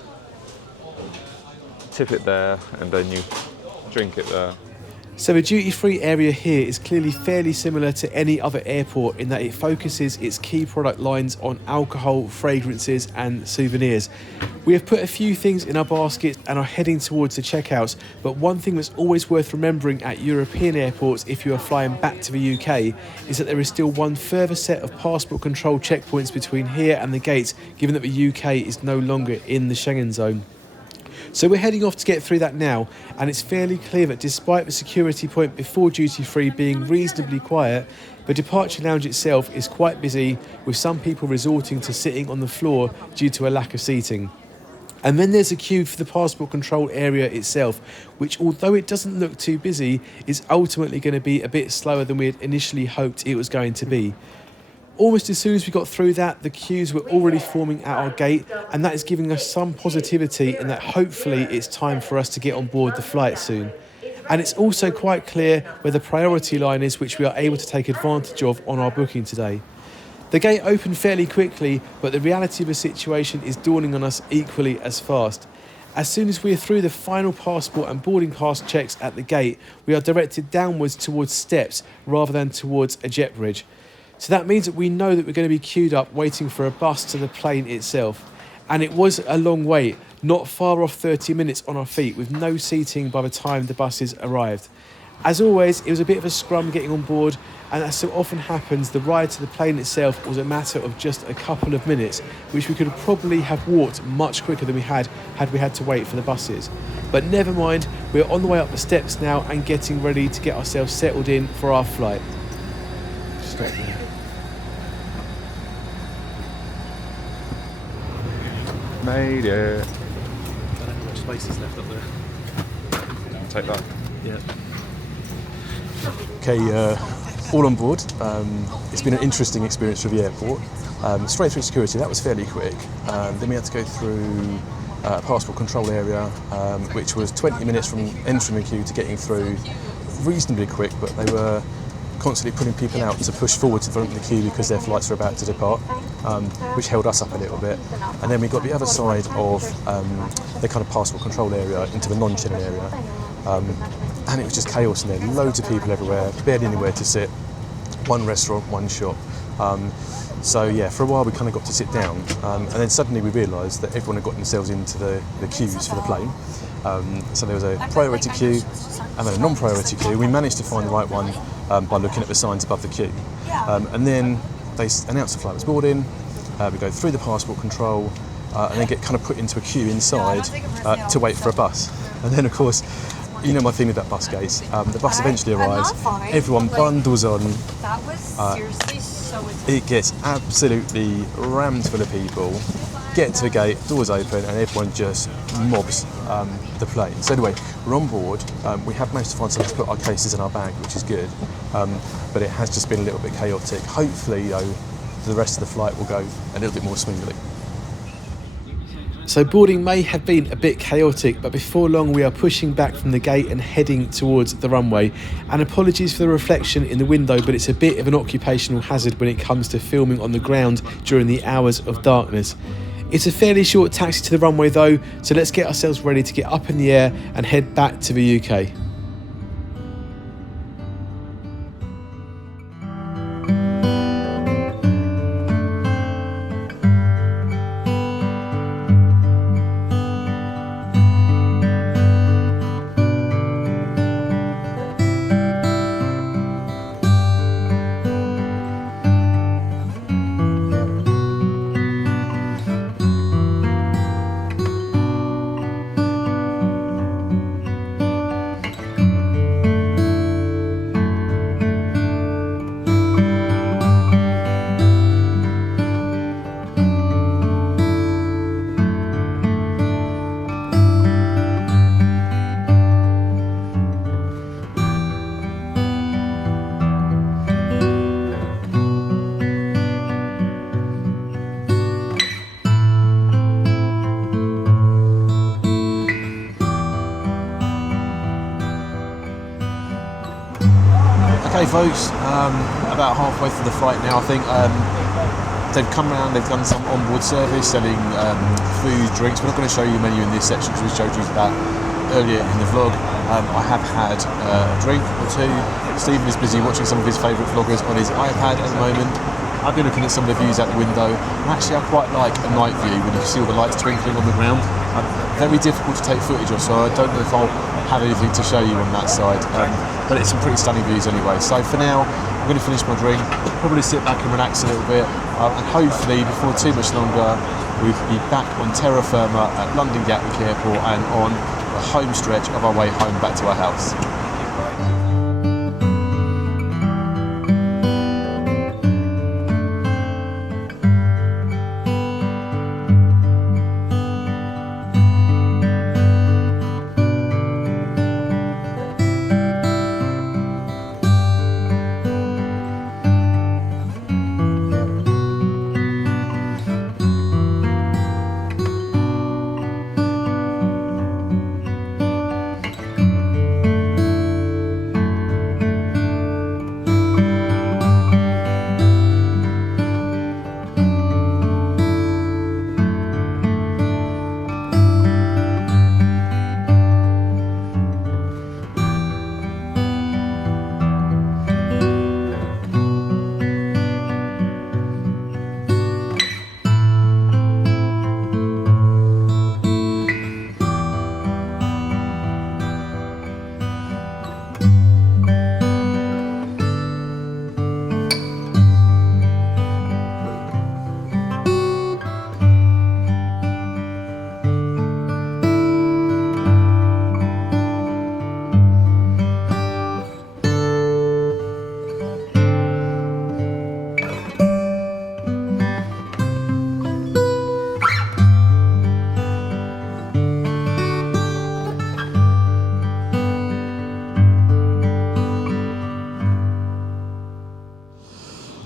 tip it there, and then you drink it there. So the duty-free area here is clearly fairly similar to any other airport in that it focuses its key product lines on alcohol, fragrances and souvenirs. We have put a few things in our baskets and are heading towards the checkouts, but one thing that's always worth remembering at European airports if you are flying back to the UK is that there is still one further set of passport control checkpoints between here and the gates, given that the UK is no longer in the Schengen zone. So we're heading off to get through that now, and it's fairly clear that despite the security point before duty-free being reasonably quiet, the departure lounge itself is quite busy, with some people resorting to sitting on the floor due to a lack of seating. And then there's a queue for the passport control area itself, which, although it doesn't look too busy, is ultimately going to be a bit slower than we had initially hoped it was going to be. Almost as soon as we got through that, the queues were already forming at our gate, and that is giving us some positivity in that hopefully it's time for us to get on board the flight soon. And it's also quite clear where the priority line is, which we are able to take advantage of on our booking today. The gate opened fairly quickly, but the reality of the situation is dawning on us equally as fast. As soon as we are through the final passport and boarding pass checks at the gate, we are directed downwards towards steps rather than towards a jet bridge. So that means that we know that we're going to be queued up waiting for a bus to the plane itself. And it was a long wait, not far off 30 minutes on our feet, with no seating by the time the buses arrived. As always, it was a bit of a scrum getting on board, and as so often happens, the ride to the plane itself was a matter of just a couple of minutes, which we could probably have walked much quicker than we had we had to wait for the buses. But never mind, we're on the way up the steps now and getting ready to get ourselves settled in for our flight. Stop there. Made it. I don't know how much space is left up there. Take that. Yeah. Okay, all on board. It's been an interesting experience for the airport. Straight through security, that was fairly quick. Then we had to go through a passport control area, which was 20 minutes from entering the queue to getting through. Reasonably quick, but they were constantly putting people out to push forward to the front of the queue because their flights were about to depart, which held us up a little bit. And then we got the other side of the kind of passport control area into the non-Schengen area. And it was just chaos in there, loads of people everywhere, barely anywhere to sit, one restaurant, one shop. So yeah, for a while we kind of got to sit down, and then suddenly we realised that everyone had got themselves into the queues for the plane. So there was a priority queue and then a non-priority queue. We managed to find the right one by looking at the signs above the queue. And then they announced the flight was boarding, we go through the passport control, and then get kind of put into a queue inside to wait for a bus. And then of course, you know my thing with that bus case, the bus eventually arrives, everyone bundles on, it gets absolutely rammed full of people, get to the gate, doors open, and everyone just mobs the plane. So anyway, we're on board, we have managed to find somewhere to put our cases in our bag, which is good, but it has just been a little bit chaotic. Hopefully, though, the rest of the flight will go a little bit more smoothly. So boarding may have been a bit chaotic, but before long we are pushing back from the gate and heading towards the runway. And apologies for the reflection in the window, but it's a bit of an occupational hazard when it comes to filming on the ground during the hours of darkness. It's a fairly short taxi to the runway though, so let's get ourselves ready to get up in the air and head back to the UK. Okay folks, about halfway through the flight now I think. They've come around, they've done some onboard service selling food, drinks. We're not going to show you a menu in this section because we showed you that earlier in the vlog. I have had a drink or two. Stephen is busy watching some of his favourite vloggers on his iPad at the moment. I've been looking at some of the views out the window, and actually I quite like a night view when you see all the lights twinkling on the ground. Very difficult to take footage of, so I don't know if I'll have anything to show you on that side. But it's some pretty stunning views anyway. So for now, I'm going to finish my drink, probably sit back and relax a little bit, and hopefully before too much longer, we'll be back on terra firma at London Gatwick Airport and on the home stretch of our way home back to our house.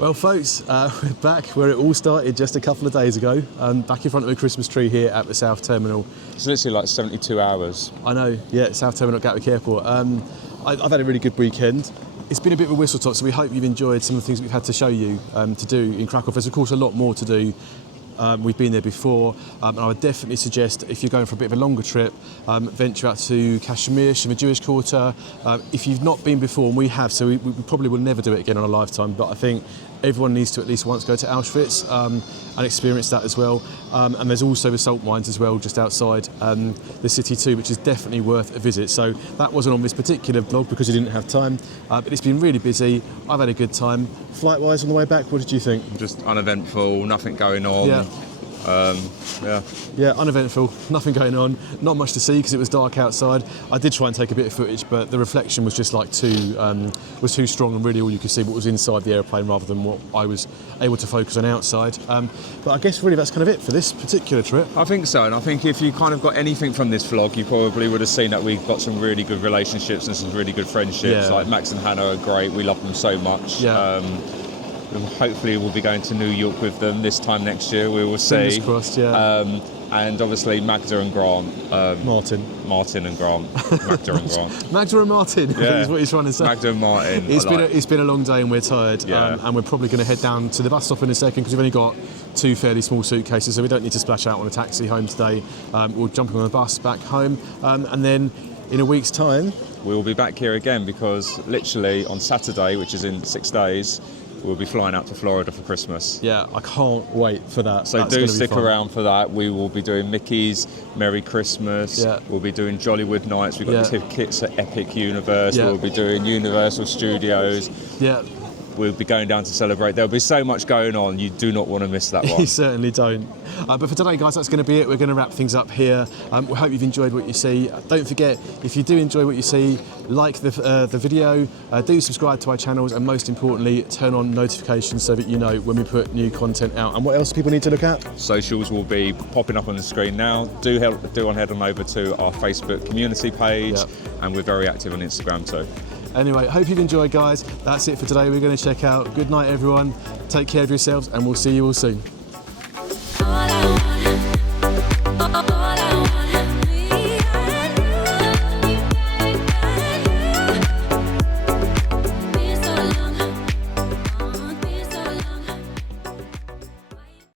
Well folks, we're back where it all started just a couple of days ago, back in front of a Christmas tree here at the South Terminal. It's literally like 72 hours. I know, yeah, South Terminal at Gatwick Airport. I've had a really good weekend. It's been a bit of a whistle top, so we hope you've enjoyed some of the things we've had to show you to do in Krakow. There's of course a lot more to do. We've been there before, and I would definitely suggest if you're going for a bit of a longer trip, venture out to Kashmir, the Jewish Quarter. If you've not been before, and we have, so we probably will never do it again in our lifetime, but I think everyone needs to at least once go to Auschwitz and experience that as well. And there's also the salt mines as well, just outside the city too, which is definitely worth a visit. So that wasn't on this particular vlog because we didn't have time, but it's been really busy. I've had a good time. Flight-wise on the way back, what did you think? Just uneventful, nothing going on. Yeah. Yeah, uneventful, nothing going on, not much to see because it was dark outside. I did try and take a bit of footage, but the reflection was just like too strong, and really all you could see what was inside the airplane rather than what I was able to focus on outside. But I guess really that's kind of it for this particular trip. I think so, and I think if you kind of got anything from this vlog, you probably would have seen that we've got some really good relationships and some really good friendships. Yeah. Like Max and Hannah are great, we love them so much. Yeah. Hopefully we'll be going to New York with them this time next year, we will see. Fingers crossed, yeah. and obviously Magda and Grant. Martin and Grant. Magda and Grant. Magda and Martin is what he's trying to say. Magda and Martin. It's been a long day and we're tired, and we're probably going to head down to the bus stop in a second because we've only got 2 fairly small suitcases, so we don't need to splash out on a taxi home today. We'll jump on a bus back home, and then in a week's time we will be back here again, because literally on Saturday, which is in 6 days, we'll be flying out to Florida for Christmas. Yeah, I can't wait for that. So do stick around for that. We will be doing Mickey's Merry Christmas. Yeah. We'll be doing Jollywood Nights. We've got tickets at Epic Universe. Yeah. We'll be doing Universal Studios. Yeah. We'll be going down to celebrate. There'll be so much going on. You do not want to miss that one. You certainly don't. But for today, guys, that's going to be it. We're going to wrap things up here. We hope you've enjoyed what you see. Don't forget, if you do enjoy what you see, like the video, do subscribe to our channels, and most importantly, turn on notifications so that you know when we put new content out. And what else do people need to look at? Socials will be popping up on the screen now. Do head on over to our Facebook community page, and we're very active on Instagram too. Anyway, hope you've enjoyed, guys. That's it for today. We're going to check out. Good night, everyone. Take care of yourselves, and we'll see you all soon.